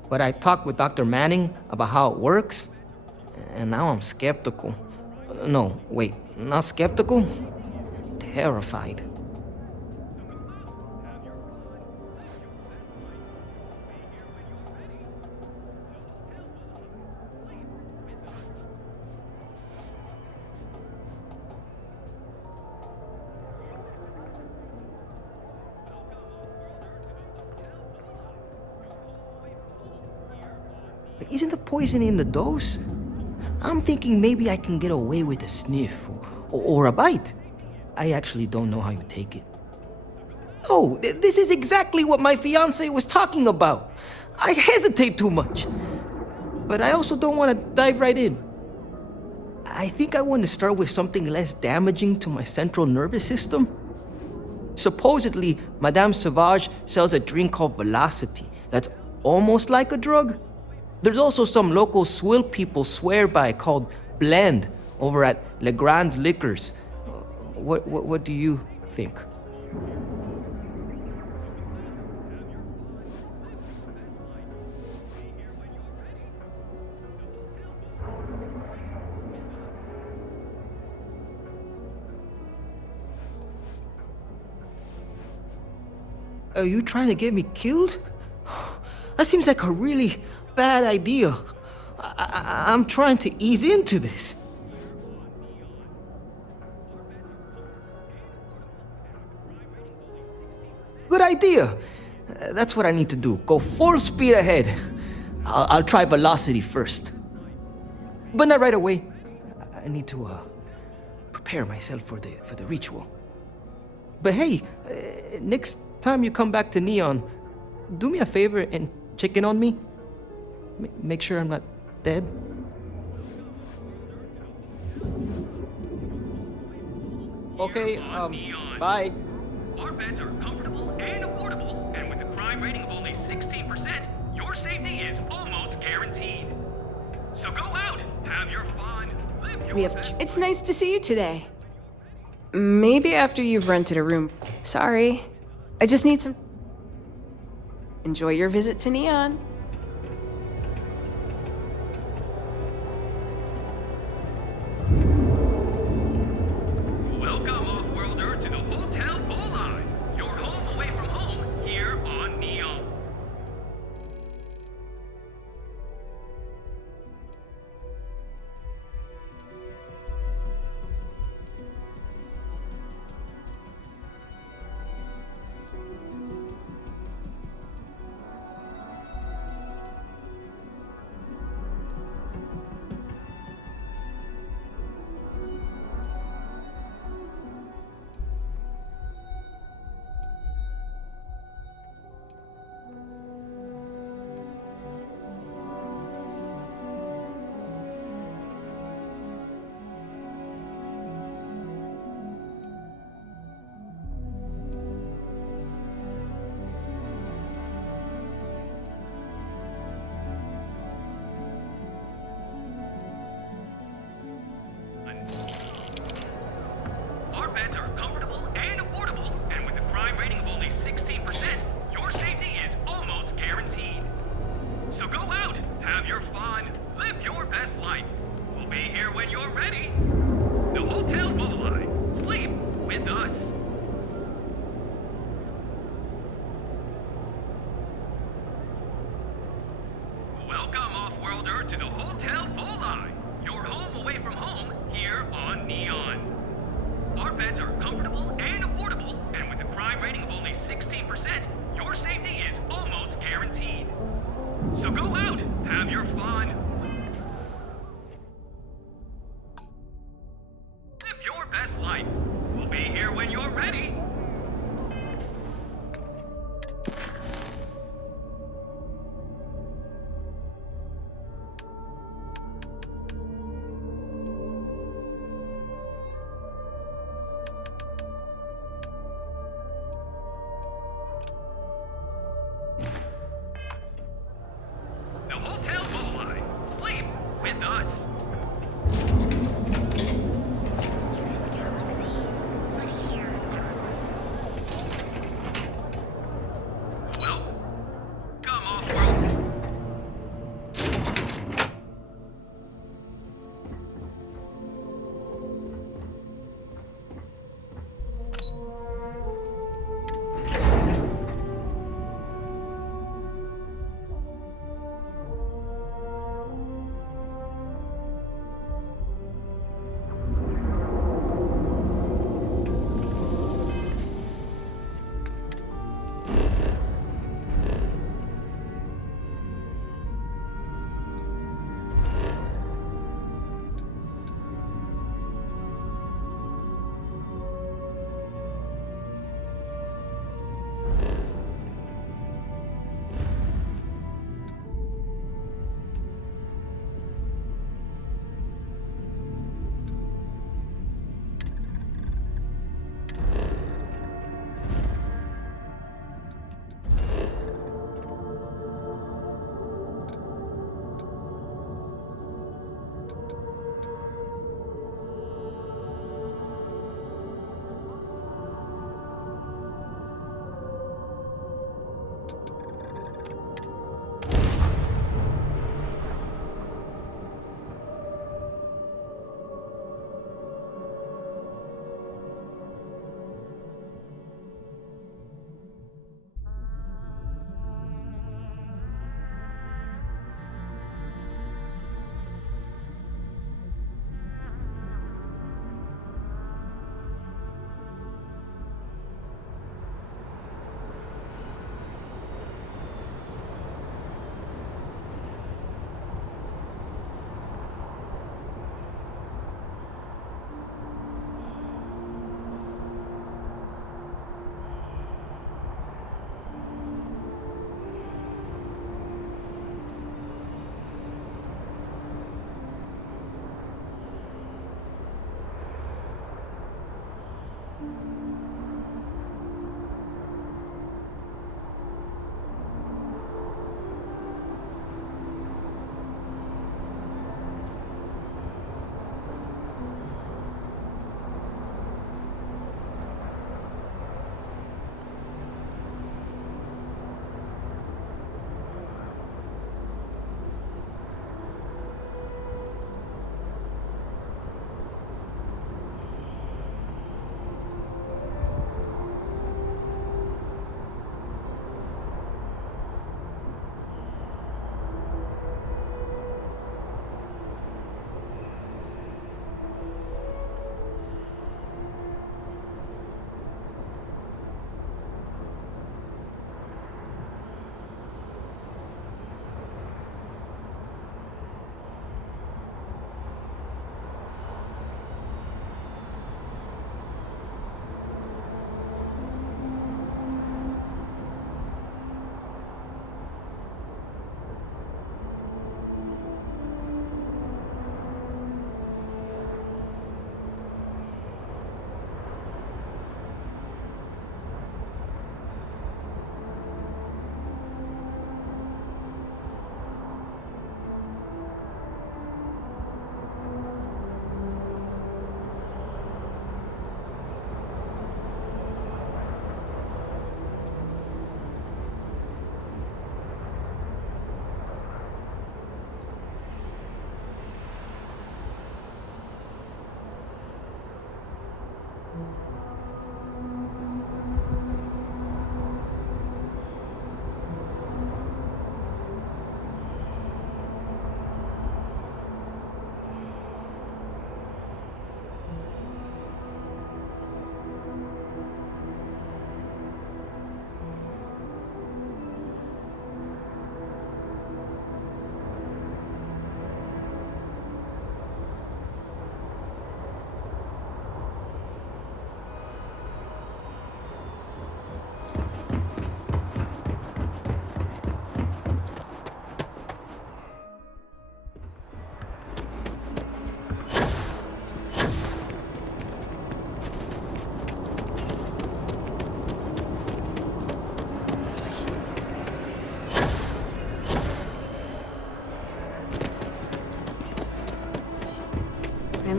But I talked with Dr. Manning about how it works, and now I'm skeptical. No, wait, not skeptical? Terrified. Isn't the poison in the dose? I'm thinking maybe I can get away with a sniff or a bite. I actually don't know how you take it. No, this is exactly what my fiance was talking about. I hesitate too much. But I also don't want to dive right in. I think I want to start with something less damaging to my central nervous system. Supposedly, Madame Sauvage sells a drink called Velocity that's almost like a drug. There's also some local swill people swear by called Blend over at Legrand's Liquors. What do you think? Are you trying to get me killed? That seems like a really bad idea. I'm trying to ease into this. good idea. That's what I need to do. Go full speed ahead. I'll try velocity first. But not right away. I need to prepare myself for the ritual. But hey, next time you come back to Neon, do me a favor and check in on me. Make sure I'm not dead. Okay, bye. Our beds are comfortable and affordable, and with a crime rating of only 16%, your safety is almost guaranteed. So go out, have your fun, live your best. It's nice to see you today. Maybe after you've rented a room. Sorry. I just need some... Enjoy your visit to Neon. Welcome, off-worlder, to the Hotel Volai, your home away from home here on Neon. Our beds are comfortable and affordable, and with a crime rating of only 16%, your safety is almost guaranteed. So go out, have your fun, live your best life. We'll be here when you're ready. The Hotel Volai. Sleep with us. Welcome, off-worlder, to the Hotel Volai, your home away from home here on Neon. Our beds are comfortable and affordable, and with a crime rating of only 16%, your safety is almost guaranteed. So go out, have your fun. Live your best life. We'll be here when you're ready. The Hotel Volai. Sleep with us. Welcome, off-world.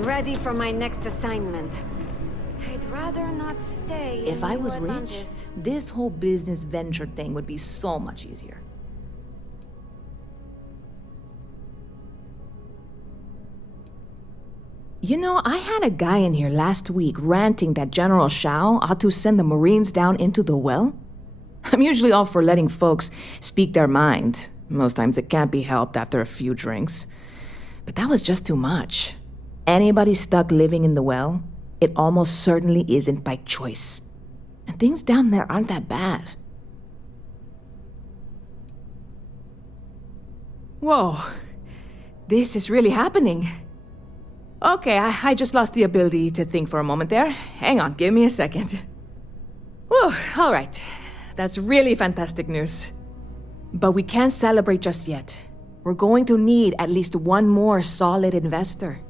ready for my next assignment. I'd rather not stay If in I New was rich, Atlantis. this whole business venture thing would be so much easier. You know, I had a guy in here last week ranting that General Shao ought to send the Marines down into the well. I'm usually all for letting folks speak their mind. Most times it can't be helped after a few drinks. But that was just too much. Anybody stuck living in the well, it almost certainly isn't by choice. And things down there aren't that bad. Whoa, this is really happening. Okay, I just lost the ability to think for a moment there. Hang on, give me a second. Whew, all right. That's really fantastic news. But we can't celebrate just yet. We're going to need at least one more solid investor.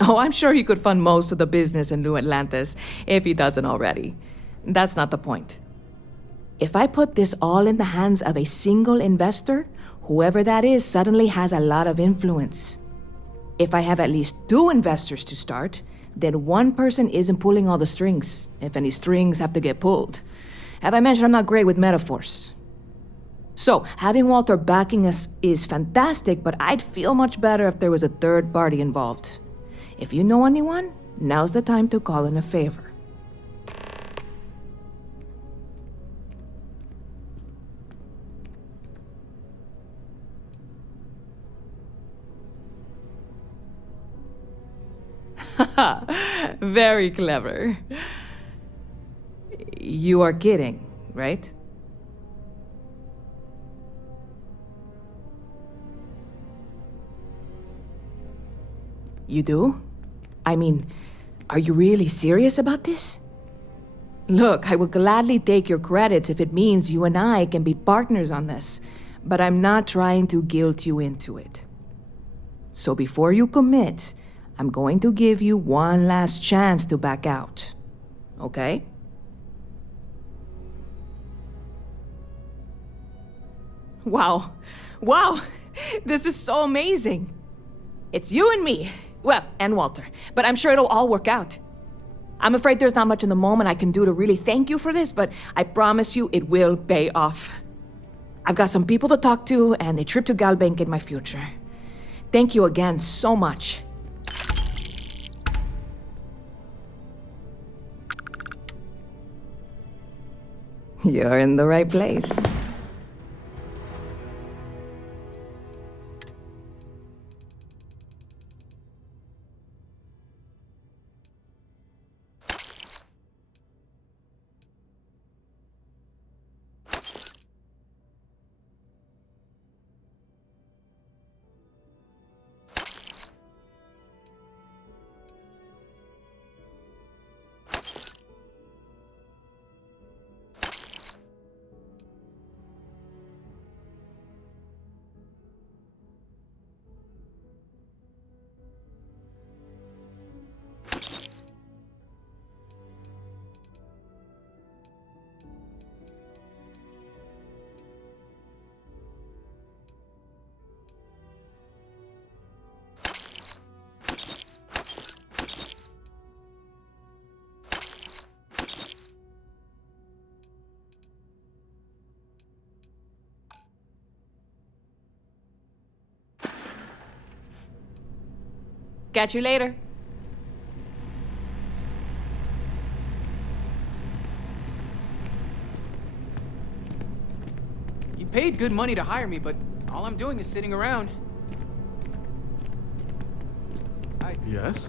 Oh, I'm sure he could fund most of the business in New Atlantis, if he doesn't already. That's not the point. If I put this all in the hands of a single investor, whoever that is suddenly has a lot of influence. If I have at least 2 investors to start, then one person isn't pulling all the strings, if any strings have to get pulled. Have I mentioned I'm not great with metaphors? So, having Walter backing us is fantastic, but I'd feel much better if there was a third party involved. If you know anyone, now's the time to call in a favor. Very clever. You are kidding, right? You do? I mean, are you really serious about this? Look, I will gladly take your credits if it means you and I can be partners on this, but I'm not trying to guilt you into it. So before you commit, I'm going to give you one last chance to back out. Okay? Wow. Wow! This is so amazing! It's you and me. Well, and Walter. But I'm sure it'll all work out. I'm afraid there's not much in the moment I can do to really thank you for this, but I promise you it will pay off. I've got some people to talk to, and a trip to Galbank in my future. Thank you again so much. You're in the right place. Catch you later. You paid good money to hire me, but all I'm doing is sitting around. Yes?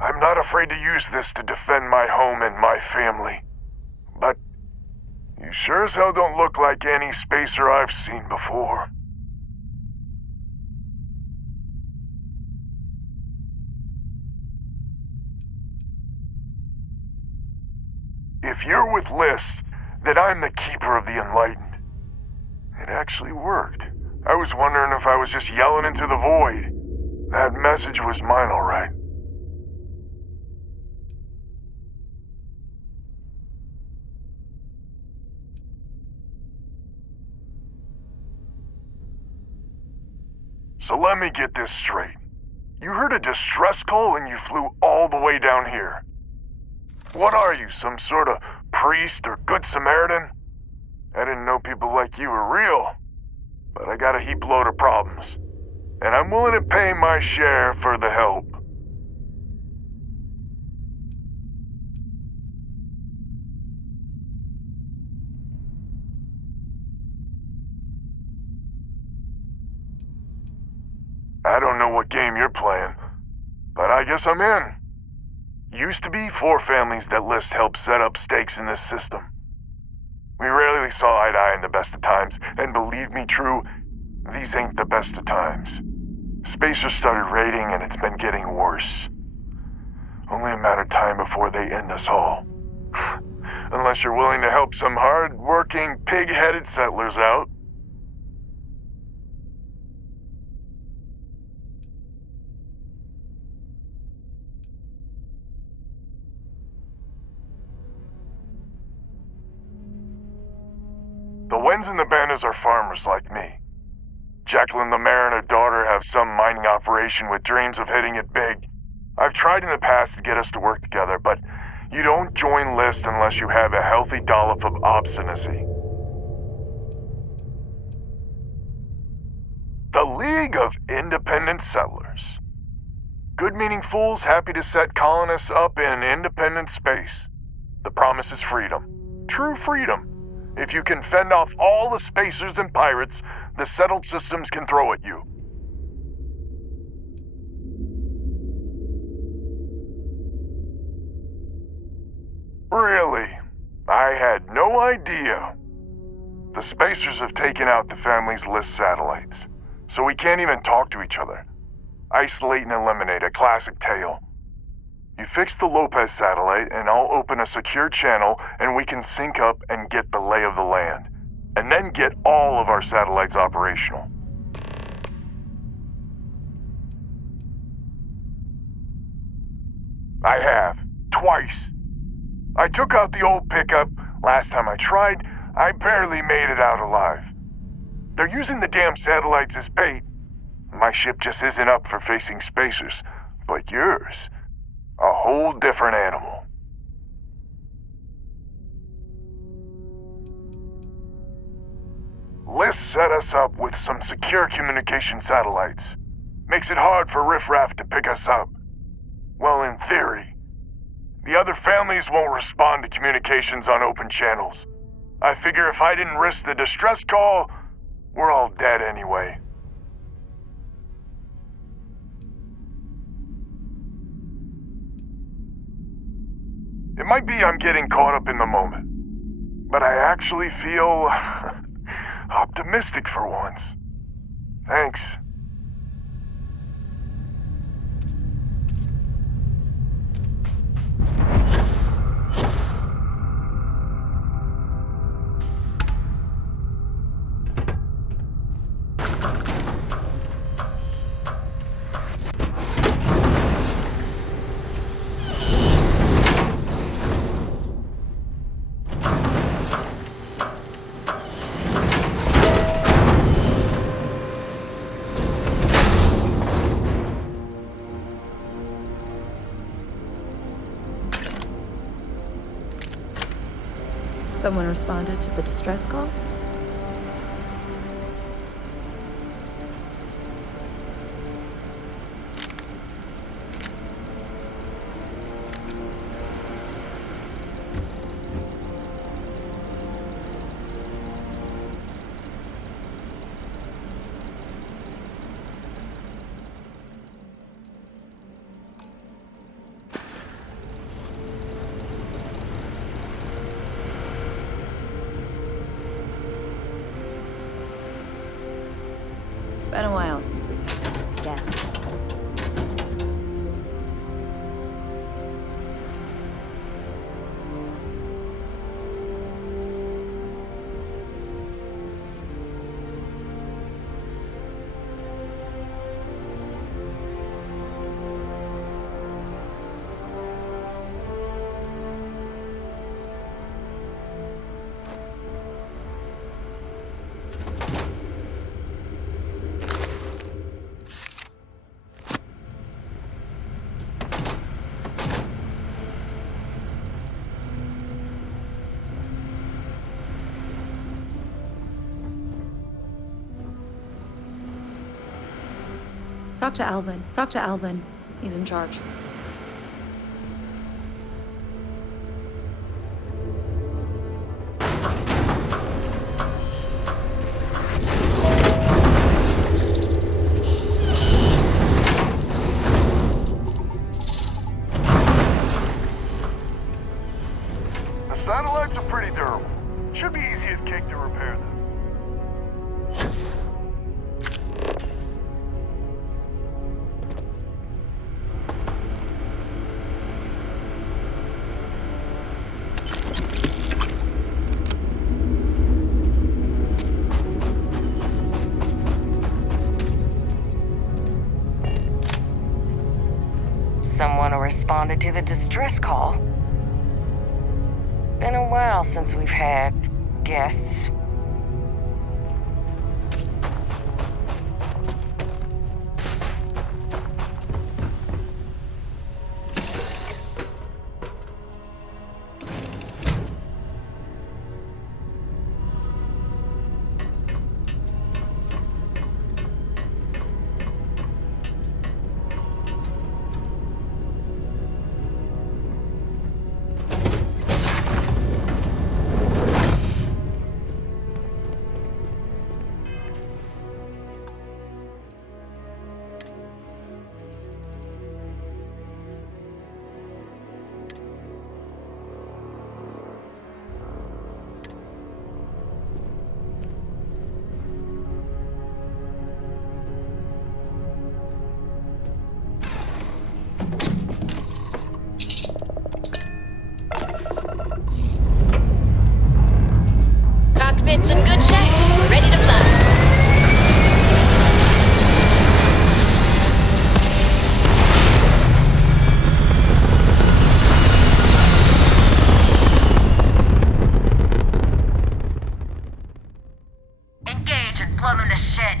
I'm not afraid to use this to defend my home and my family. But you sure as hell don't look like any spacer I've seen before. If you're with List, then I'm the Keeper of the Enlightened. It actually worked. I was wondering if I was just yelling into the void. That message was mine, all right. So let me get this straight. You heard a distress call and you flew all the way down here. What are you, some sort of priest or good Samaritan? I didn't know people like you were real, but I got a heap load of problems, and I'm willing to pay my share for the help. I don't know what game you're playing, but I guess I'm in. Used to be 4 families that List helped set up stakes in this system. We rarely saw eye to eye in the best of times, and believe me true, these ain't the best of times. Spacers started raiding and it's been getting worse. Only a matter of time before they end us all. Unless you're willing to help some hard-working, pig-headed settlers out. The Wens and the Bandas are farmers like me. Jacqueline the mayor and her daughter have some mining operation with dreams of hitting it big. I've tried in the past to get us to work together, but you don't join List unless you have a healthy dollop of obstinacy. The League of Independent Settlers. Good-meaning fools happy to set colonists up in independent space. The promise is freedom. True freedom. If you can fend off all the spacers and pirates the settled systems can throw at you. Really? I had no idea. The spacers have taken out the family's List satellites, so we can't even talk to each other. Isolate and eliminate, a classic tale. You fix the Lopez satellite, and I'll open a secure channel, and we can sync up and get the lay of the land. And then get all of our satellites operational. I have. Twice. I took out the old pickup. Last time I tried, I barely made it out alive. They're using the damn satellites as bait. My ship just isn't up for facing spacers. But yours... a whole different animal. List set us up with some secure communication satellites. Makes it hard for riffraff to pick us up. Well, in theory. The other families won't respond to communications on open channels. I figure if I didn't risk the distress call, we're all dead anyway. It might be I'm getting caught up in the moment, but I actually feel optimistic for once. Thanks. Someone responded to the distress call? Been a while since we've had guests. Talk to Albin. Talk to Albin. He's in charge. The satellites are pretty durable. Should be easy as cake to repair them. Someone responded to the distress call. Been a while since we've had guests. Cockpit's in good shape. We're ready to fly. Engage and blow them to shit.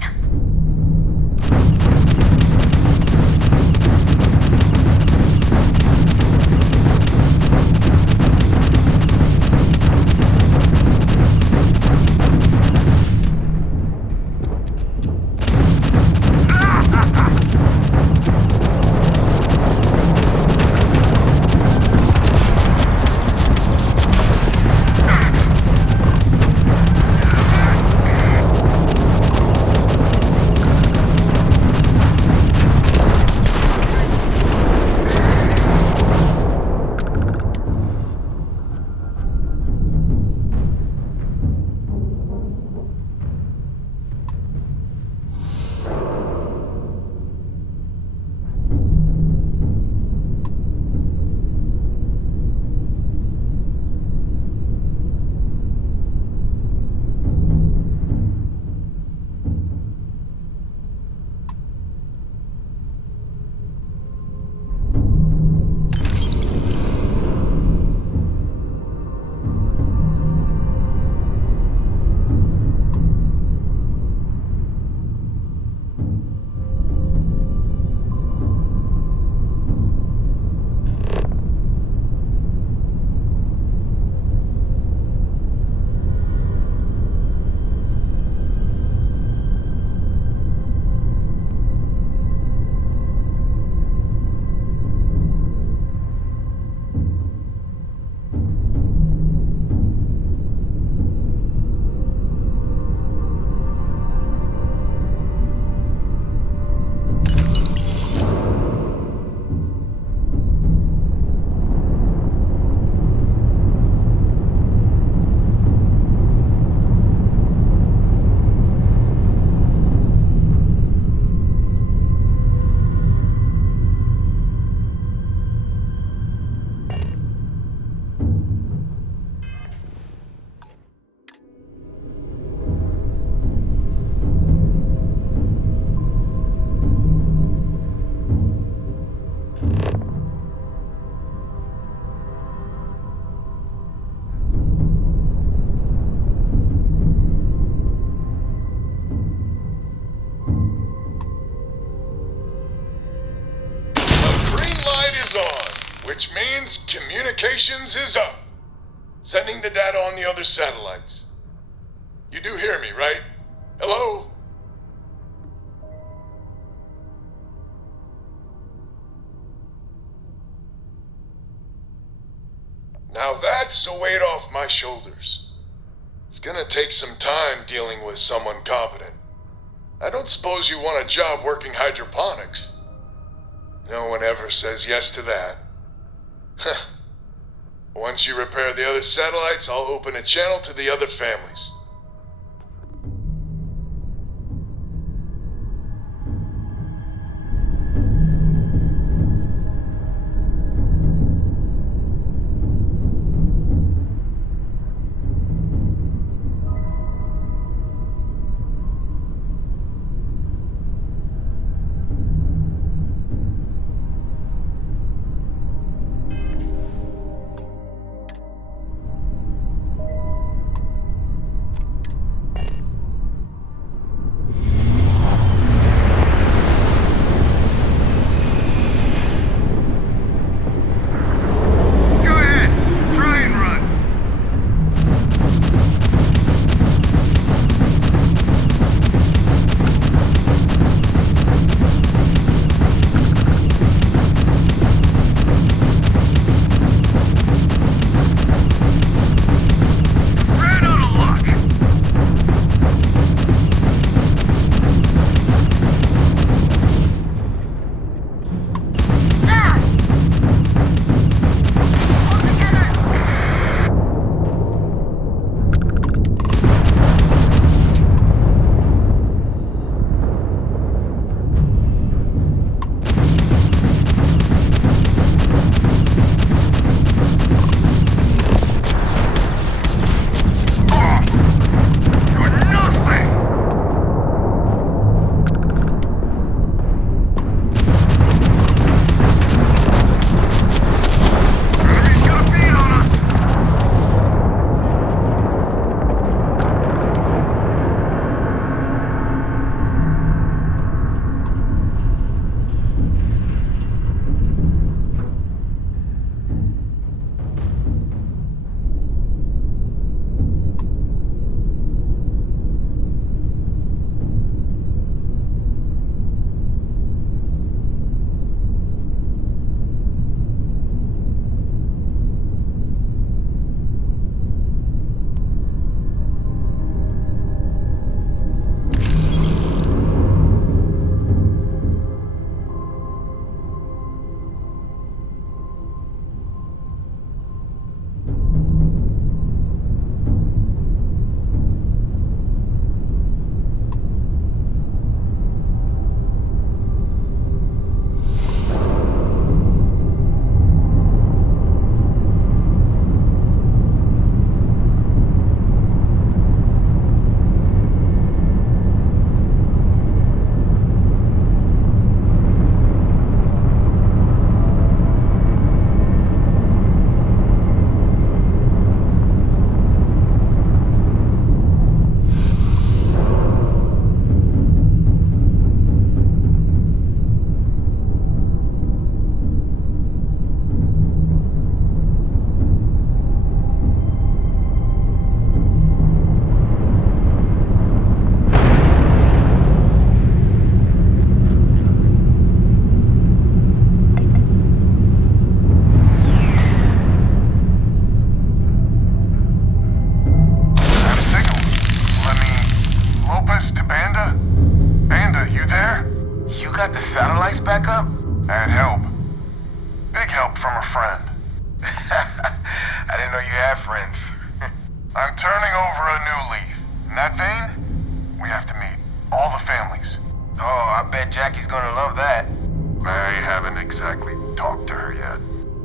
which means communications is up. Sending the data on the other satellites. You do hear me, right? Hello? Now that's a weight off my shoulders. It's gonna take some time dealing with someone competent. I don't suppose you want a job working hydroponics. No one ever says yes to that. Once you repair the other satellites, I'll open a channel to the other families. back up? And help. Big help from a friend. I didn't know you had friends. I'm turning over a new leaf. In that vein, we have to meet. All the families. Oh, I bet Jackie's gonna love that. I haven't exactly talked to her yet.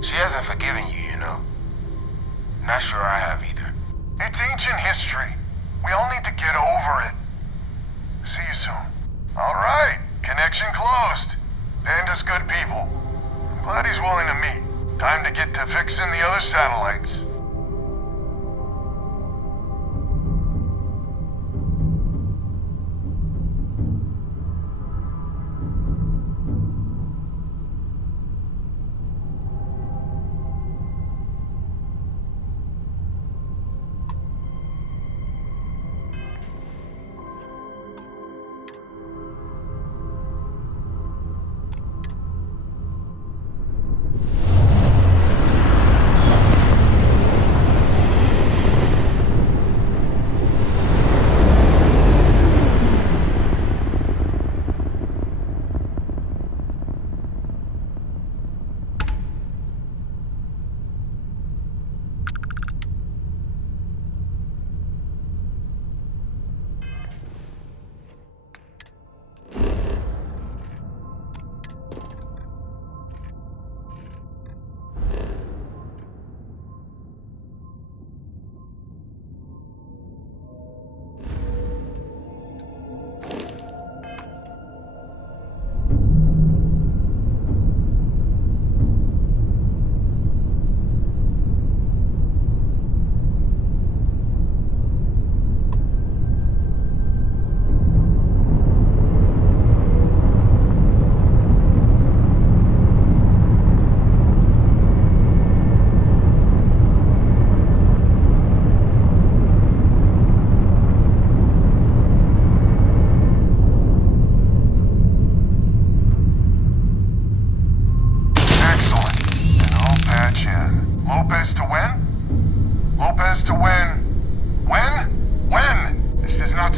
She hasn't forgiven you, you know. Not sure I have either. It's ancient history. We all need to get over it. See you soon. All right, connection closed. Panda's good people. I'm glad he's willing to meet. Time to get to fixing the other satellites.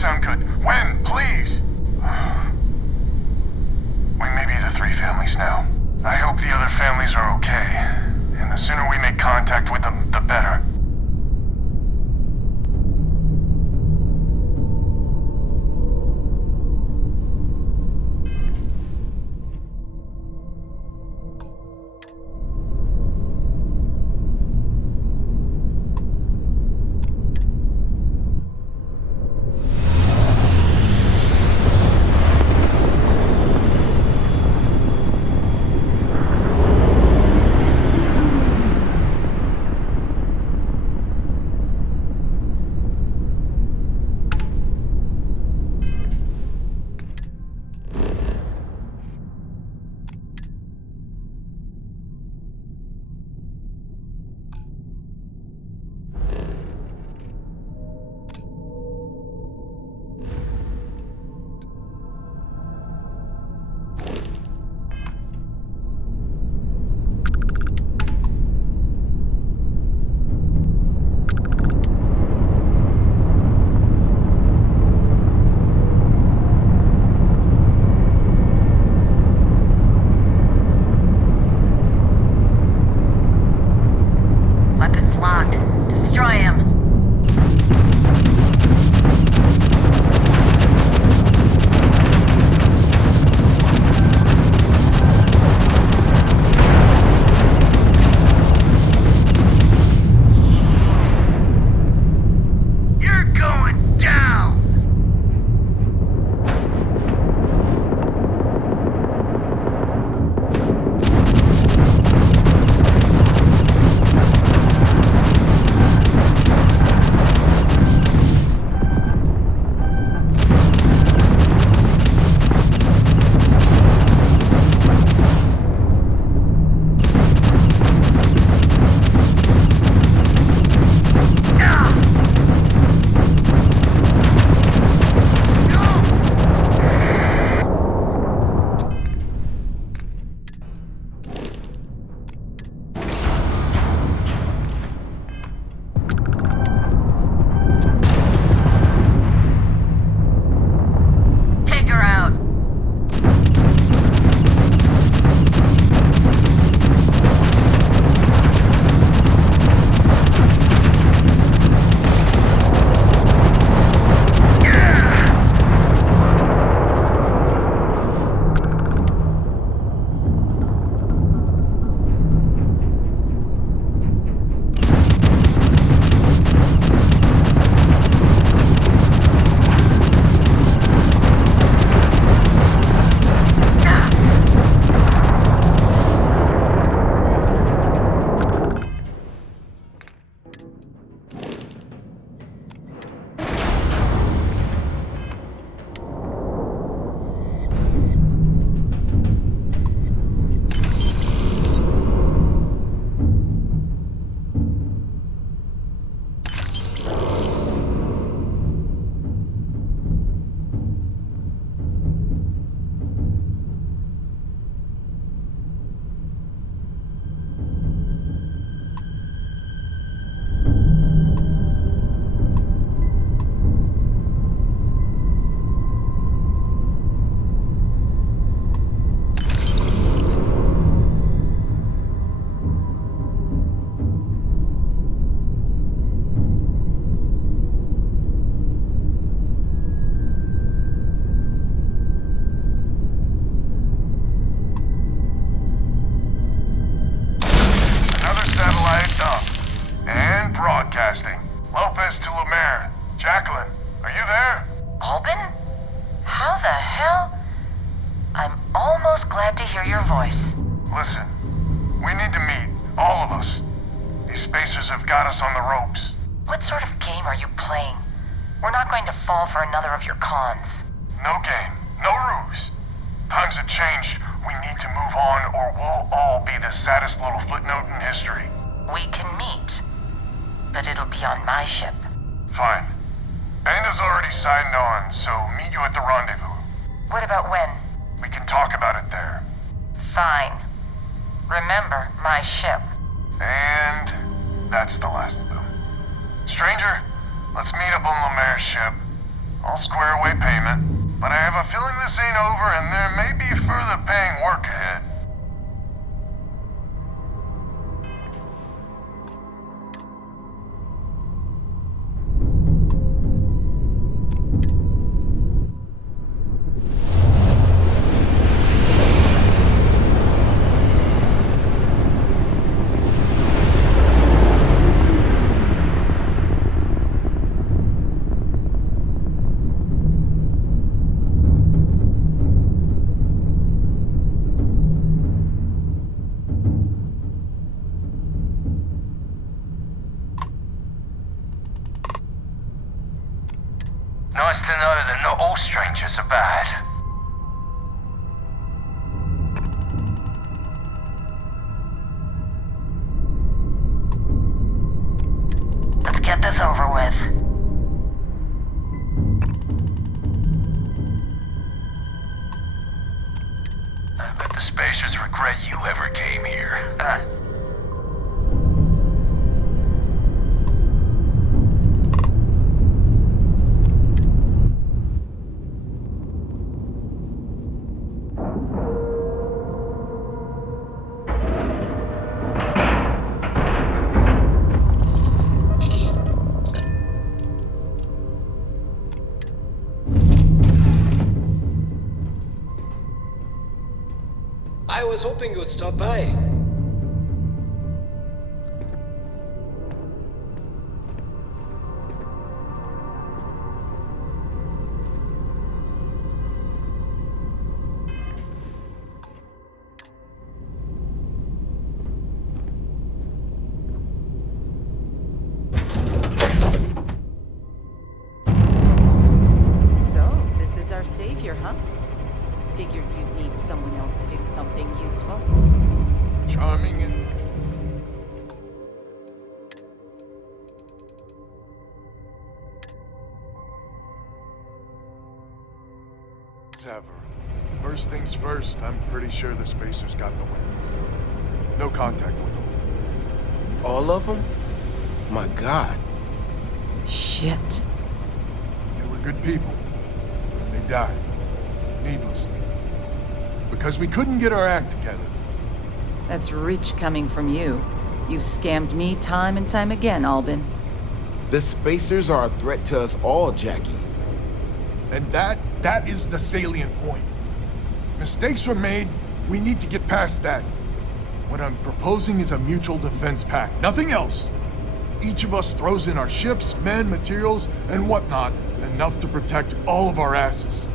sound good. When, please? We may be the 3 families now. I hope the other families are okay. And the sooner we make contact with them, the better. Listen, we need to meet, all of us. These spacers have got us on the ropes. What sort of game are you playing? We're not going to fall for another of your cons. No game, no ruse. Times have changed. We need to move on or we'll all be the saddest little footnote in history. We can meet, but it'll be on my ship. Fine. Banda's already signed on, so meet you at the rendezvous. What about when? We can talk about it there. Fine. Remember, my ship. And that's the last of them. Stranger, let's meet up on Lemaire's ship. I'll square away payment, but I have a feeling this ain't over and there may be further paying work ahead. Nice to know that not all strangers are bad. Let's get this over with. I bet the spacers regret you ever came here. I was hoping you would stop by. So, this is our savior, huh? Figured you'd need someone else to do something useful. Charming and... Ever. First things first, I'm pretty sure the spacers got the wins. No contact with them. All of them? My God. Shit. They were good people. And they died. Needlessly. Because we couldn't get our act together. That's rich coming from you. You scammed me time and time again, Albin. The spacers are a threat to us all, Jackie. And that is the salient point. Mistakes were made, we need to get past that. What I'm proposing is a mutual defense pact, nothing else. Each of us throws in our ships, men, materials, and whatnot, enough to protect all of our asses.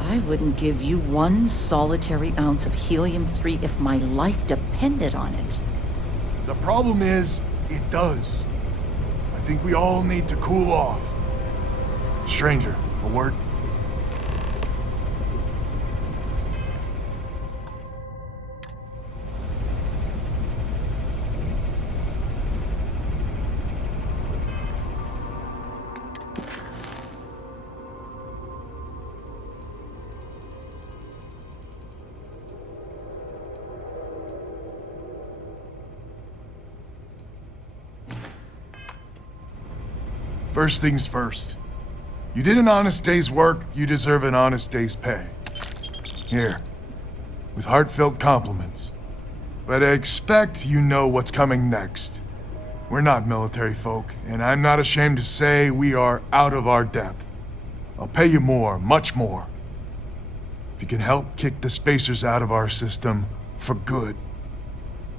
I wouldn't give you one solitary ounce of helium-3 if my life depended on it. The problem is, it does. I think we all need to cool off. Stranger, a word? First things first. You did an honest day's work, you deserve an honest day's pay. Here, with heartfelt compliments. But I expect you know what's coming next. We're not military folk, and I'm not ashamed to say we are out of our depth. I'll pay you more, much more. If you can help kick the spacers out of our system for good,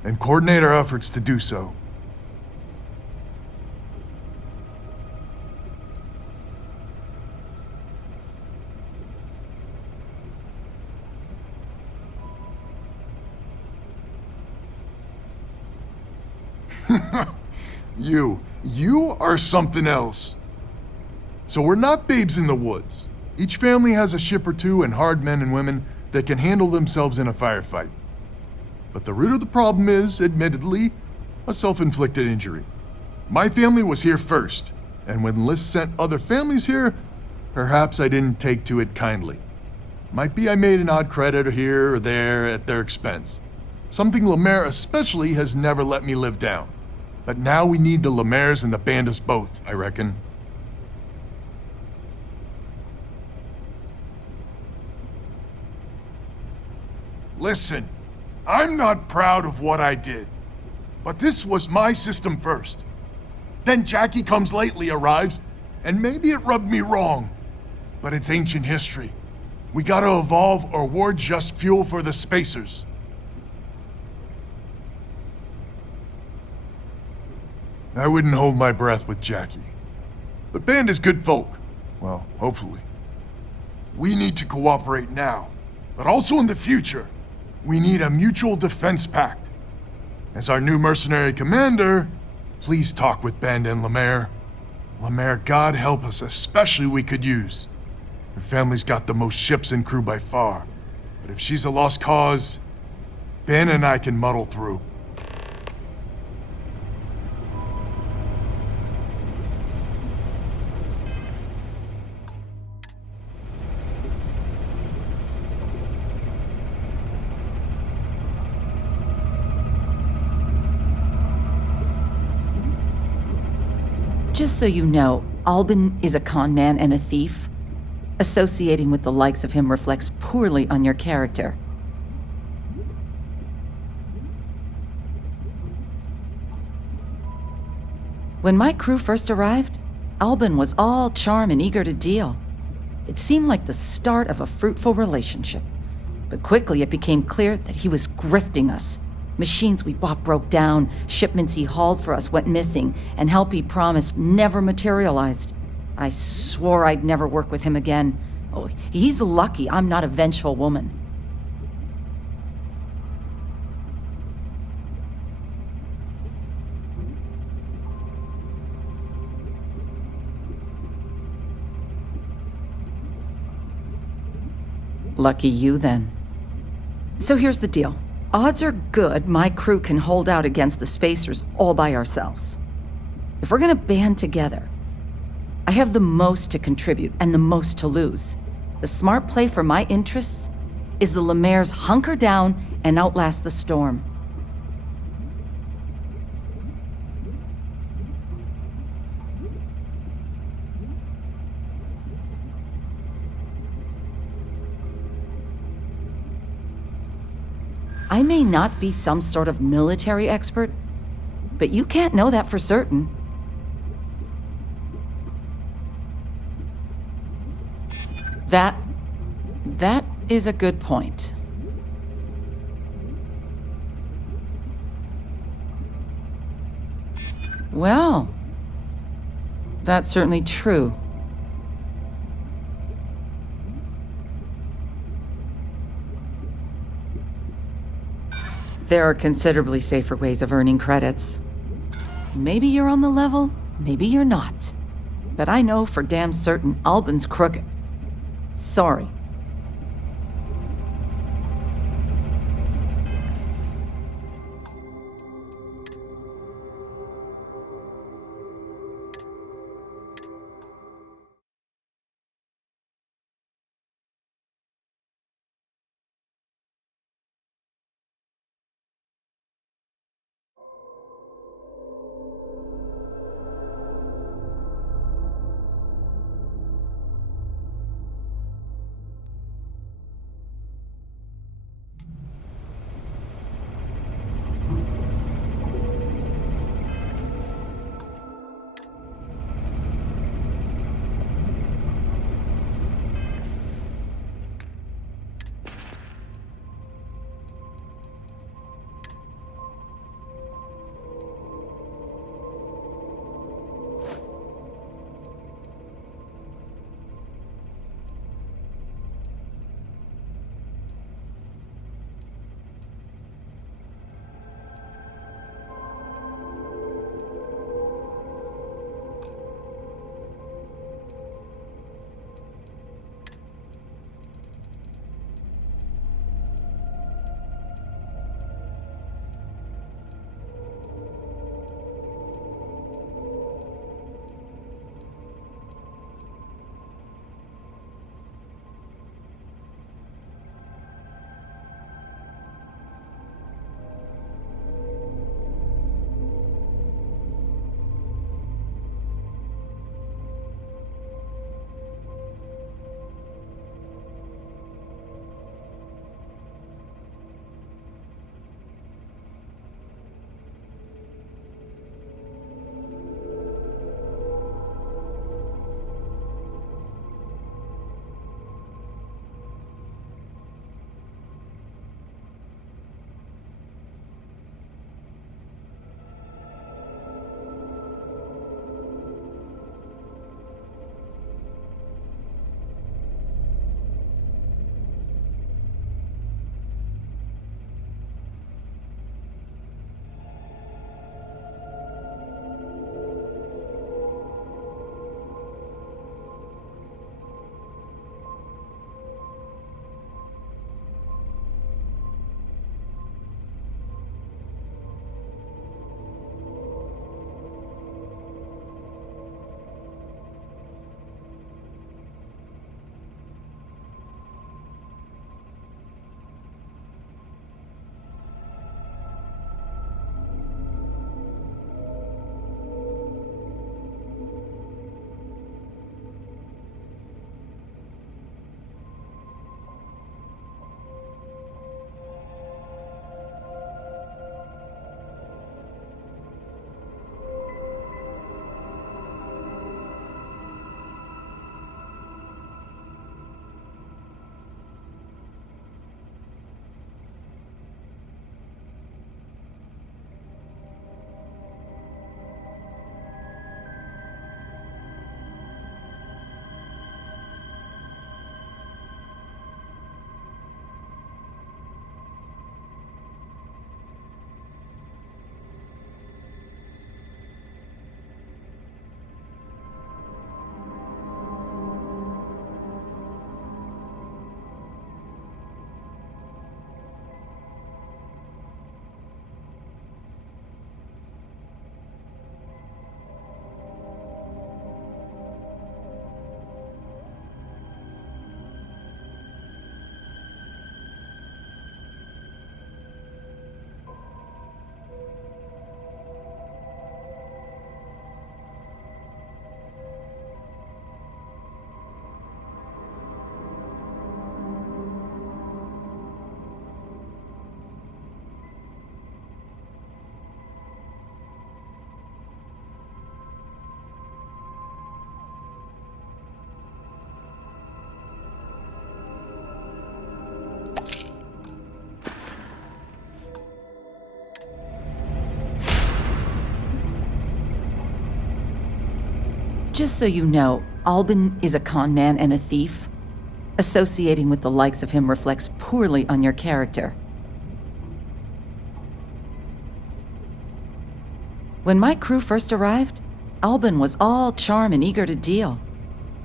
and coordinate our efforts to do so. You are something else. So we're not babes in the woods. Each family has a ship or two and hard men and women that can handle themselves in a firefight. But the root of the problem is, admittedly, a self-inflicted injury. My family was here first, and when Liz sent other families here, perhaps I didn't take to it kindly. Might be I made an odd credit here or there at their expense. Something Lemaire especially has never let me live down. But now we need the Lemaires and the Bandas both, I reckon. Listen, I'm not proud of what I did, but this was my system first. Then Jackie Comes Lately arrives, and maybe it rubbed me wrong, but it's ancient history. We gotta evolve or we're just fuel for the spacers. I wouldn't hold my breath with Jackie. But Band is good folk. Well, hopefully. We need to cooperate now, but also in the future. We need a mutual defense pact. As our new mercenary commander, please talk with Band and Lemaire. Lemaire, God help us, especially we could use. Her family's got the most ships and crew by far. But if she's a lost cause, Ben and I can muddle through. Just so you know, Albin is a con man and a thief. Associating with the likes of him reflects poorly on your character. When my crew first arrived, Albin was all charm and eager to deal. It seemed like the start of a fruitful relationship. But quickly it became clear that he was grifting us. Machines we bought broke down, shipments he hauled for us went missing, and help he promised never materialized. I swore I'd never work with him again. Oh, he's lucky I'm not a vengeful woman. Lucky you, then. So here's the deal. Odds are good my crew can hold out against the spacers all by ourselves. If we're gonna band together, I have the most to contribute and the most to lose. The smart play for my interests is the Lemaire's hunker down and outlast the storm. I may not be some sort of military expert, but you can't know that for certain. That is a good point. Well, that's certainly true. There are considerably safer ways of earning credits. Maybe you're on the level, maybe you're not. But I know for damn certain Albin's crooked. Sorry. Just so you know, Albin is a con man and a thief. Associating with the likes of him reflects poorly on your character. When my crew first arrived, Albin was all charm and eager to deal.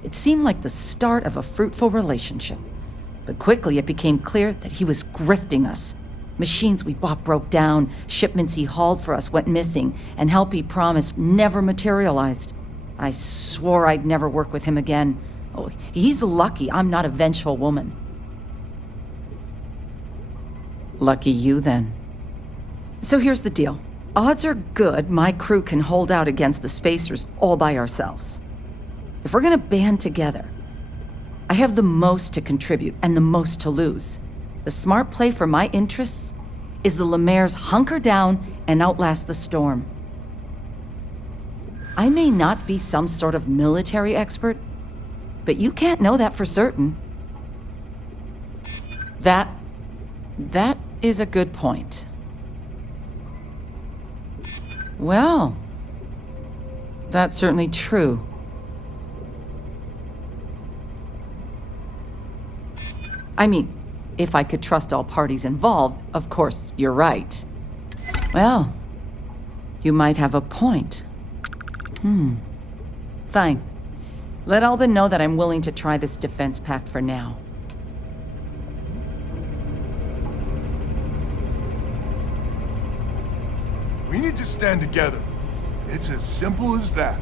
It seemed like the start of a fruitful relationship. But quickly it became clear that he was grifting us. Machines we bought broke down, shipments he hauled for us went missing, and help he promised never materialized. I swore I'd never work with him again. Oh, he's lucky I'm not a vengeful woman. Lucky you, then. So here's the deal. Odds are good my crew can hold out against the Spacers all by ourselves. If we're gonna band together, I have the most to contribute and the most to lose. The smart play for my interests is the Lemaire's hunker down and outlast the storm. I may not be some sort of military expert, but you can't know that for certain. That is a good point. Well, that's certainly true. I mean, if I could trust all parties involved, of course, you're right. Well, you might have a point. Fine. Let Albin know that I'm willing to try this defense pact for now. We need to stand together. It's as simple as that.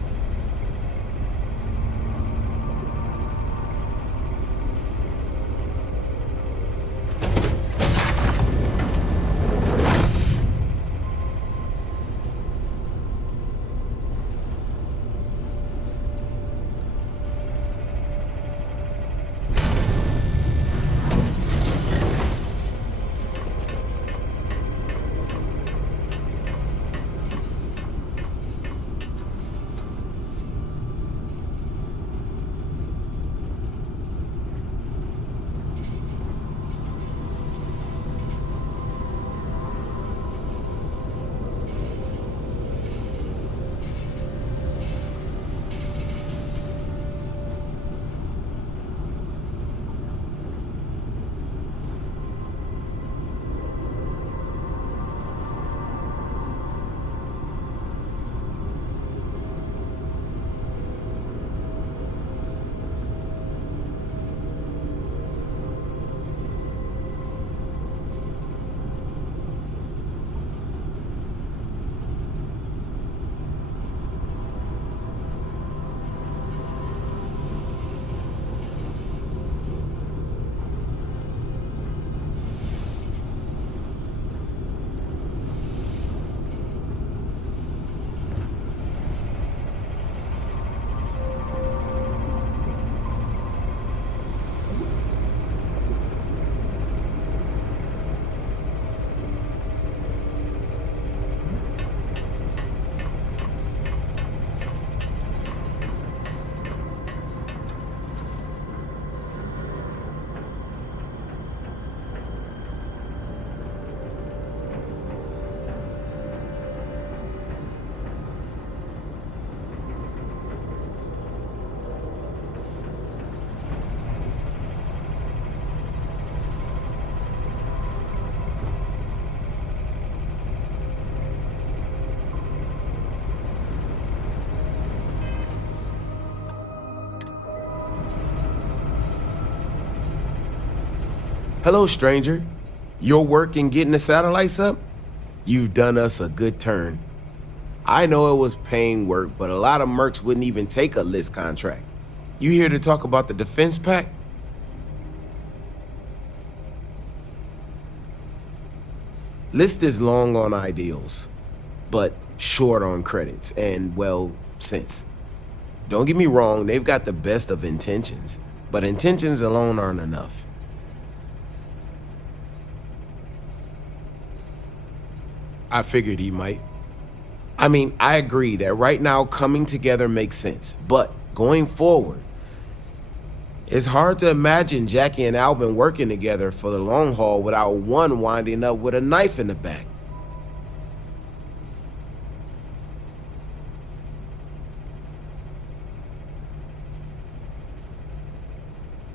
Hello, stranger. Your work in getting the satellites up? You've done us a good turn. I know it was paying work, but a lot of mercs wouldn't even take a list contract. You here to talk about the defense pact? List is long on ideals, but short on credits and, well, sense. Don't get me wrong, they've got the best of intentions, but intentions alone aren't enough. I figured he might. I mean, I agree that right now coming together makes sense, but going forward, it's hard to imagine Jackie and Albin working together for the long haul without one winding up with a knife in the back.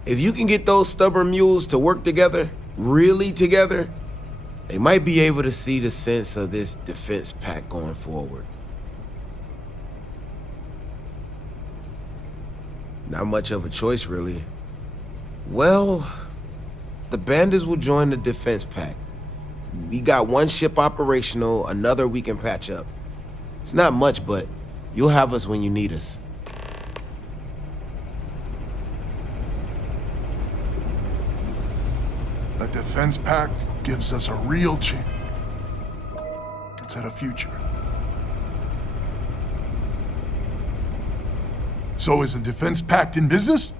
If you can get those stubborn mules to work together, really together, they might be able to see the sense of this defense pact going forward. Not much of a choice, really. Well, the bandits will join the defense pact. We got one ship operational, another we can patch up. It's not much, but you'll have us when you need us. A defense pact gives us a real chance at a future. So is a defense pact in business?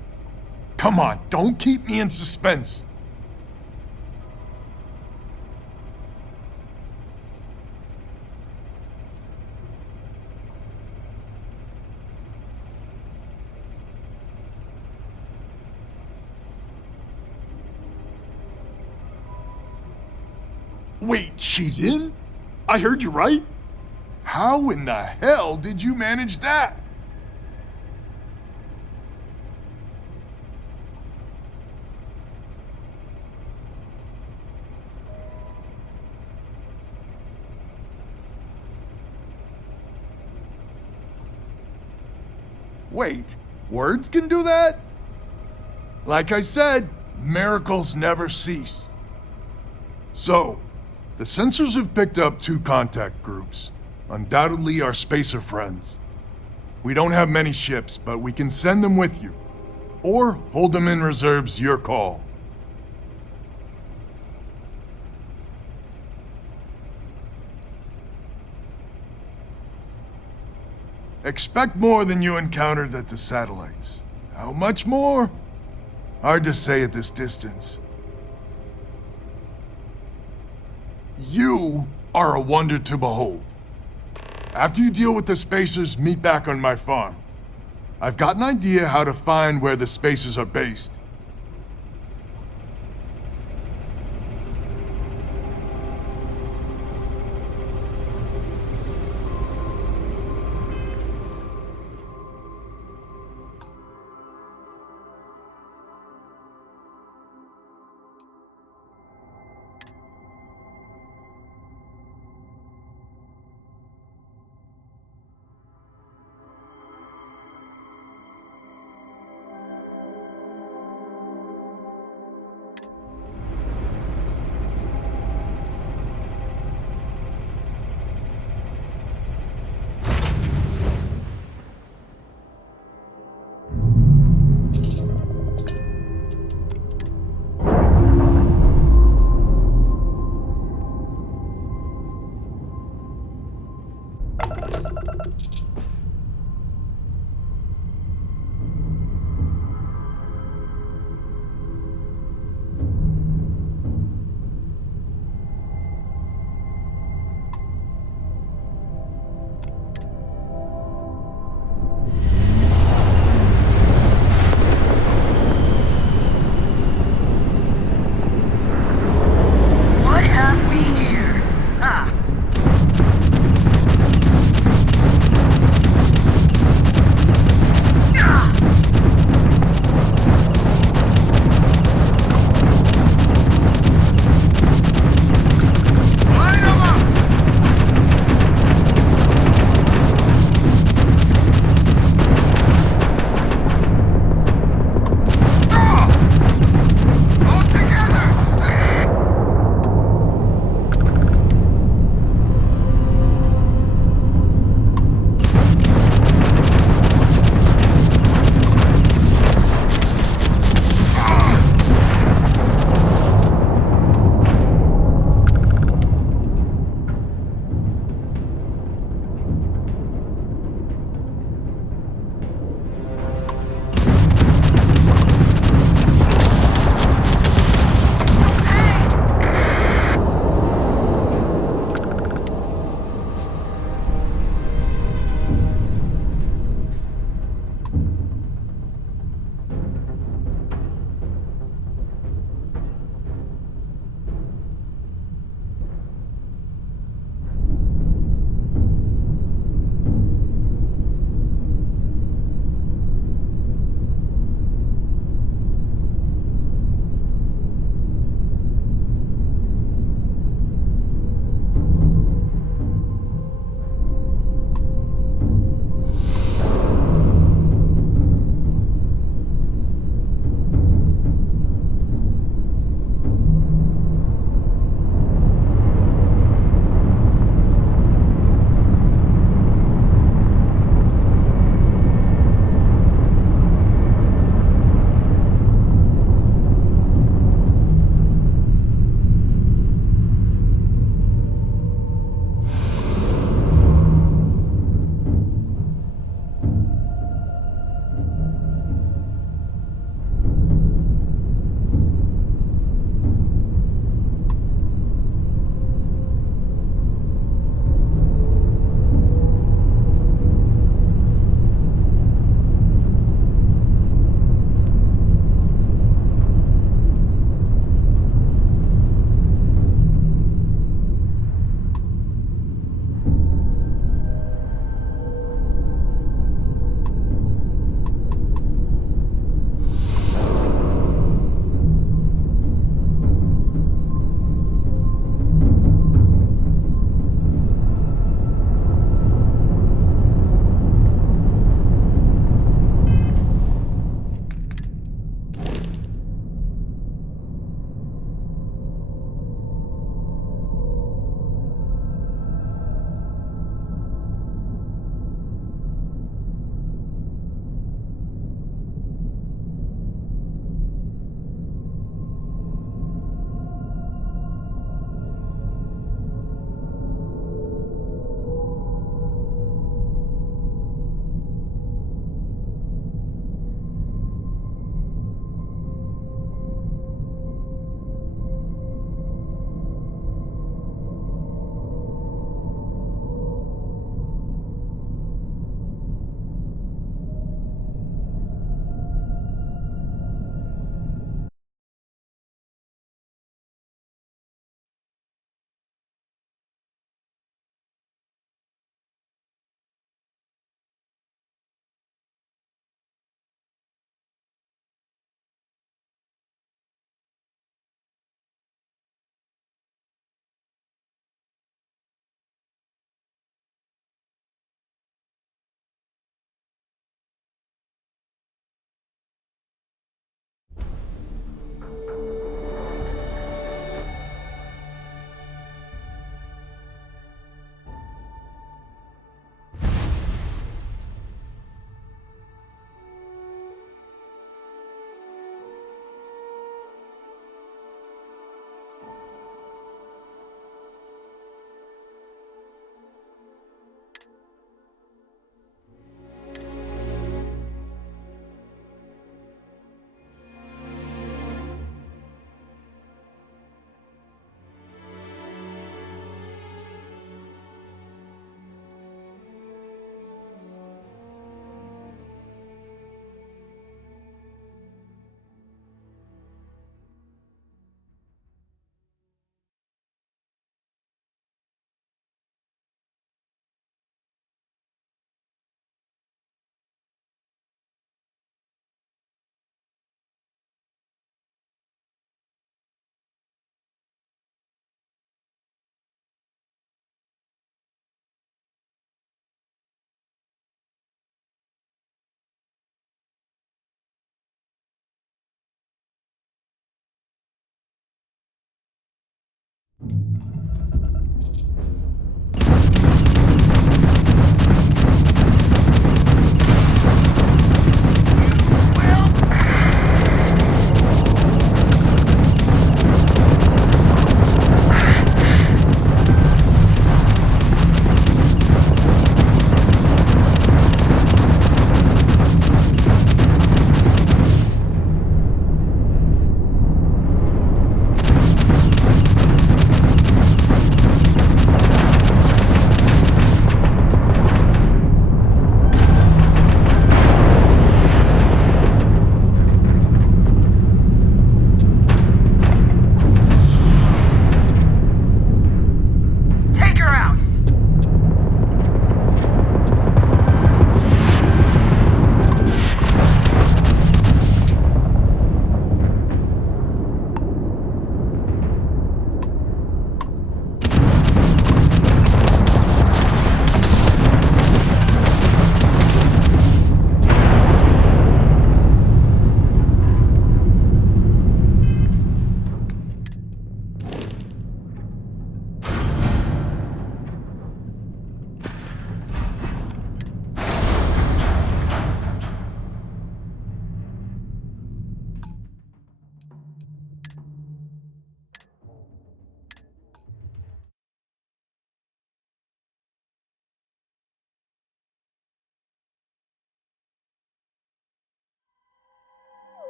Come on, don't keep me in suspense. Wait, she's in? I heard you right? How in the hell did you manage that? Wait, words can do that? Like I said, miracles never cease. So, the sensors have picked up 2 contact groups. Undoubtedly our spacer friends. We don't have many ships, but we can send them with you. Or hold them in reserves, your call. Expect more than you encountered at the satellites. How much more? Hard to say at this distance. You are a wonder to behold. After you deal with the spacers, meet back on my farm. I've got an idea how to find where the spacers are based.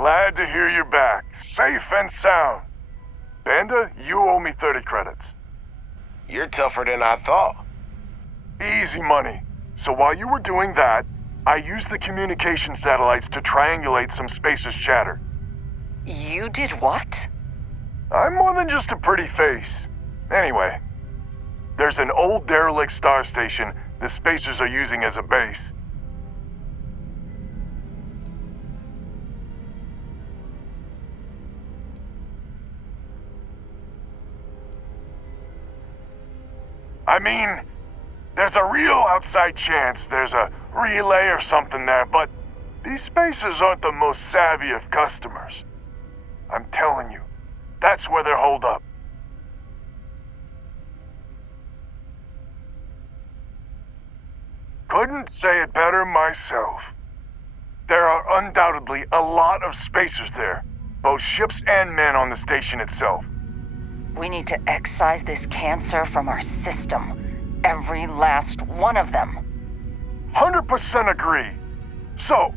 Glad to hear you're back, safe and sound. Banda, you owe me 30 credits. You're tougher than I thought. Easy money. So while you were doing that, I used the communication satellites to triangulate some spacers' chatter. You did what? I'm more than just a pretty face. Anyway, there's an old derelict star station the spacers are using as a base. I mean, there's a real outside chance there's a relay or something there, but these spacers aren't the most savvy of customers. I'm telling you, that's where they're holed up. Couldn't say it better myself. There are undoubtedly a lot of spacers there, both ships and men on the station itself. We need to excise this cancer from our system. Every last one of them. 100% agree. So,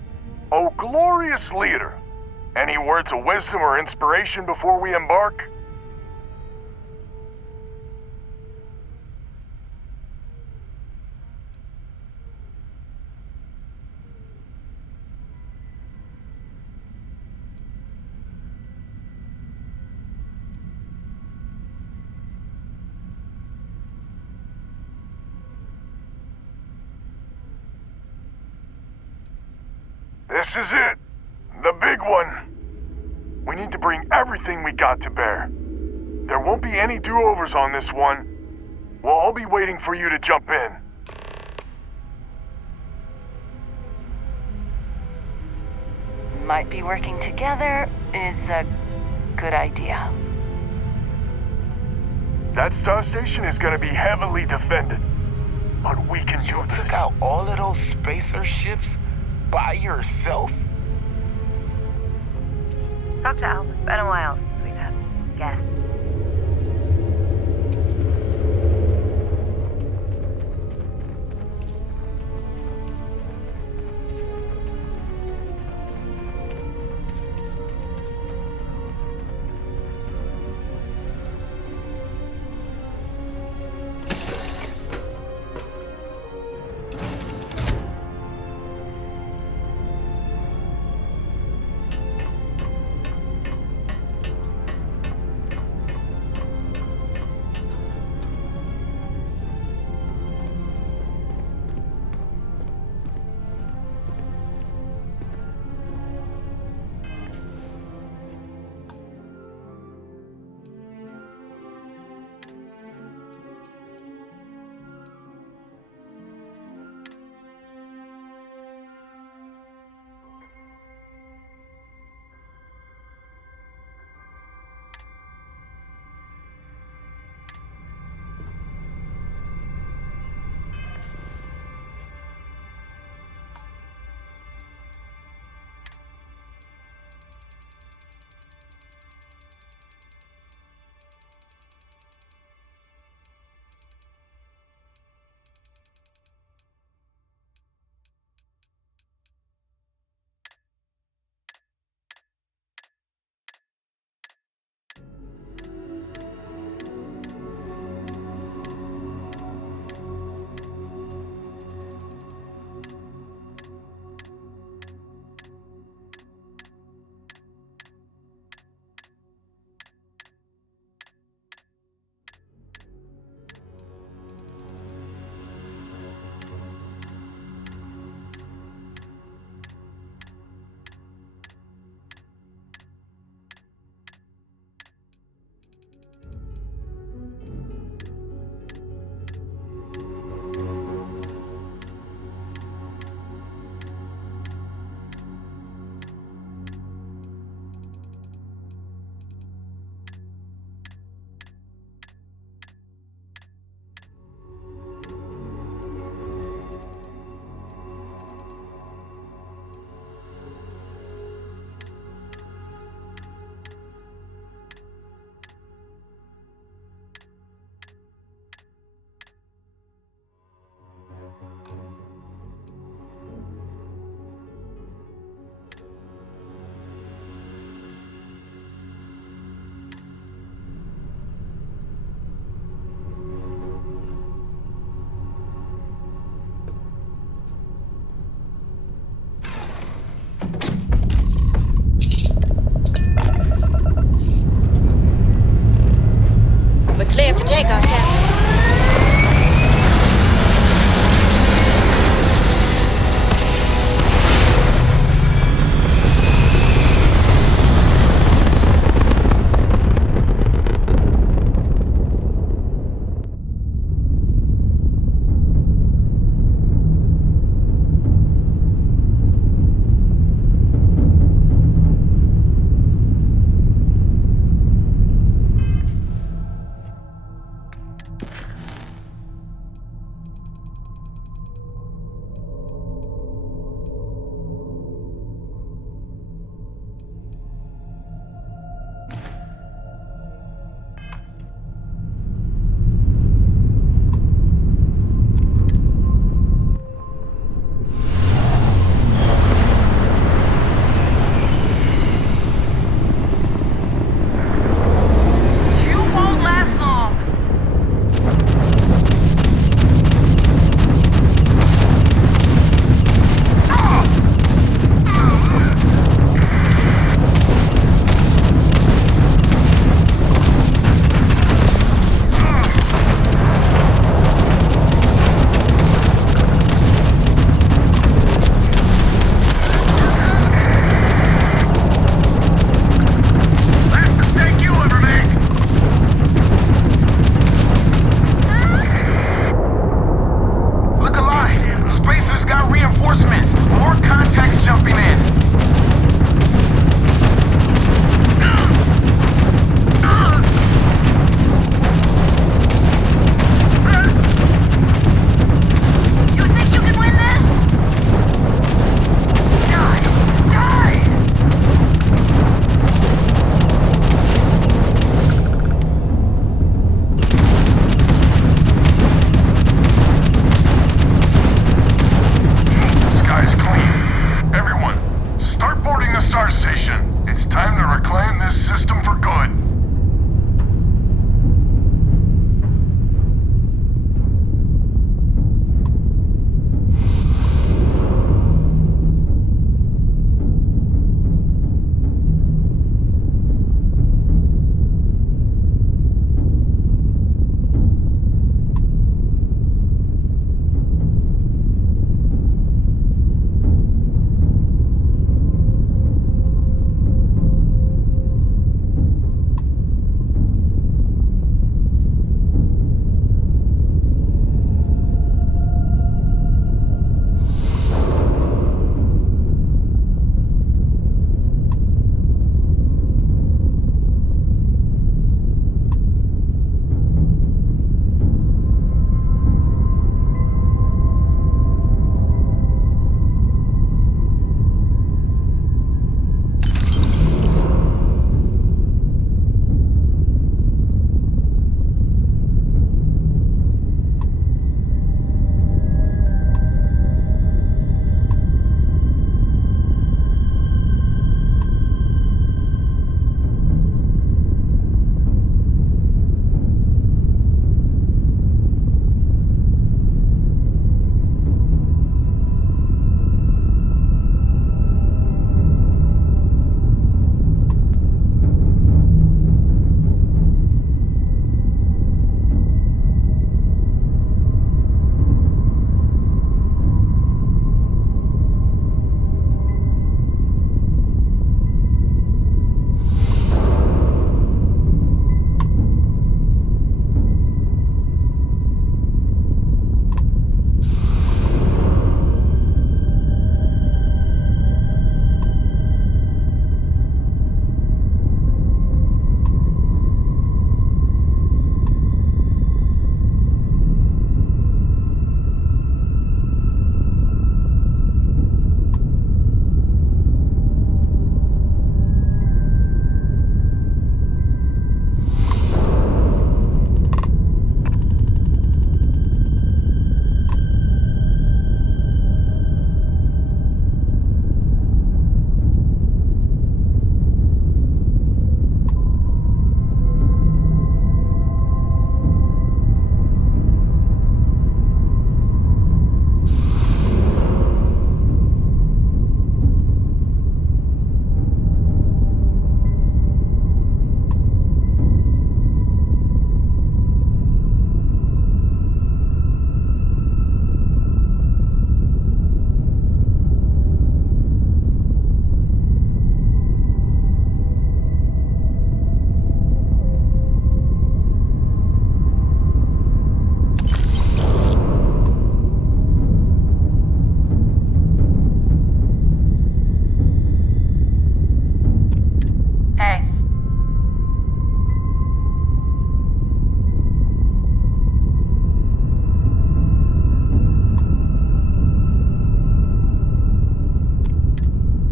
oh glorious leader, any words of wisdom or inspiration before we embark? This is it. The big one. We need to bring everything we got to bear. There won't be any do-overs on this one. We'll all be waiting for you to jump in. Might be working together is a good idea. That star station is gonna be heavily defended. But we can do this. You took out all of those spacer ships by yourself? Talk to Al. It's been a while since we've had guests.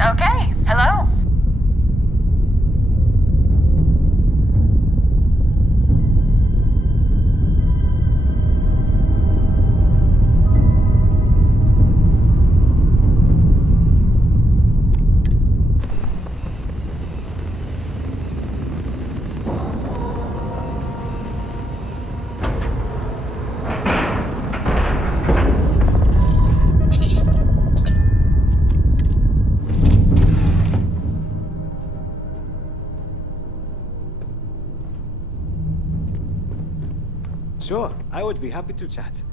Okay, hello? Sure, I would be happy to chat.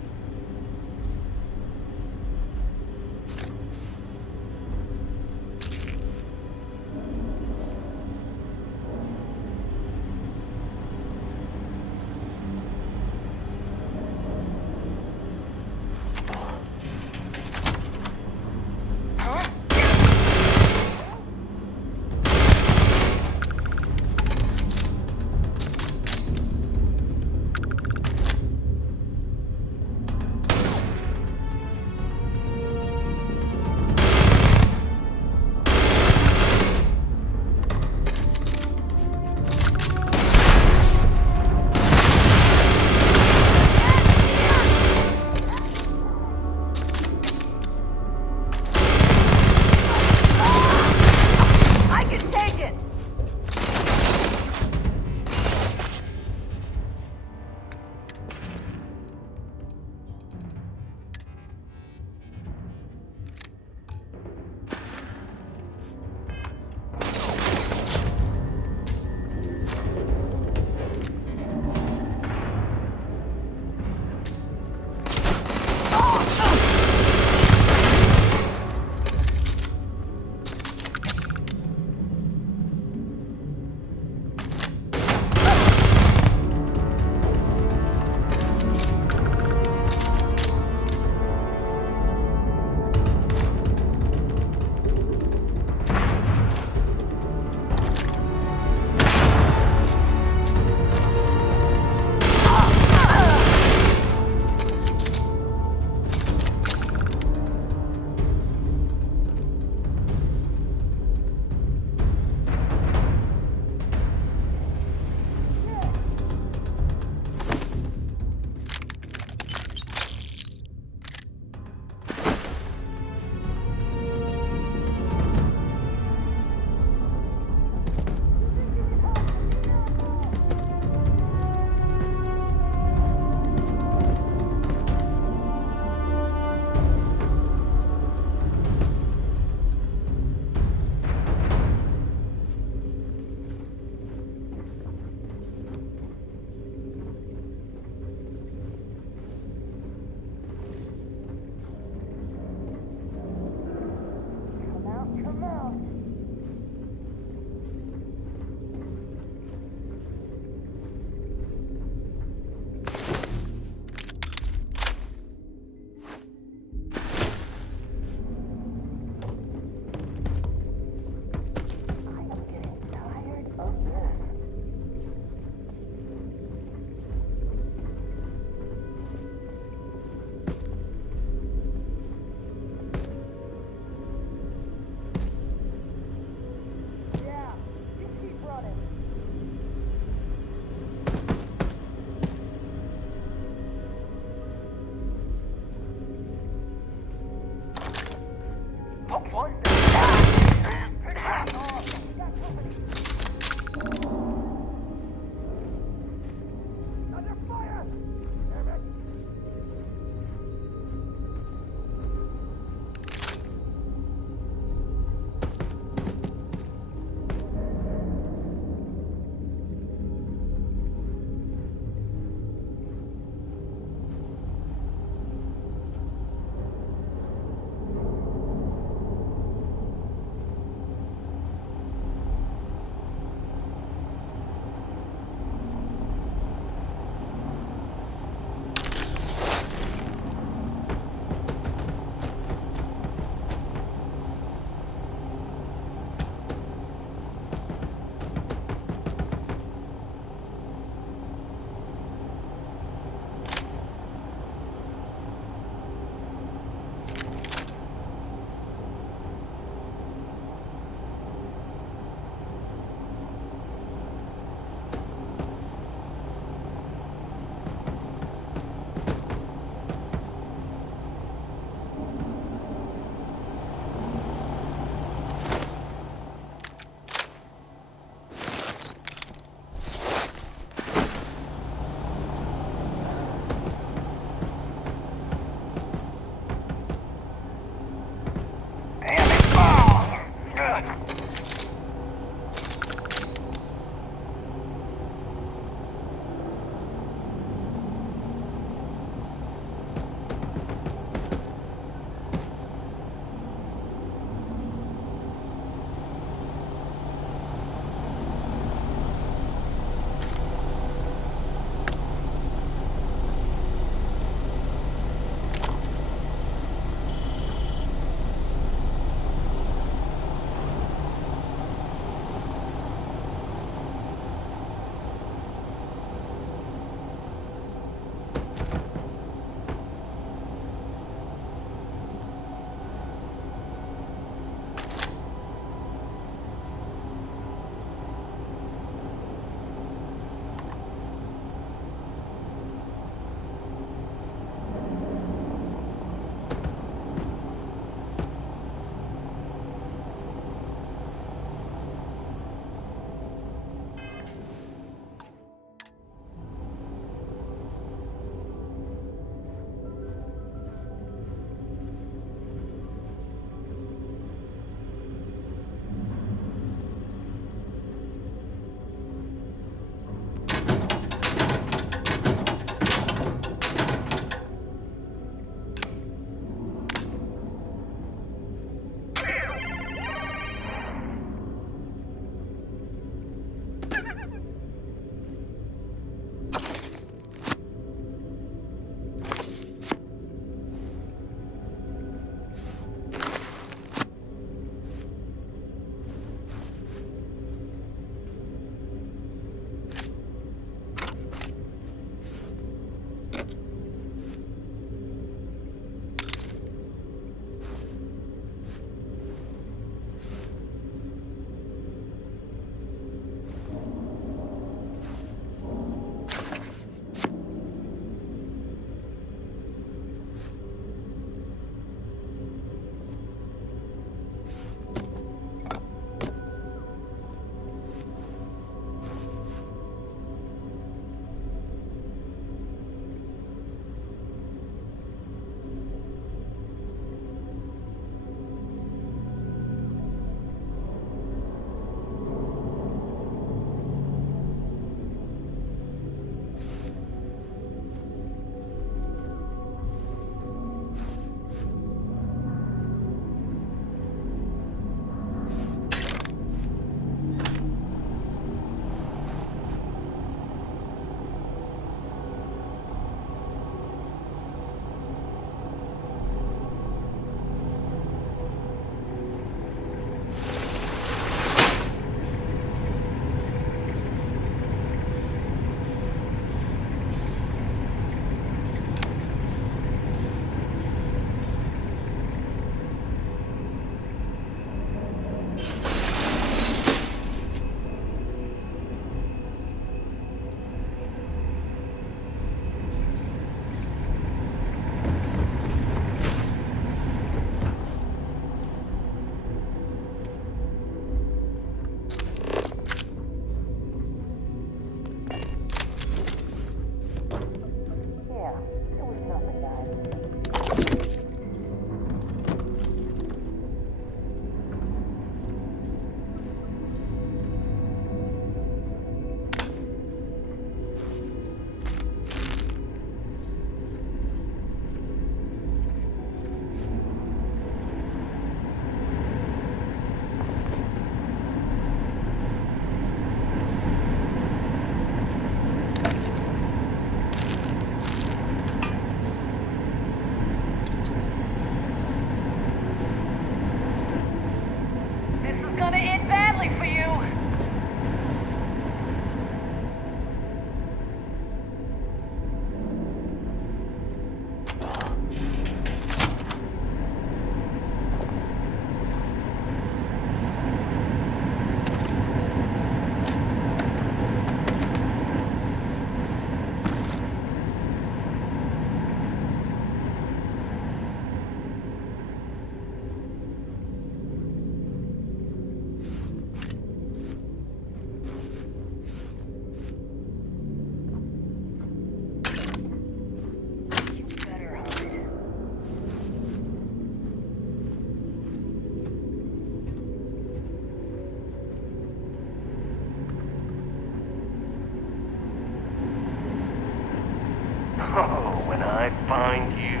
Oh, when I find you...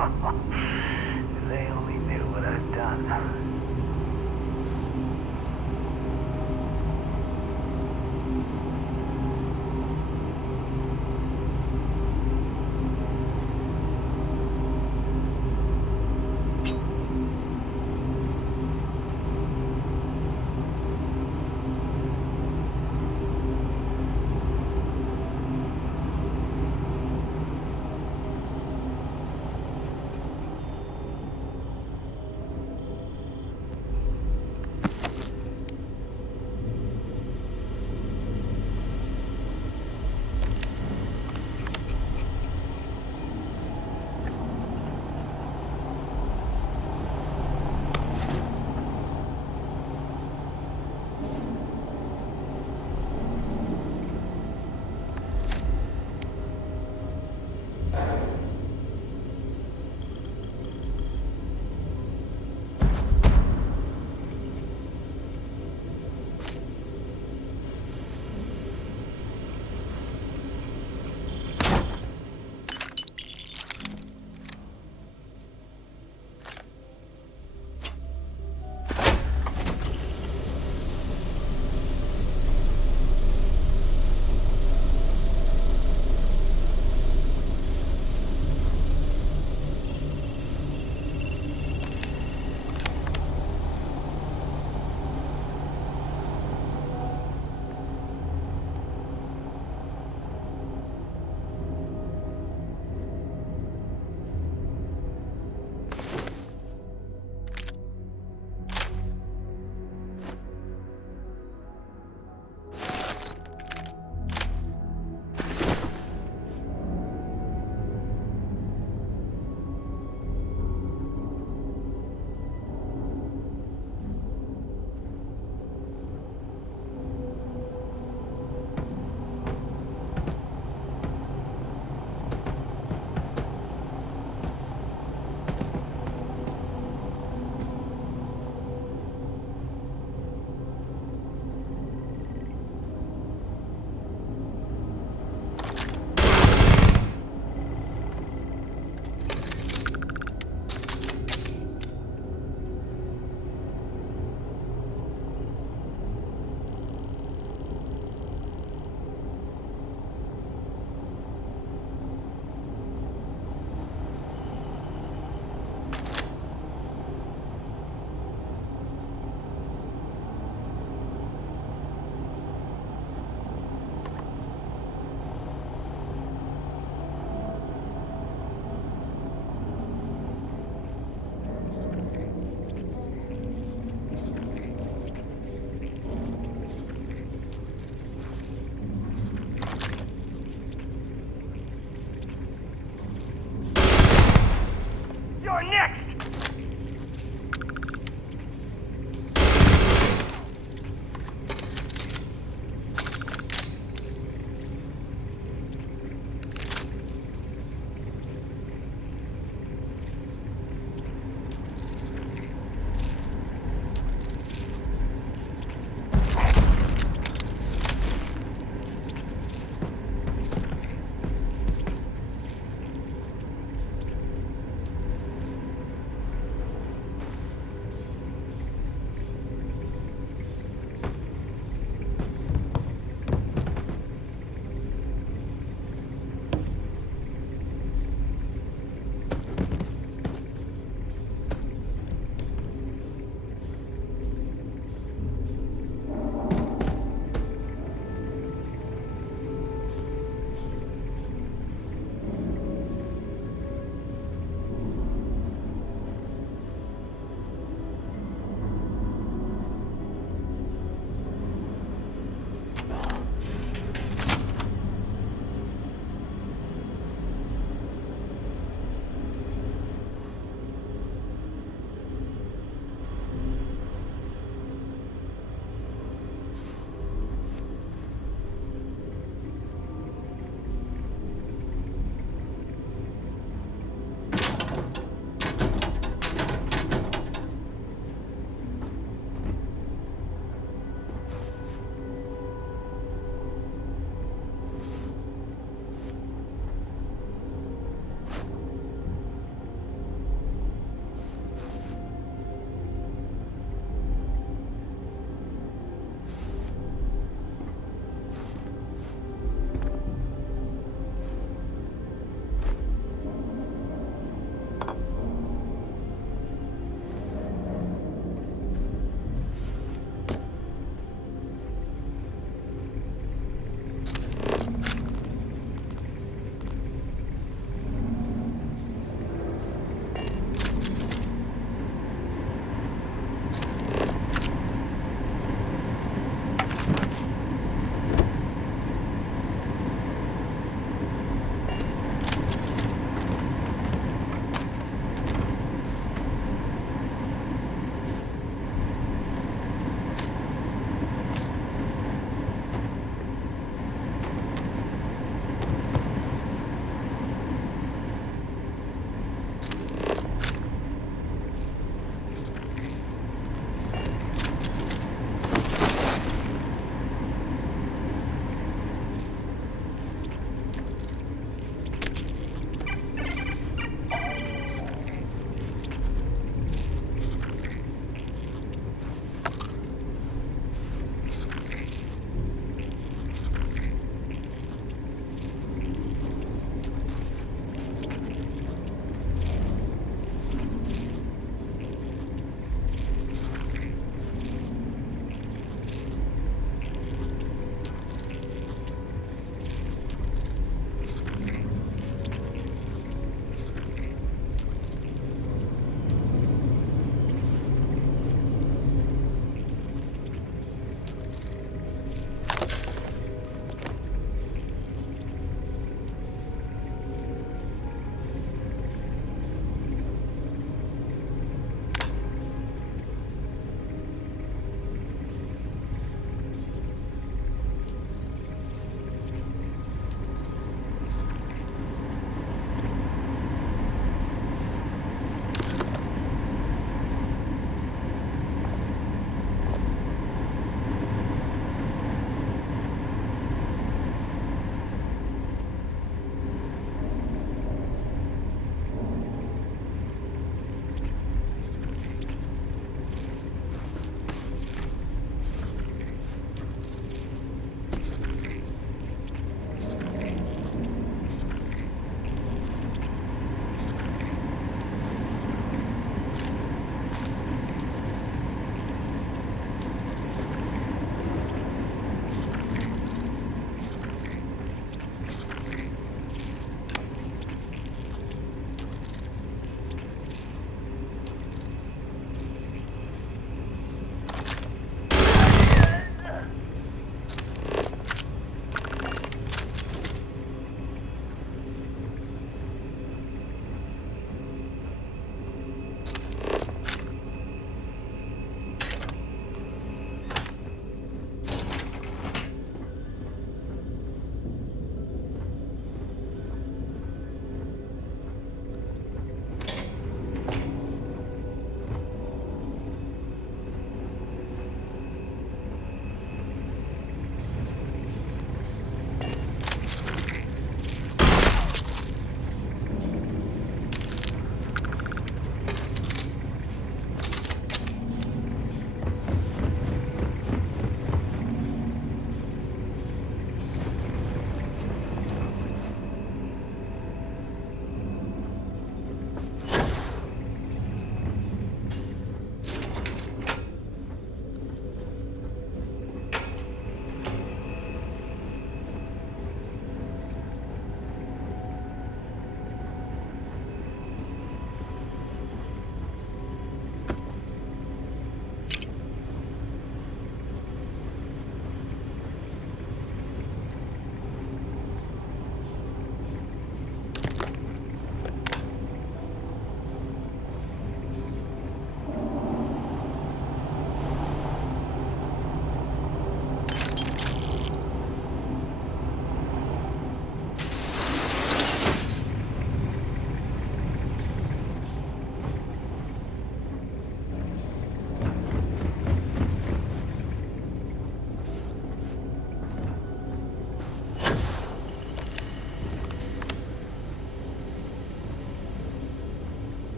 If they only knew what I've done.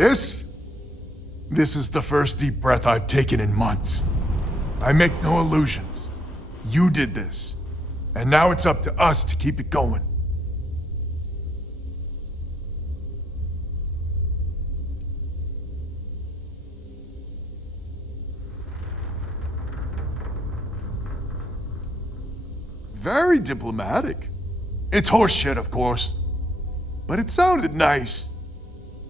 This is the first deep breath I've taken in months. I make no illusions. You did this. And now it's up to us to keep it going. Very diplomatic. It's horseshit, of course. But it sounded nice.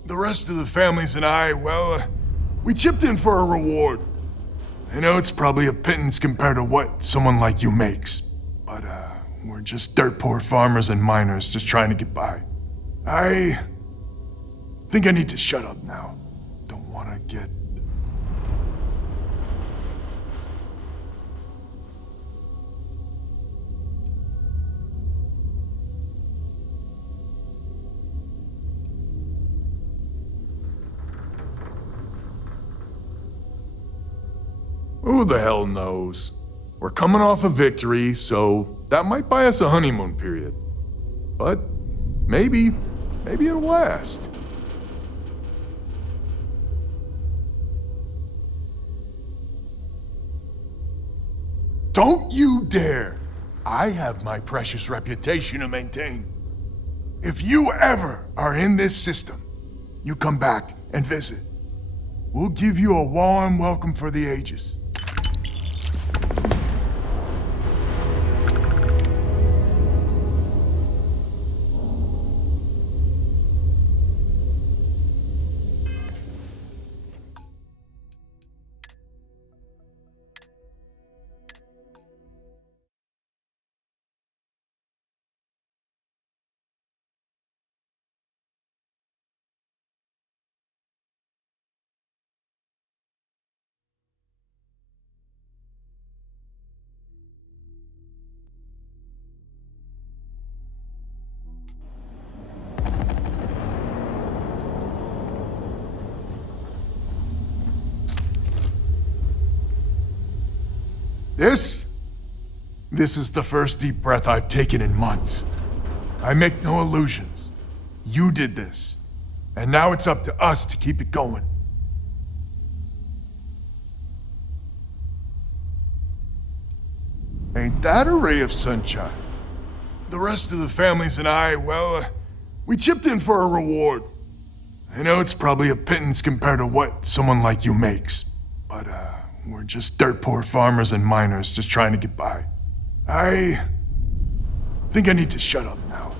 The rest of the families and I, well, we chipped in for a reward. I know it's probably a pittance compared to what someone like you makes. But, we're just dirt poor farmers and miners just trying to get by. I think I need to shut up now. Don't want to get... Who the hell knows? We're coming off a victory, so that might buy us a honeymoon period. But maybe it'll last. Don't you dare! I have my precious reputation to maintain. If you ever are in this system, you come back and visit. We'll give you a warm welcome for the ages. This is the first deep breath I've taken in months. I make no illusions. You did this. And now it's up to us to keep it going. Ain't that a ray of sunshine? The rest of the families and I, well, we chipped in for a reward. I know it's probably a pittance compared to what someone like you makes. But, we're just dirt poor farmers and miners just trying to get by. I think I need to shut up now.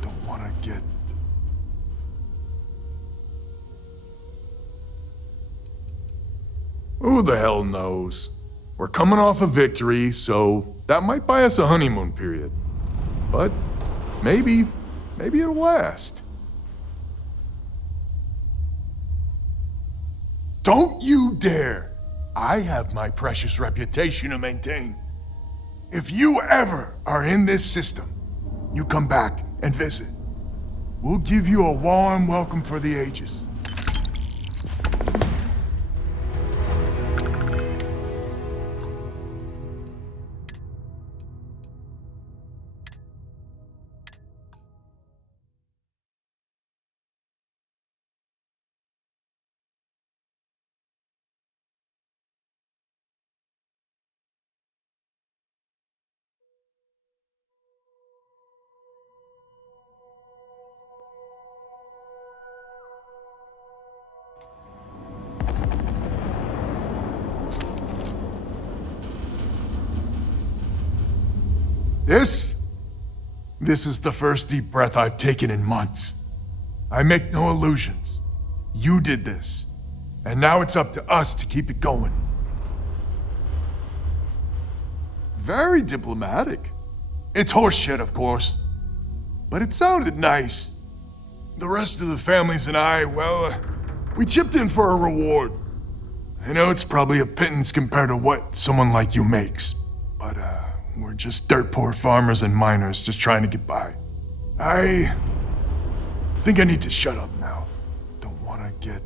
Don't want to get... Who the hell knows? We're coming off a victory, so that might buy us a honeymoon period. But maybe it'll last. Don't you dare! I have my precious reputation to maintain. If you ever are in this system, you come back and visit. We'll give you a warm welcome for the ages. This is the first deep breath I've taken in months. I make no illusions. You did this. And now it's up to us to keep it going. Very diplomatic. It's horseshit, of course. But it sounded nice. The rest of the families and I, well, we chipped in for a reward. I know it's probably a pittance compared to what someone like you makes. But, we're just dirt poor farmers and miners just trying to get by. I think I need to shut up now. Don't want to get...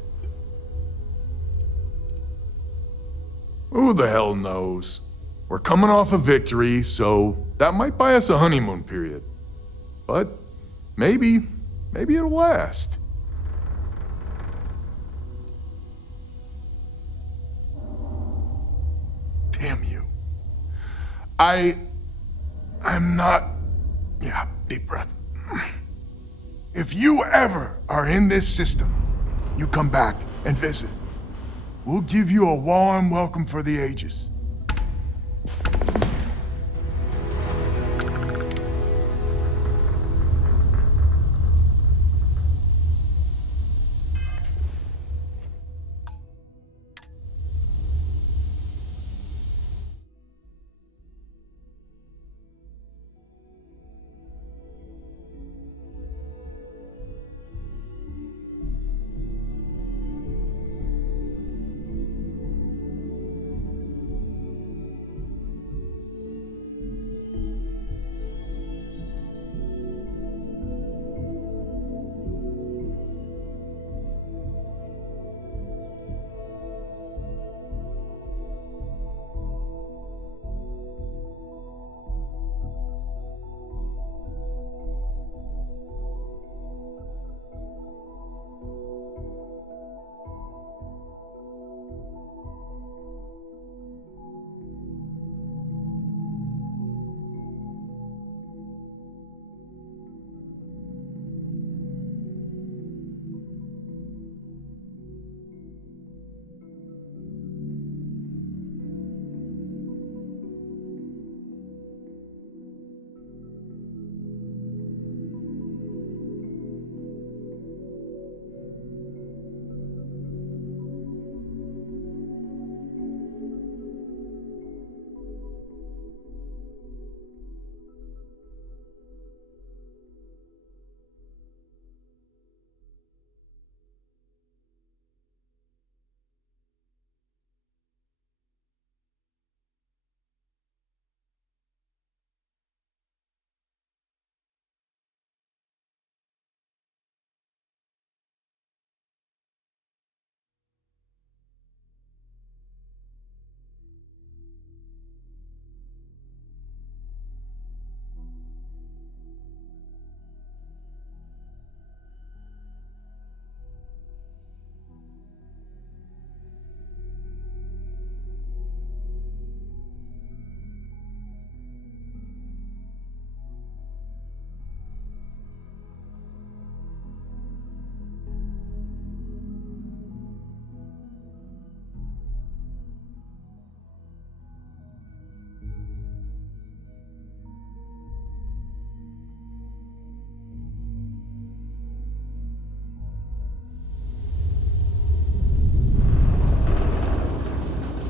Who the hell knows? We're coming off a victory, so that might buy us a honeymoon period. But maybe it'll last. Damn you. I'm not... Yeah, deep breath. If you ever are in this system, you come back and visit. We'll give you a warm welcome for the ages.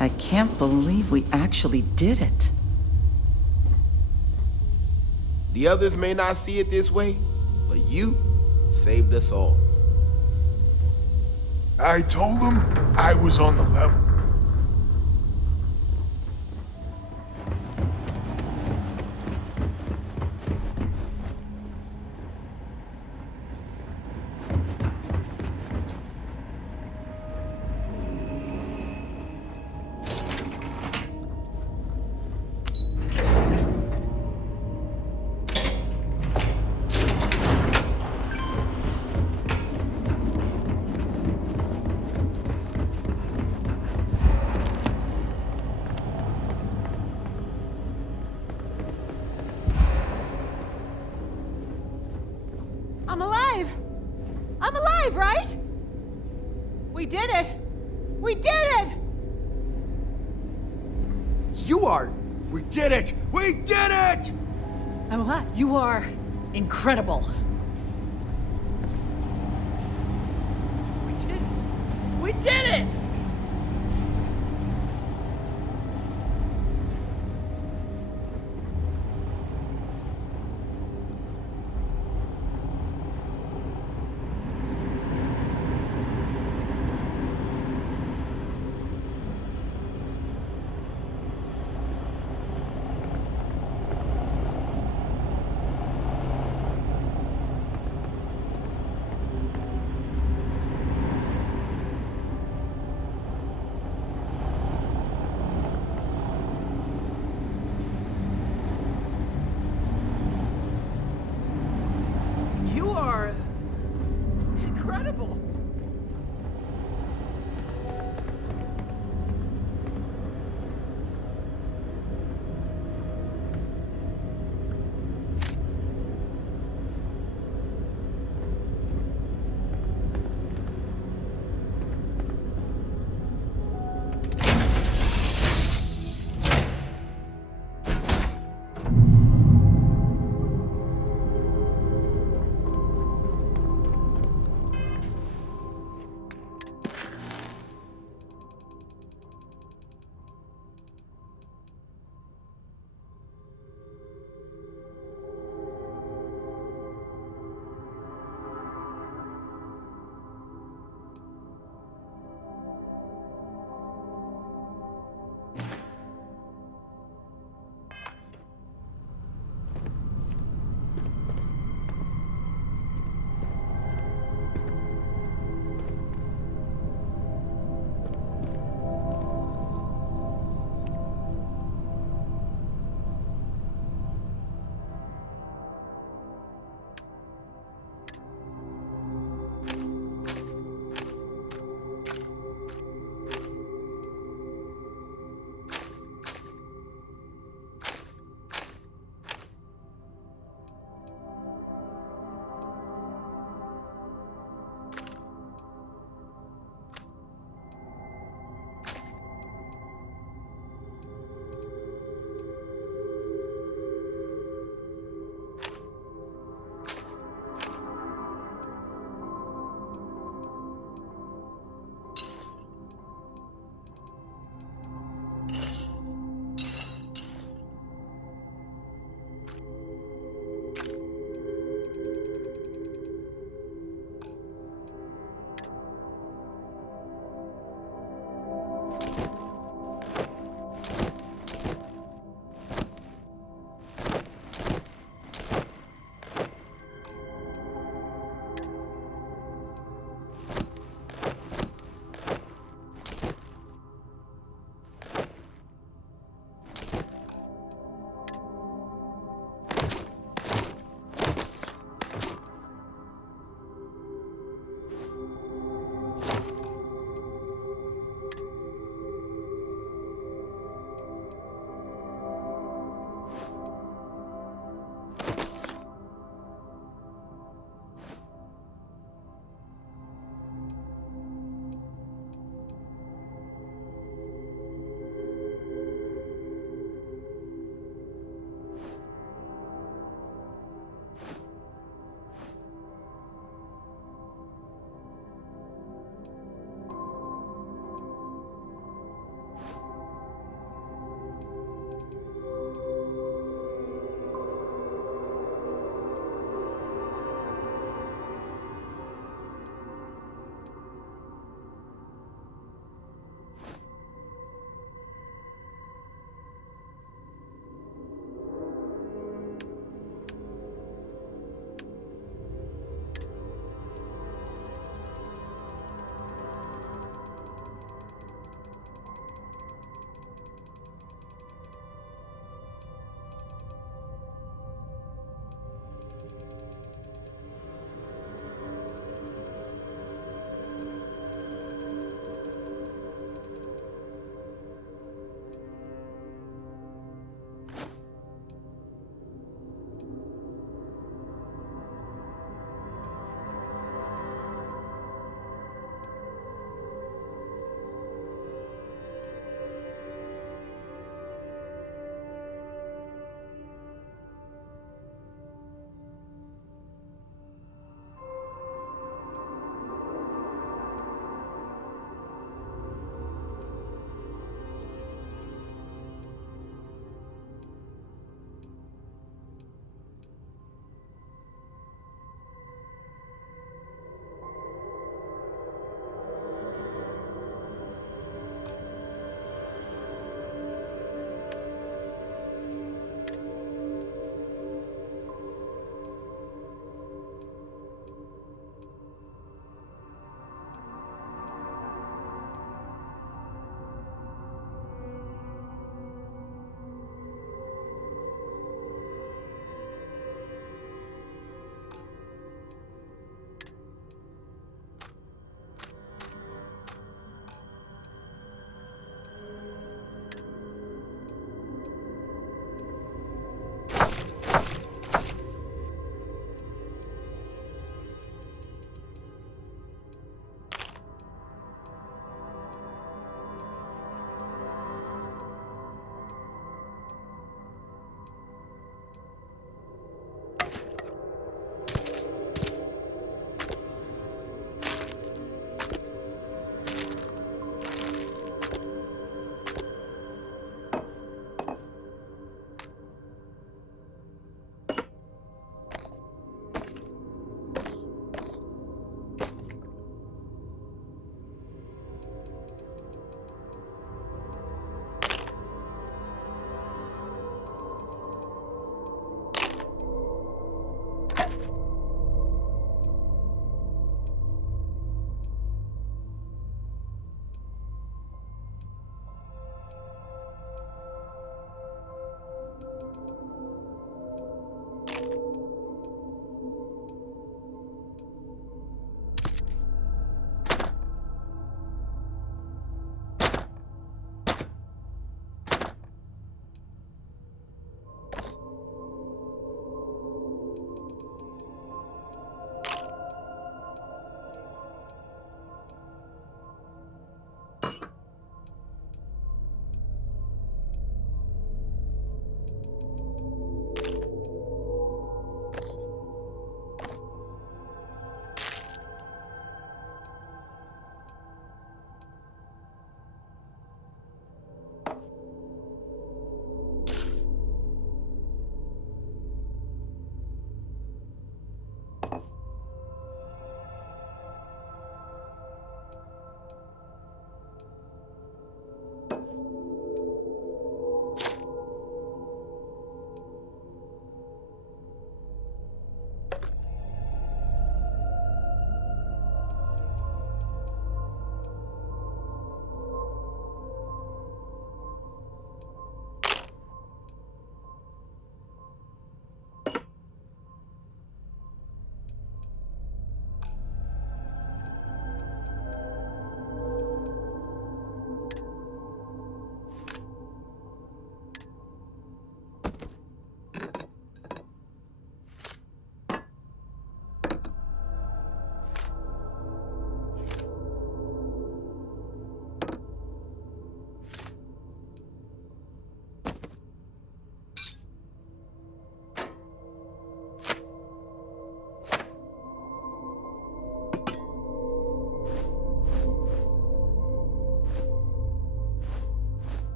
I can't believe we actually did it. The others may not see it this way, but you saved us all. I told them I was on the level. I'm alive! I'm alive, right? We did it! We did it! You are! We did it! We did it! I'm alive. You are incredible. We did it! We did it!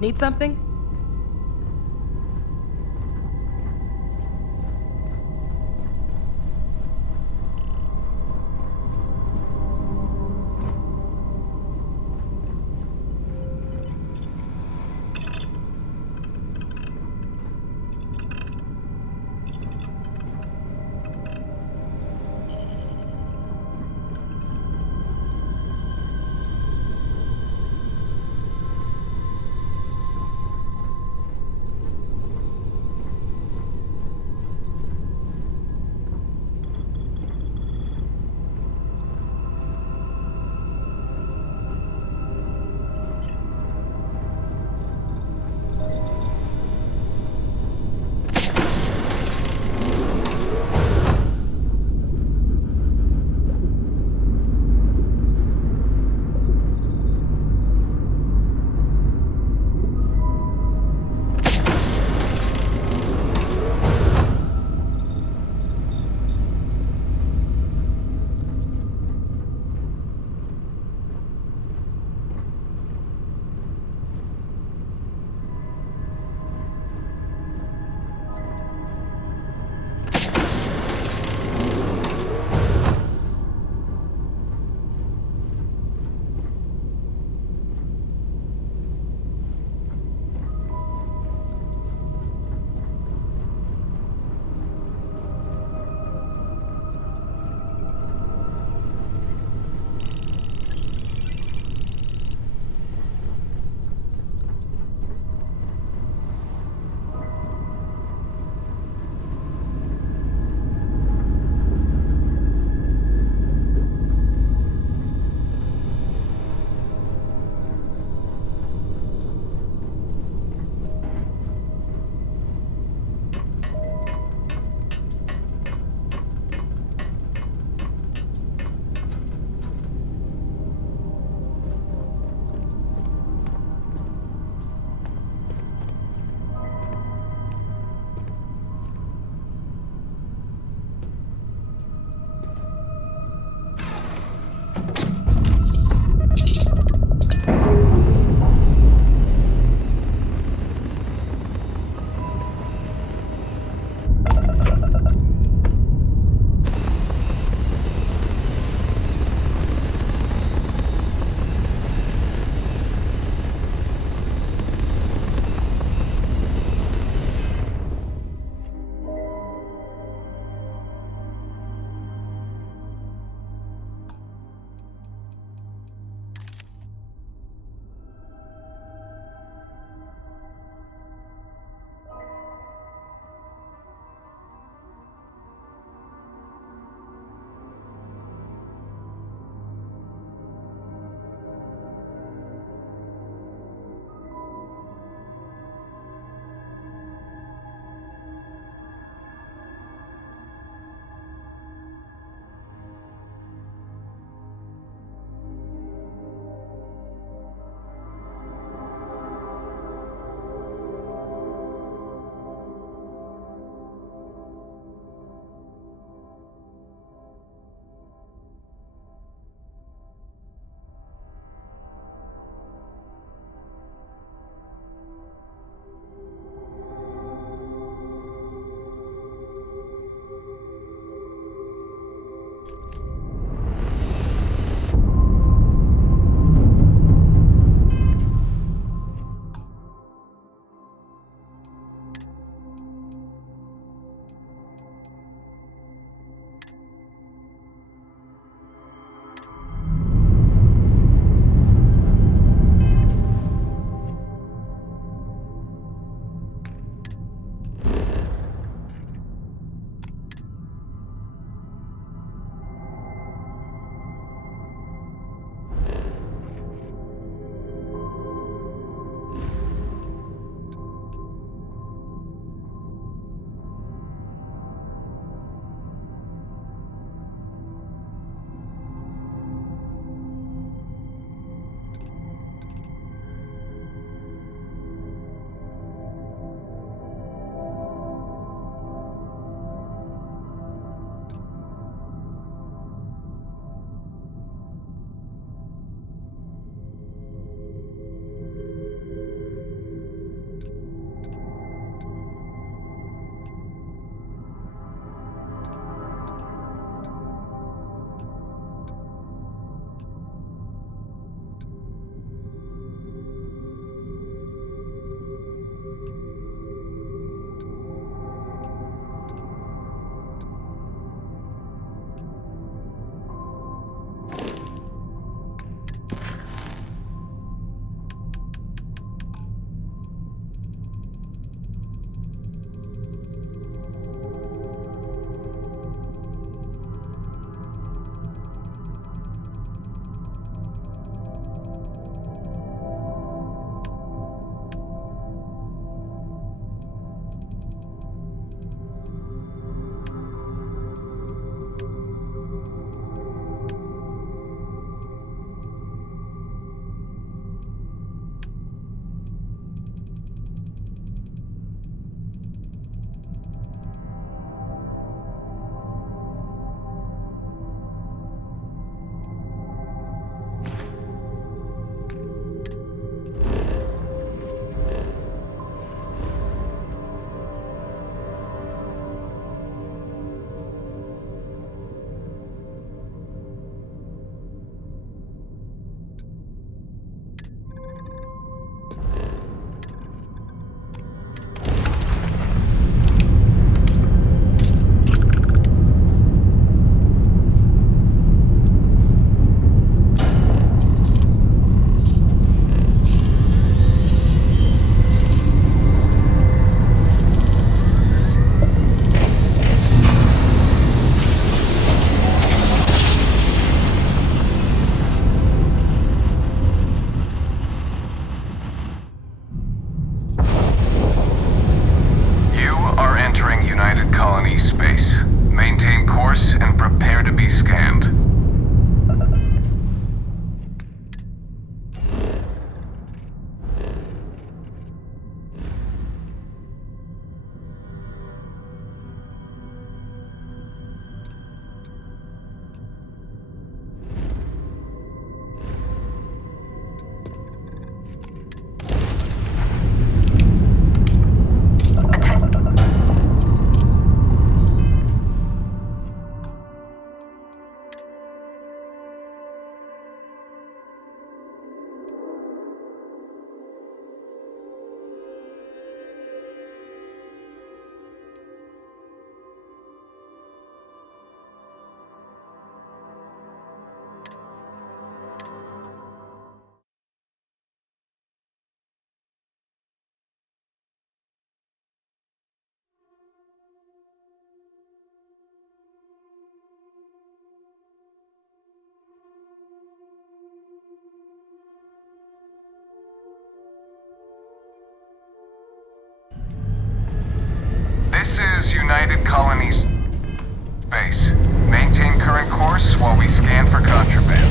Need something? Space United Colonies. Base. Maintain current course while we scan for contraband.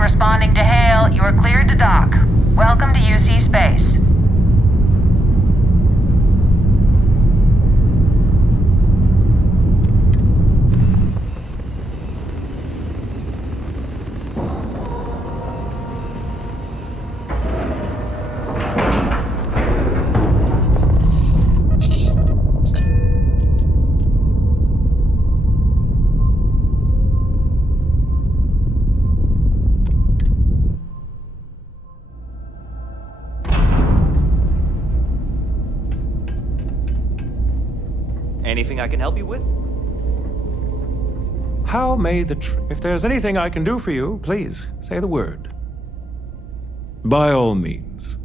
Responding to hail, you are cleared to dock. Welcome to UC Space. Anything I can help you with? How may the if there's anything I can do for you, please say the word. By all means.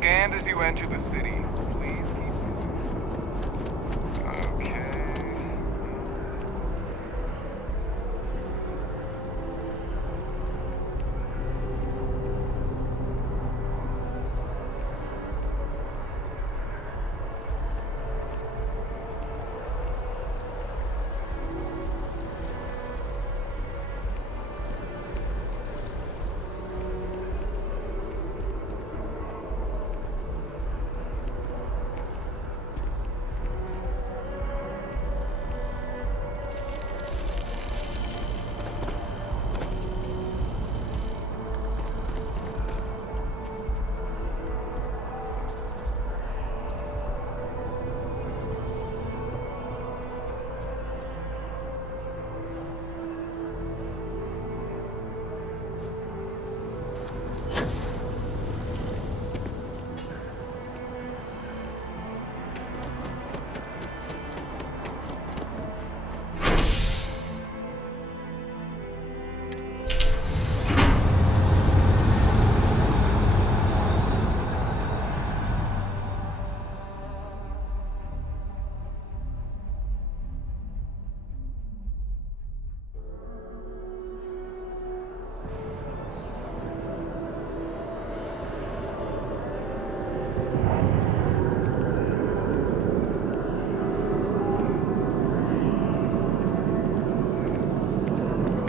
scanned as you enter the city. Please keep moving. Okay.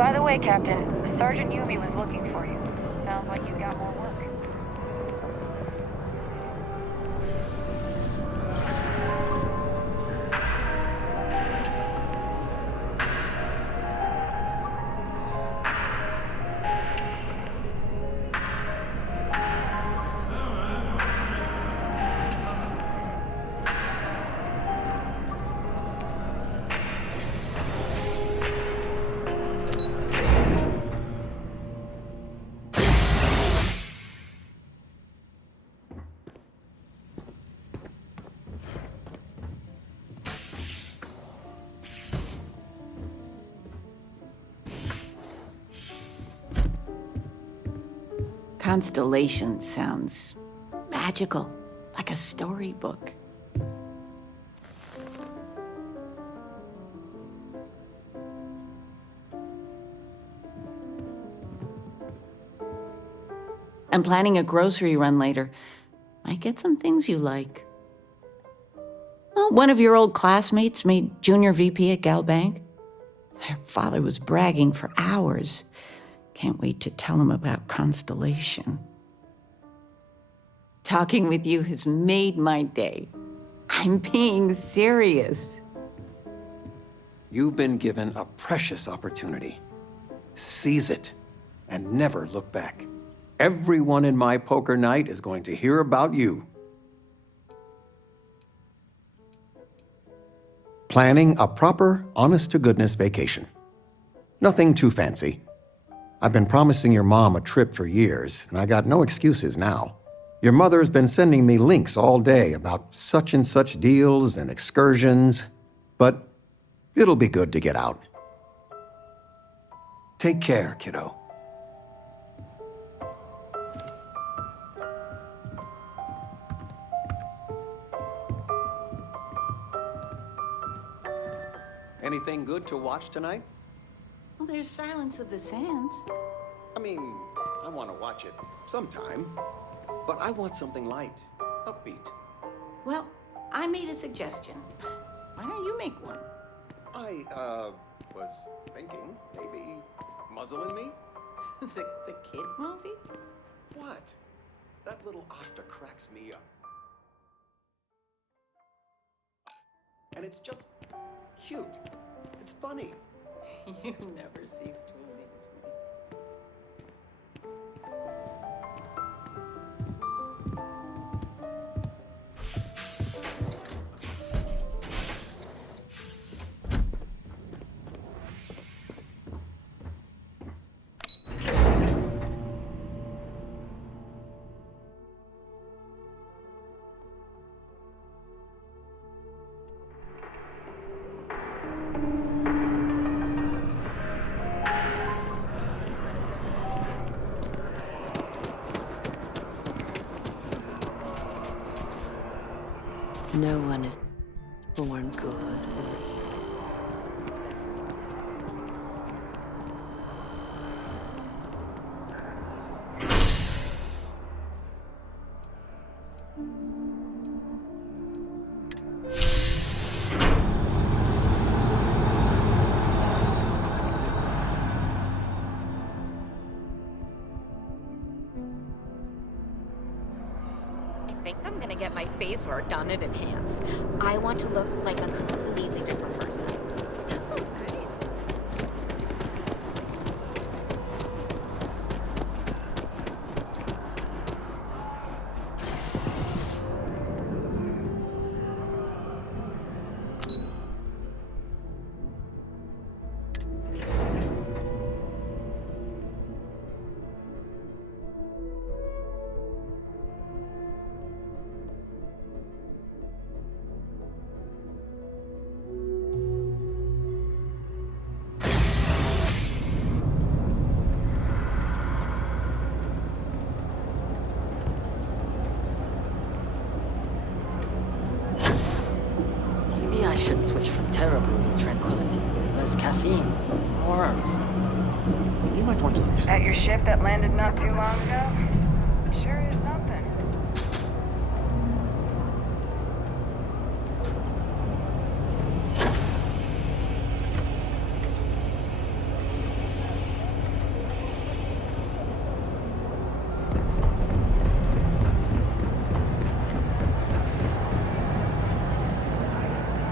By the way, Captain, Sergeant Yumi was looking for you. Sounds like he's got more work. Constellation sounds magical, like a storybook. I'm planning a grocery run later. Might get some things you like. Well, one of your old classmates made junior VP at Gal Bank. Their father was bragging for hours. Can't wait to tell him about Constellation. Talking with you has made my day. I'm being serious. You've been given a precious opportunity. Seize it and never look back. Everyone in my poker night is going to hear about you. Planning a proper, honest-to-goodness vacation. Nothing too fancy. I've been promising your mom a trip for years, and I got no excuses now. Your mother's been sending me links all day about such and such deals and excursions, but it'll be good to get out. Take care, kiddo. Anything good to watch tonight? Well, there's Silence of the Sands. I mean, I want to watch it sometime, but I want something light, upbeat. Well, I made a suggestion. Why don't you make one? I, was thinking maybe Muzzle and Me? the kid movie? What? That little Ashta cracks me up. And it's just cute. It's funny. You never cease to amaze me. No one is born good or evil. I think I'm gonna get my face worked on in Enhance. I want to look like a completely different person. That sounds great. Maybe I should switch from terrible to tranquility. Less caffeine, more arms. You might want to... At your ship that landed not too long ago? Sure is something.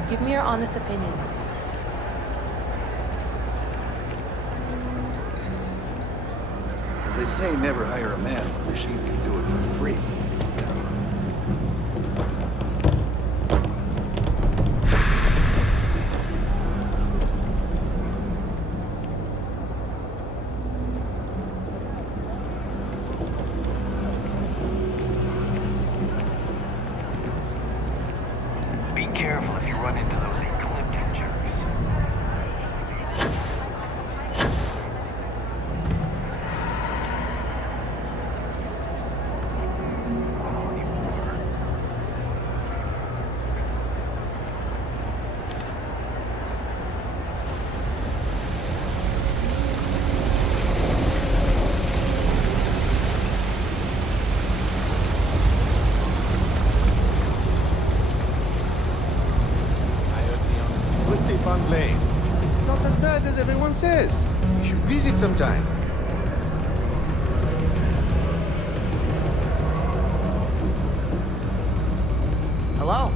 Give me your honest opinion. They say never hire a man when a machine can do it for free. Be careful if you run into those ecliptic jerks. Pretty fun place. It's not as bad as everyone says. You should visit sometime. Hello?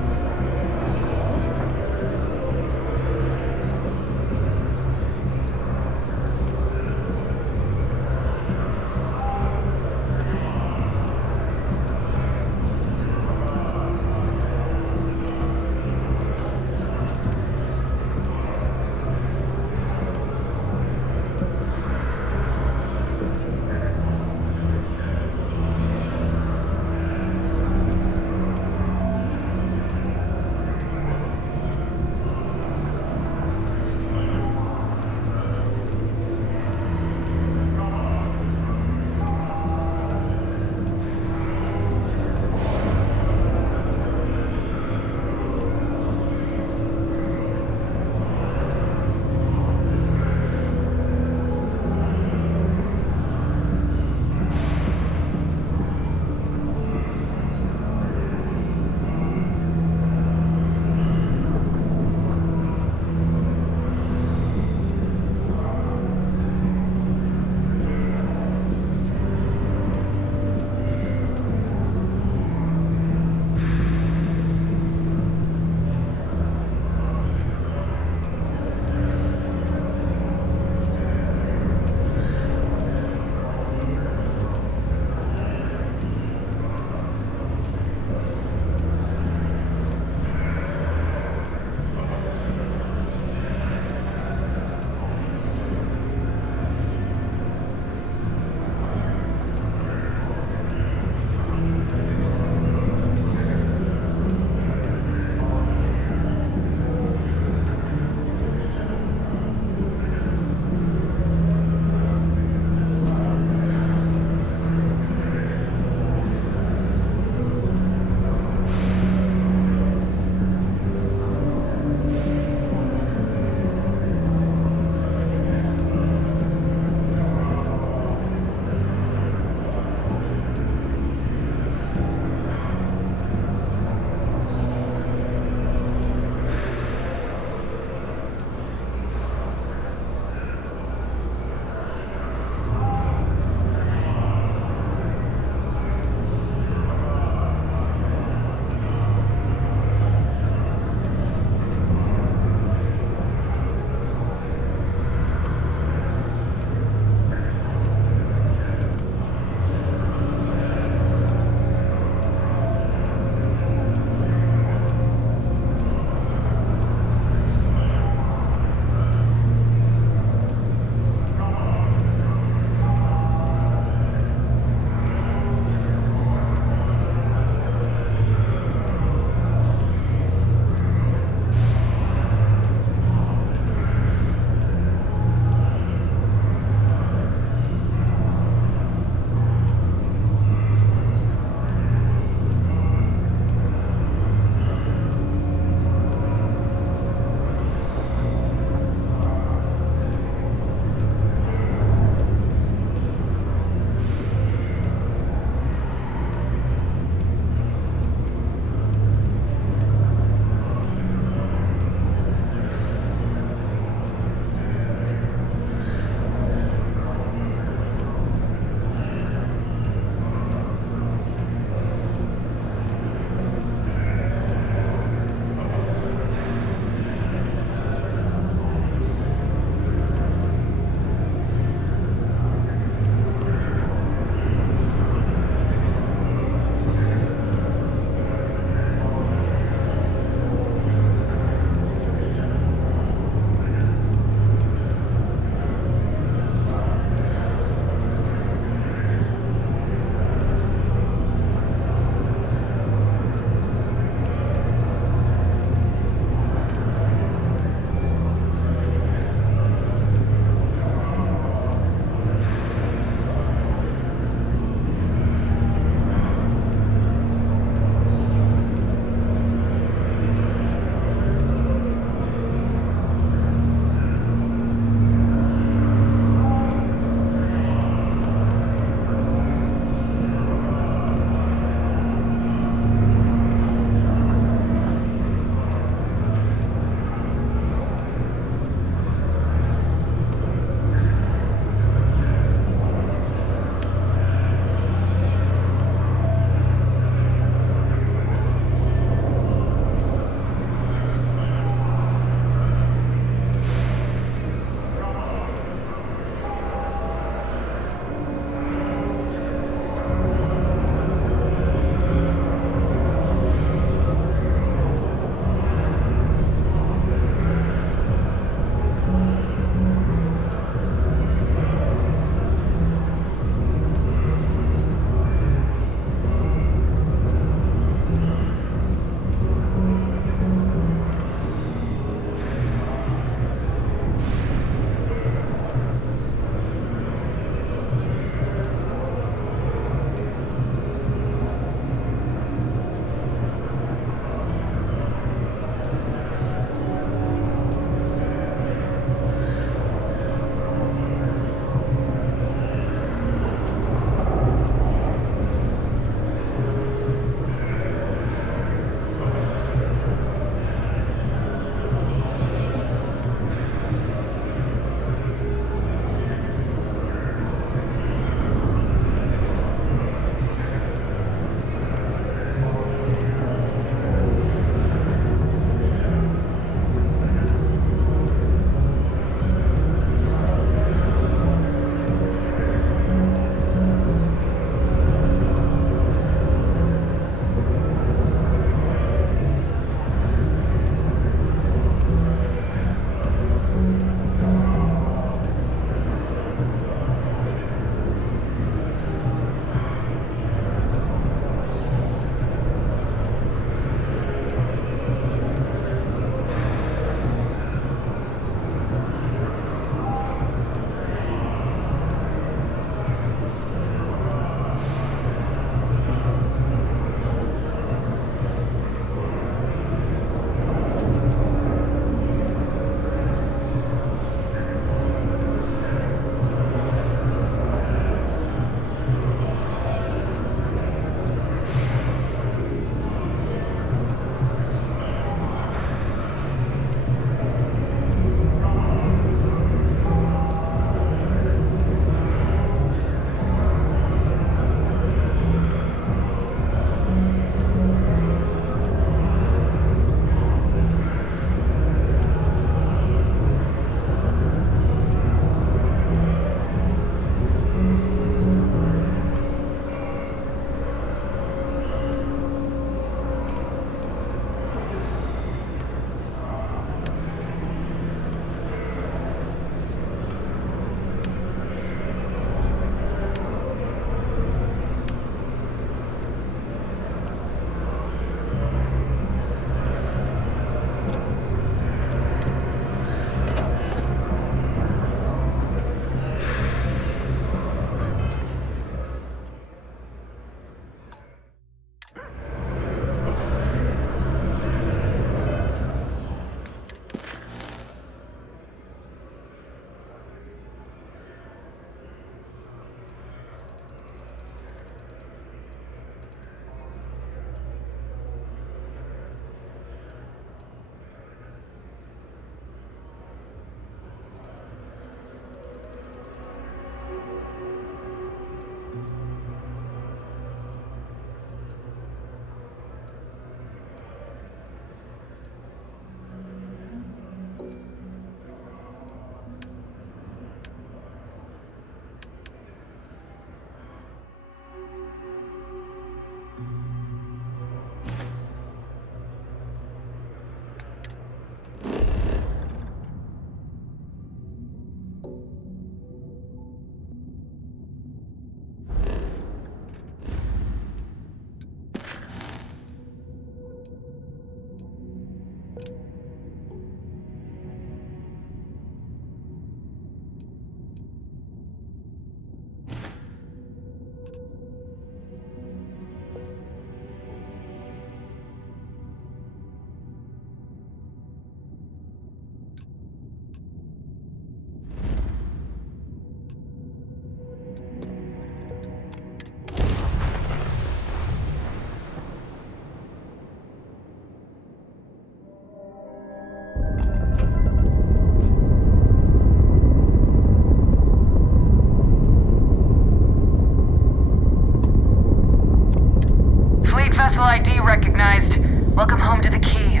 Vessel ID recognized. Welcome home to the Key.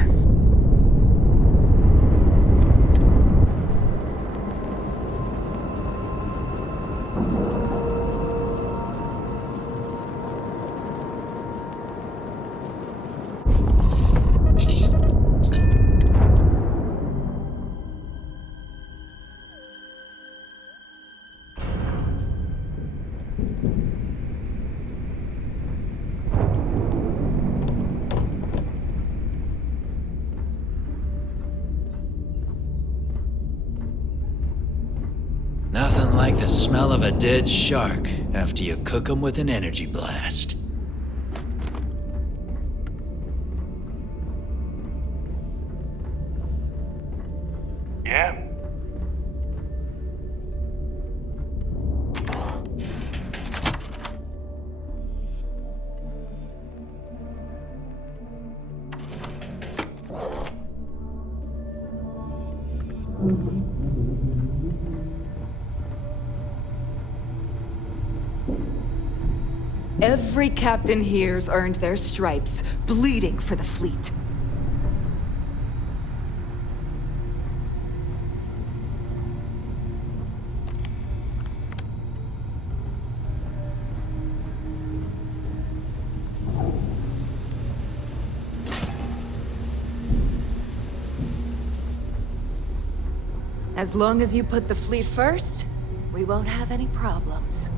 Nothing like the smell of a dead shark after you cook them with an energy blast. Yeah? Every captain here's earned their stripes, bleeding for the fleet. As long as you put the fleet first, we won't have any problems.